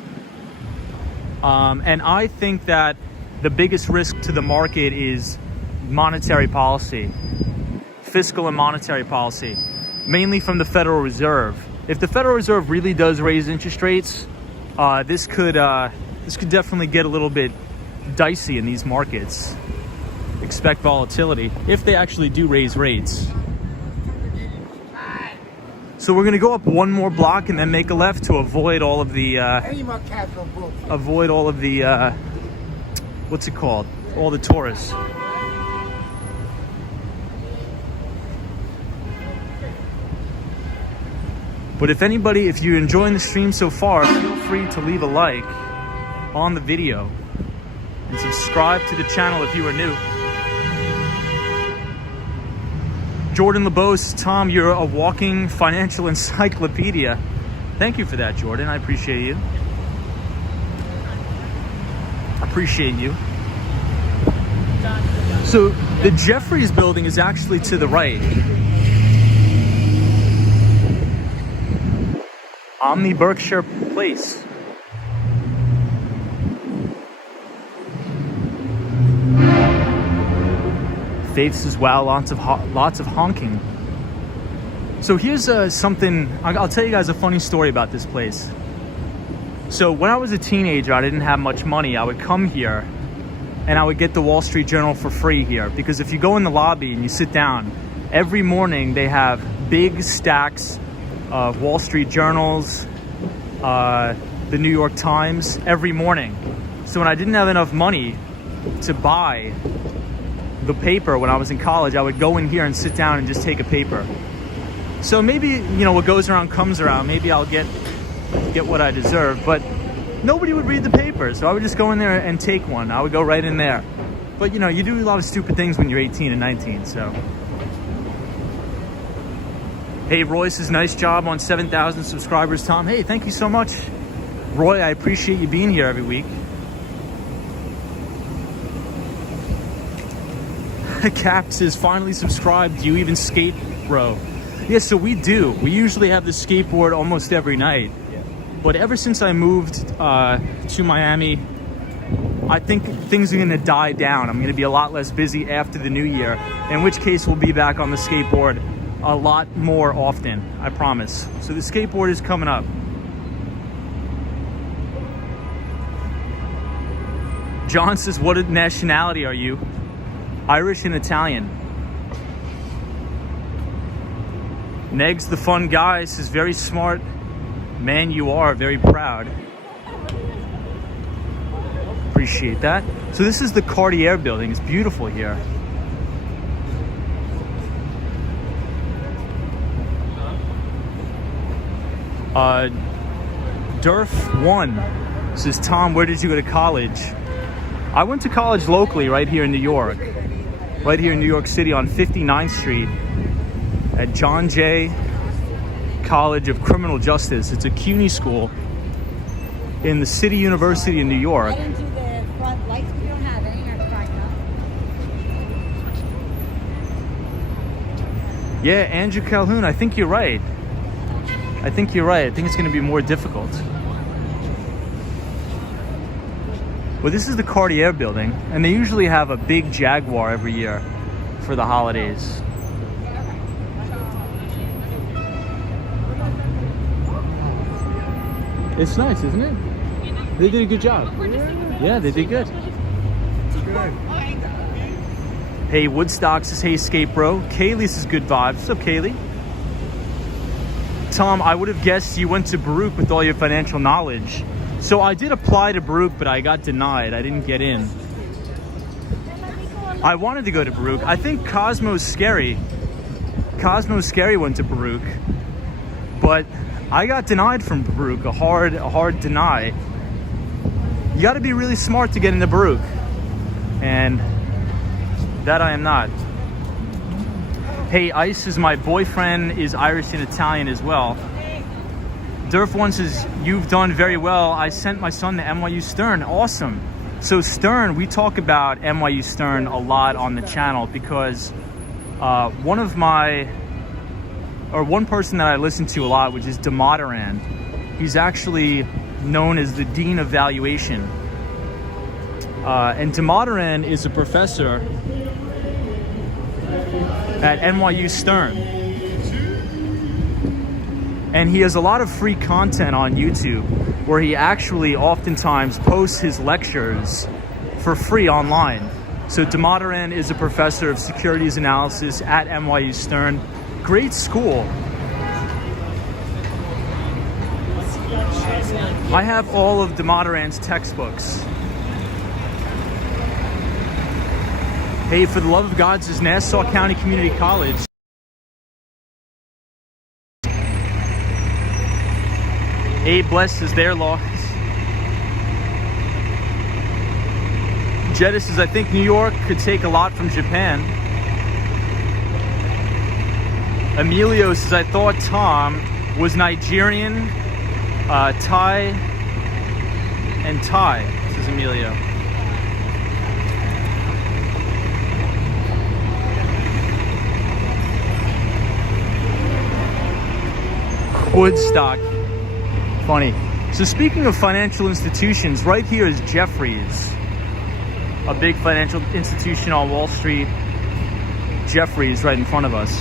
And I think that the biggest risk to the market is monetary policy, fiscal and monetary policy, mainly from the Federal Reserve. If the Federal Reserve really does raise interest rates, this could definitely get a little bit dicey in these markets. Expect volatility if they actually do raise rates. So we're gonna go up one more block and then make a left to avoid all of the what's it called? All the tourists. But if you're enjoying the stream so far, feel free to leave a like on the video and subscribe to the channel if you are new. Jordan LeBeau says, Tom, you're a walking financial encyclopedia. Thank you for that, Jordan. I appreciate you. So the Jeffries building is actually to the right. Omni Berkshire Place. Faith says, wow, lots of honking. So here's something, I'll tell you guys a funny story about this place. So when I was a teenager, I didn't have much money. I would come here and I would get the Wall Street Journal for free here, because if you go in the lobby and you sit down, every morning they have big stacks of Wall Street Journals, the New York Times, every morning. So when I didn't have enough money to buy the paper when I was in college, I would go in here and sit down and just take a paper. So maybe, what goes around comes around. Maybe I'll get what I deserve, but nobody would read the paper, so I would just go in there and take one. I would go right in there. But you do a lot of stupid things when you're 18 and 19, so. Hey, Roy says, nice job on 7,000 subscribers, Tom. Hey, thank you so much. Roy, I appreciate you being here every week. Caps is finally subscribed. Do you even skate, bro? Yeah, so we do. We usually have the skateboard almost every night. But ever since I moved to Miami, I think things are going to die down. I'm going to be a lot less busy after the new year, in which case we'll be back on the skateboard a lot more often, I promise. So the skateboard is coming up. John says, what nationality are you? Irish and Italian. Negs, the fun guy, says, very smart man you are, very proud. Appreciate that. So this is the Cartier building. It's beautiful here. Durf1 says, Tom, where did you go to college? I went to college locally right here in New York. Right here in New York City on 59th Street at John Jay College of Criminal Justice. It's a CUNY school in the City University in New York. I didn't do the front lights, we don't have any in our front, no? Yeah, Andrew Calhoun, I think you're right. I think you're right. I think it's going to be more difficult. Well, this is the Cartier building, and they usually have a big Jaguar every year for the holidays. It's nice, isn't it? They did a good job. Yeah, they did good. Hey, Woodstock says, hey, Skate Bro. Kaylee says, good vibes. What's up, Kaylee? Tom, I would have guessed you went to Baruch with all your financial knowledge. So I did apply to Baruch, but I got denied. I didn't get in. I wanted to go to Baruch. I think Cosmo's Scary went to Baruch, but I got denied from Baruch, a hard deny. You got to be really smart to get into Baruch, and that I am not. Hey, Ice is my boyfriend, is Irish and Italian as well. Durf1 says, you've done very well. I sent my son to NYU Stern. Awesome. So Stern, we talk about NYU Stern a lot on the channel because one person that I listen to a lot, which is Demoderan, he's actually known as the Dean of Valuation. And Demoderan is a professor at NYU Stern. And he has a lot of free content on YouTube where he actually oftentimes posts his lectures for free online. So Demoderan is a professor of securities analysis at NYU Stern. Great school. I have all of Demoderan's textbooks. Hey, for the love of God, says Nassau County Community College. Abe Bless is their loss. Jetta says, I think New York could take a lot from Japan. Emilio says, I thought Tom was Nigerian, Thai, and Thai, says Emilio. Woodstock. Funny. So speaking of financial institutions, right here is Jefferies, a big financial institution on Wall Street. Jefferies right in front of us.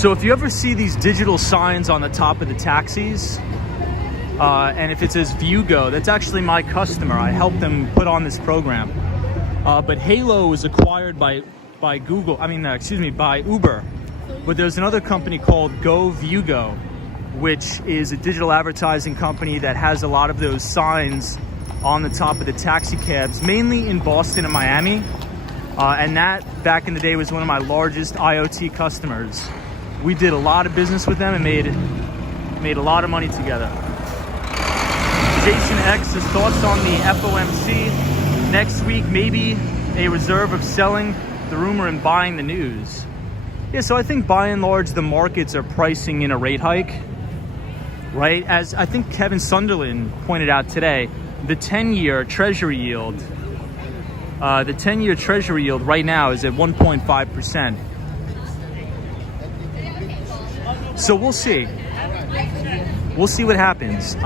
So if you ever see these digital signs on the top of the taxis, and if it says Viewgo, that's actually my customer. I helped them put on this program. But Halo was acquired by Uber. But there's another company called Go Viewgo, which is a digital advertising company that has a lot of those signs on the top of the taxi cabs, mainly in Boston and Miami. And that, back in the day, was one of my largest IoT customers. We did a lot of business with them and made a lot of money together. Jason X has thoughts on the FOMC. Next week, maybe a reserve of selling the rumor and buying the news. Yeah, so I think by and large, the markets are pricing in a rate hike, right? As I think Kevin Sunderland pointed out today, the 10-year Treasury yield The 10-year Treasury yield right now is at 1.5%. So we'll see. We'll see what happens.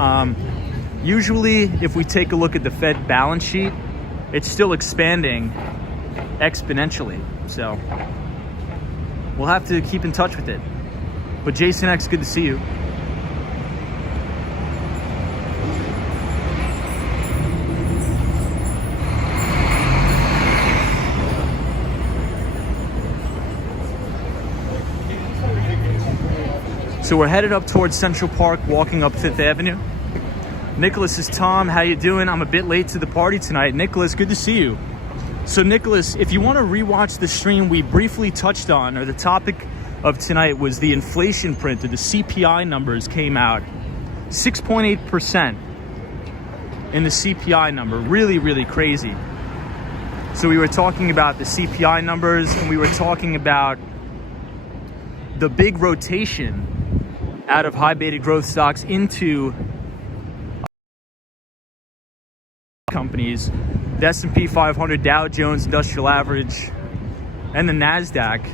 Usually, if we take a look at the Fed balance sheet, it's still expanding exponentially. So we'll have to keep in touch with it. But Jason X, good to see you. So we're headed up towards Central Park, walking up 5th Avenue. Nicholas is Tom. How you doing? I'm a bit late to the party tonight. Nicholas, good to see you. So Nicholas, if you want to rewatch the stream we briefly touched on, or the topic of tonight was the inflation print, or the CPI numbers came out. 6.8% in the CPI number. Really, really crazy. So we were talking about the CPI numbers, and we were talking about the big rotation out of high beta growth stocks into companies. The S&P 500, Dow Jones Industrial Average, and the NASDAQ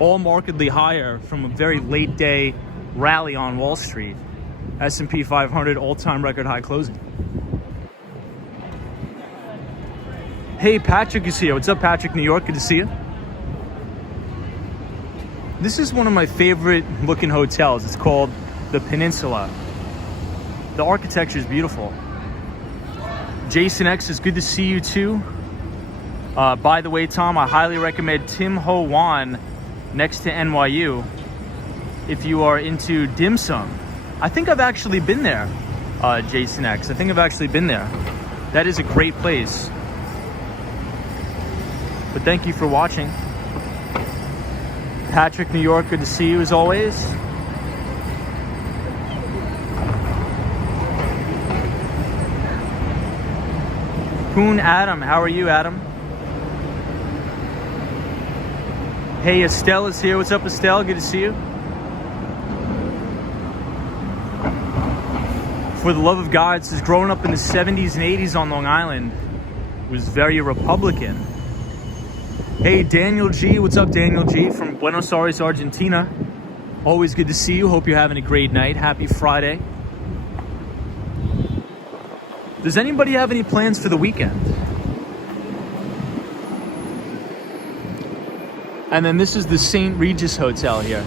all markedly higher from a very late day rally on Wall Street. S&P 500 all-time record high closing. Hey, Patrick is here. What's up, Patrick, New York? Good to see you. This is one of my favorite looking hotels. It's called the Peninsula. The architecture is beautiful. Jason X, is good to see you too. By the way, Tom, I highly recommend Tim Ho Wan next to NYU if you are into dim sum. I think I've actually been there, Jason X. I think I've actually been there. That is a great place. But thank you for watching. Patrick, New York, good to see you as always. Poon Adam, how are you, Adam? Hey, Estelle is here. What's up, Estelle? Good to see you. For the love of God, since growing up in the 70s and 80s on Long Island, was very Republican. Hey, Daniel G. What's up, Daniel G. from Buenos Aires, Argentina. Always good to see you. Hope you're having a great night. Happy Friday. Does anybody have any plans for the weekend? And then this is the St. Regis Hotel here.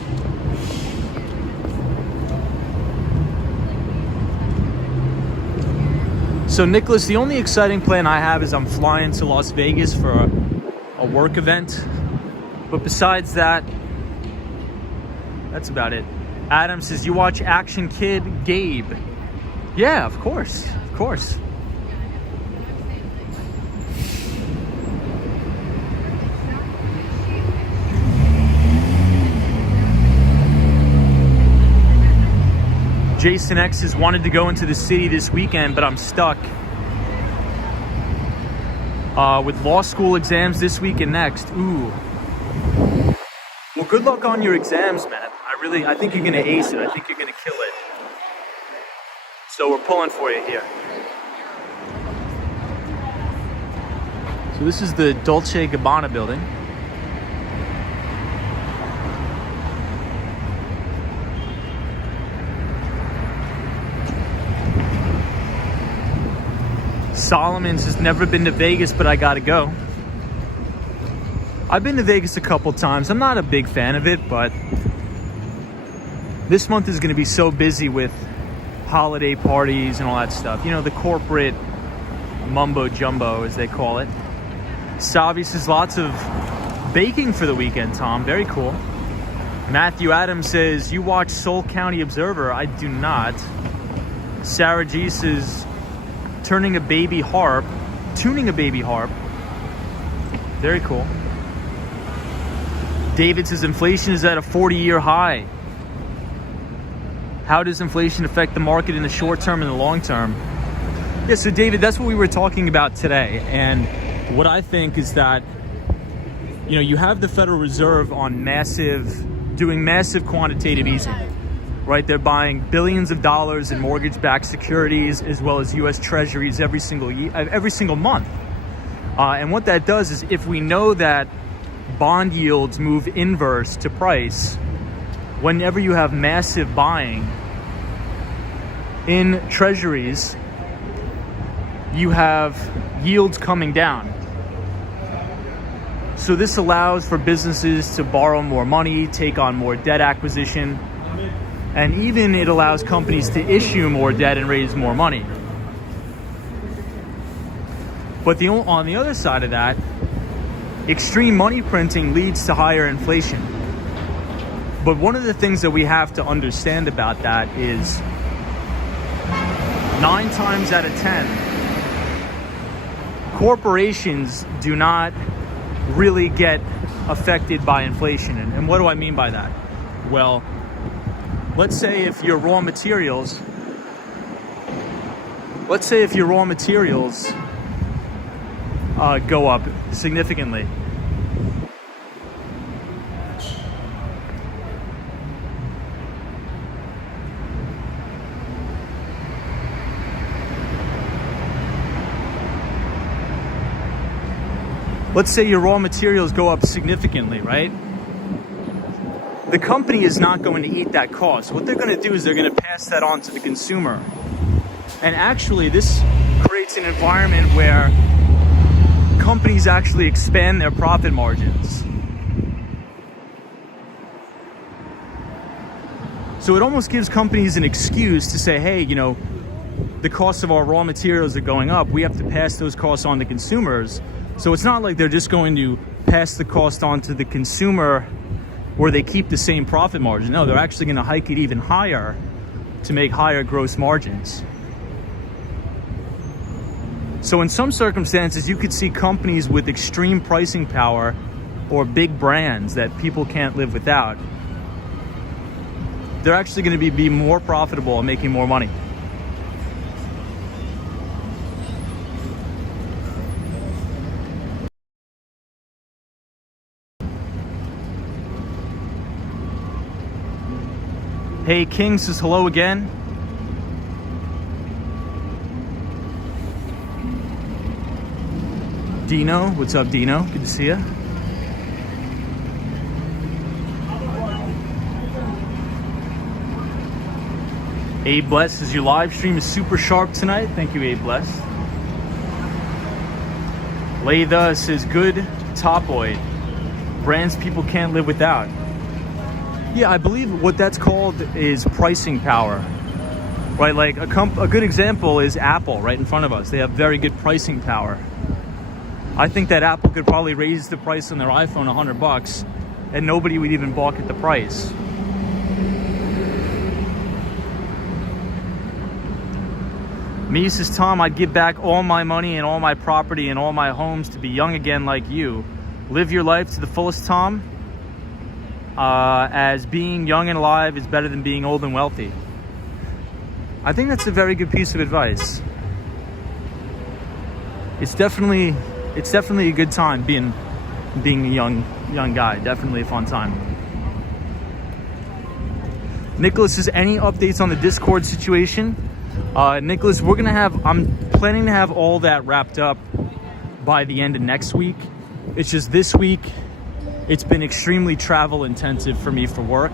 So Nicholas, the only exciting plan I have is I'm flying to Las Vegas for a work event. But besides that, that's about it. Adam says, you watch Action Kid, Gabe? Yeah, of course, of course. Jason X has wanted to go into the city this weekend, but I'm stuck with law school exams this week and next. Ooh. Well, good luck on your exams, man. I think you're gonna ace it. I think you're gonna kill it. So we're pulling for you here. So this is the Dolce & Gabbana building. Solomon's has never been to Vegas, but I gotta go. I've been to Vegas a couple times. I'm not a big fan of it, but this month is gonna be so busy with holiday parties and all that stuff. You know, the corporate mumbo jumbo, as they call it. Savi says lots of baking for the weekend, Tom. Very cool. Matthew Adams says, you watch Soul County Observer? I do not. Sarah G says, tuning a baby harp. Very cool. David says inflation is at a 40-year high. How does inflation affect the market in the short term and the long term? Yeah, so David, that's what we were talking about today. And what I think is that, you know, you have the Federal Reserve on doing massive quantitative easing. Right, they're buying billions of dollars in mortgage-backed securities as well as U.S. Treasuries every single month. And what that does is, if we know that bond yields move inverse to price, whenever you have massive buying in treasuries, you have yields coming down. So this allows for businesses to borrow more money, take on more debt acquisition, and even it allows companies to issue more debt and raise more money. But on the other side of that, extreme money printing leads to higher inflation. But one of the things that we have to understand about that is 9 times out of 10, corporations do not really get affected by inflation. And what do I mean by that? Well, let's say if your raw materials go up significantly. Let's say your raw materials go up significantly, right? The company is not going to eat that cost. What they're going to do is they're going to pass that on to the consumer. And actually, this creates an environment where companies actually expand their profit margins. So it almost gives companies an excuse to say, hey, you know, the cost of our raw materials are going up. We have to pass those costs on to consumers. So it's not like they're just going to pass the cost on to the consumer where they keep the same profit margin. No, they're actually going to hike it even higher to make higher gross margins. So in some circumstances, you could see companies with extreme pricing power or big brands that people can't live without. They're actually going to be more profitable and making more money. Hey, King says hello again. Dino, what's up, Dino? Good to see you. Abe Bless says your live stream is super sharp tonight. Thank you, Abe Bless. Laytha says good topoid. Brands people can't live without. Yeah, I believe what that's called is pricing power, right? Like a good example is Apple right in front of us. They have very good pricing power. I think that Apple could probably raise the price on their iPhone $100 and nobody would even balk at the price. Me says, Tom, I'd give back all my money and all my property and all my homes to be young again like you. Live your life to the fullest, Tom. As being young and alive is better than being old and wealthy. I think that's a very good piece of advice. It's definitely a good time being a young guy. Definitely a fun time. Nicholas says, any updates on the Discord situation? Nicholas, I'm planning to have all that wrapped up by the end of next week. It's just this week, it's been extremely travel intensive for me for work.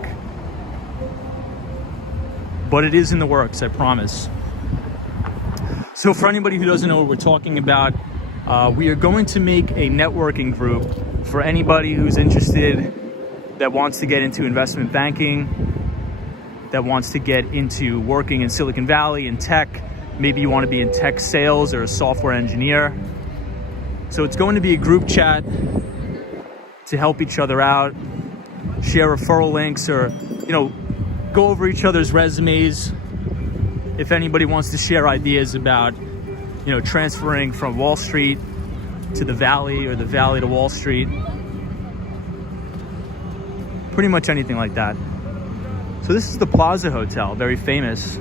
But it is in the works, I promise. So for anybody who doesn't know what we're talking about, we are going to make a networking group for anybody who's interested, that wants to get into investment banking, that wants to get into working in Silicon Valley in tech. Maybe you want to be in tech sales or a software engineer. So it's going to be a group chat to help each other out, share referral links, or, you know, go over each other's resumes. If anybody wants to share ideas about, you know, transferring from Wall Street to the Valley or the Valley to Wall Street, pretty much anything like that. So this is the Plaza Hotel, very famous.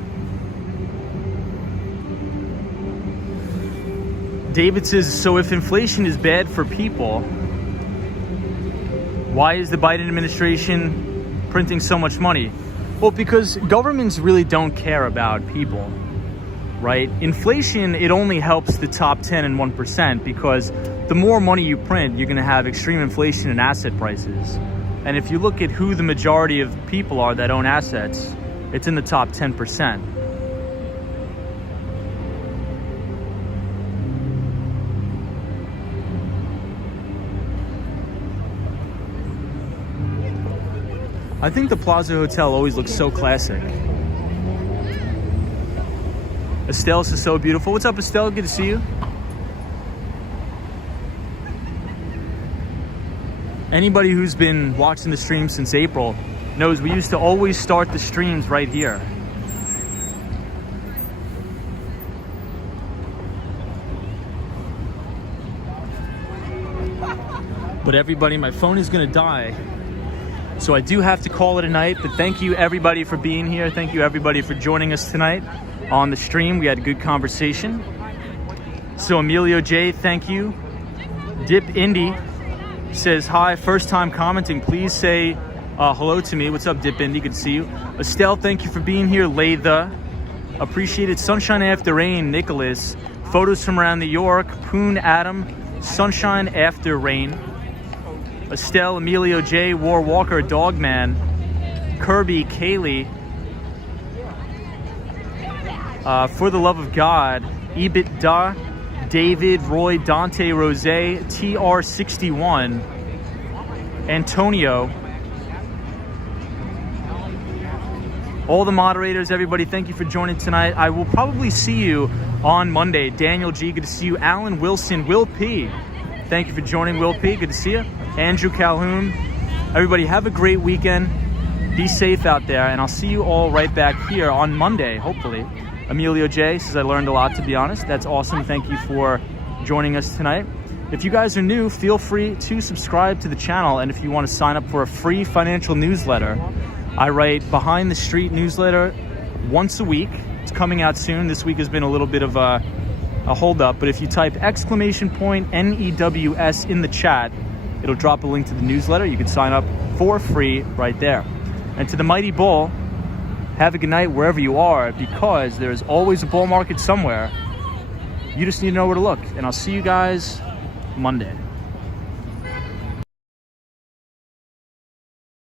David says, so if inflation is bad for people, why is the Biden administration printing so much money? Well, because governments really don't care about people, right? Inflation, it only helps the top 10 and 1% because the more money you print, you're going to have extreme inflation in asset prices. And if you look at who the majority of people are that own assets, it's in the top 10%. I think the Plaza Hotel always looks so classic. Estelle is so beautiful. What's up, Estelle? Good to see you. Anybody who's been watching the stream since April knows we used to always start the streams right here. But everybody, my phone is gonna die. So I do have to call it a night, but thank you everybody for being here. Thank you everybody for joining us tonight on the stream. We had a good conversation. So Emilio J, thank you. Dip Indy says, hi, first time commenting. Please say hello to me. What's up, Dip Indy? Good to see you. Estelle, thank you for being here. Latha, appreciate it. Sunshine After Rain, Nicholas. Photos from around New York. Poon Adam, Sunshine After Rain. Estelle, Emilio J, War Walker, Dogman, Kirby, Kaylee, For the Love of God, Ebit Da, David, Roy, Dante, Rose, TR61, Antonio, all the moderators, everybody, thank you for joining tonight. I will probably see you on Monday. Daniel G, good to see you. Alan Wilson, Will P, thank you for joining, Will P, good to see you. Andrew Calhoun, everybody have a great weekend. Be safe out there, and I'll see you all right back here on Monday, hopefully. Emilio J says, I learned a lot, to be honest. That's awesome. Thank you for joining us tonight. If you guys are new, feel free to subscribe to the channel, and if you want to sign up for a free financial newsletter, I write Behind the Street newsletter once a week. It's coming out soon. This week has been a little bit of a hold up, but if you type !NEWS in the chat, it'll drop a link to the newsletter. You can sign up for free right there. And to the Mighty Bull, have a good night wherever you are, because there is always a bull market somewhere. You just need to know where to look. And I'll see you guys Monday.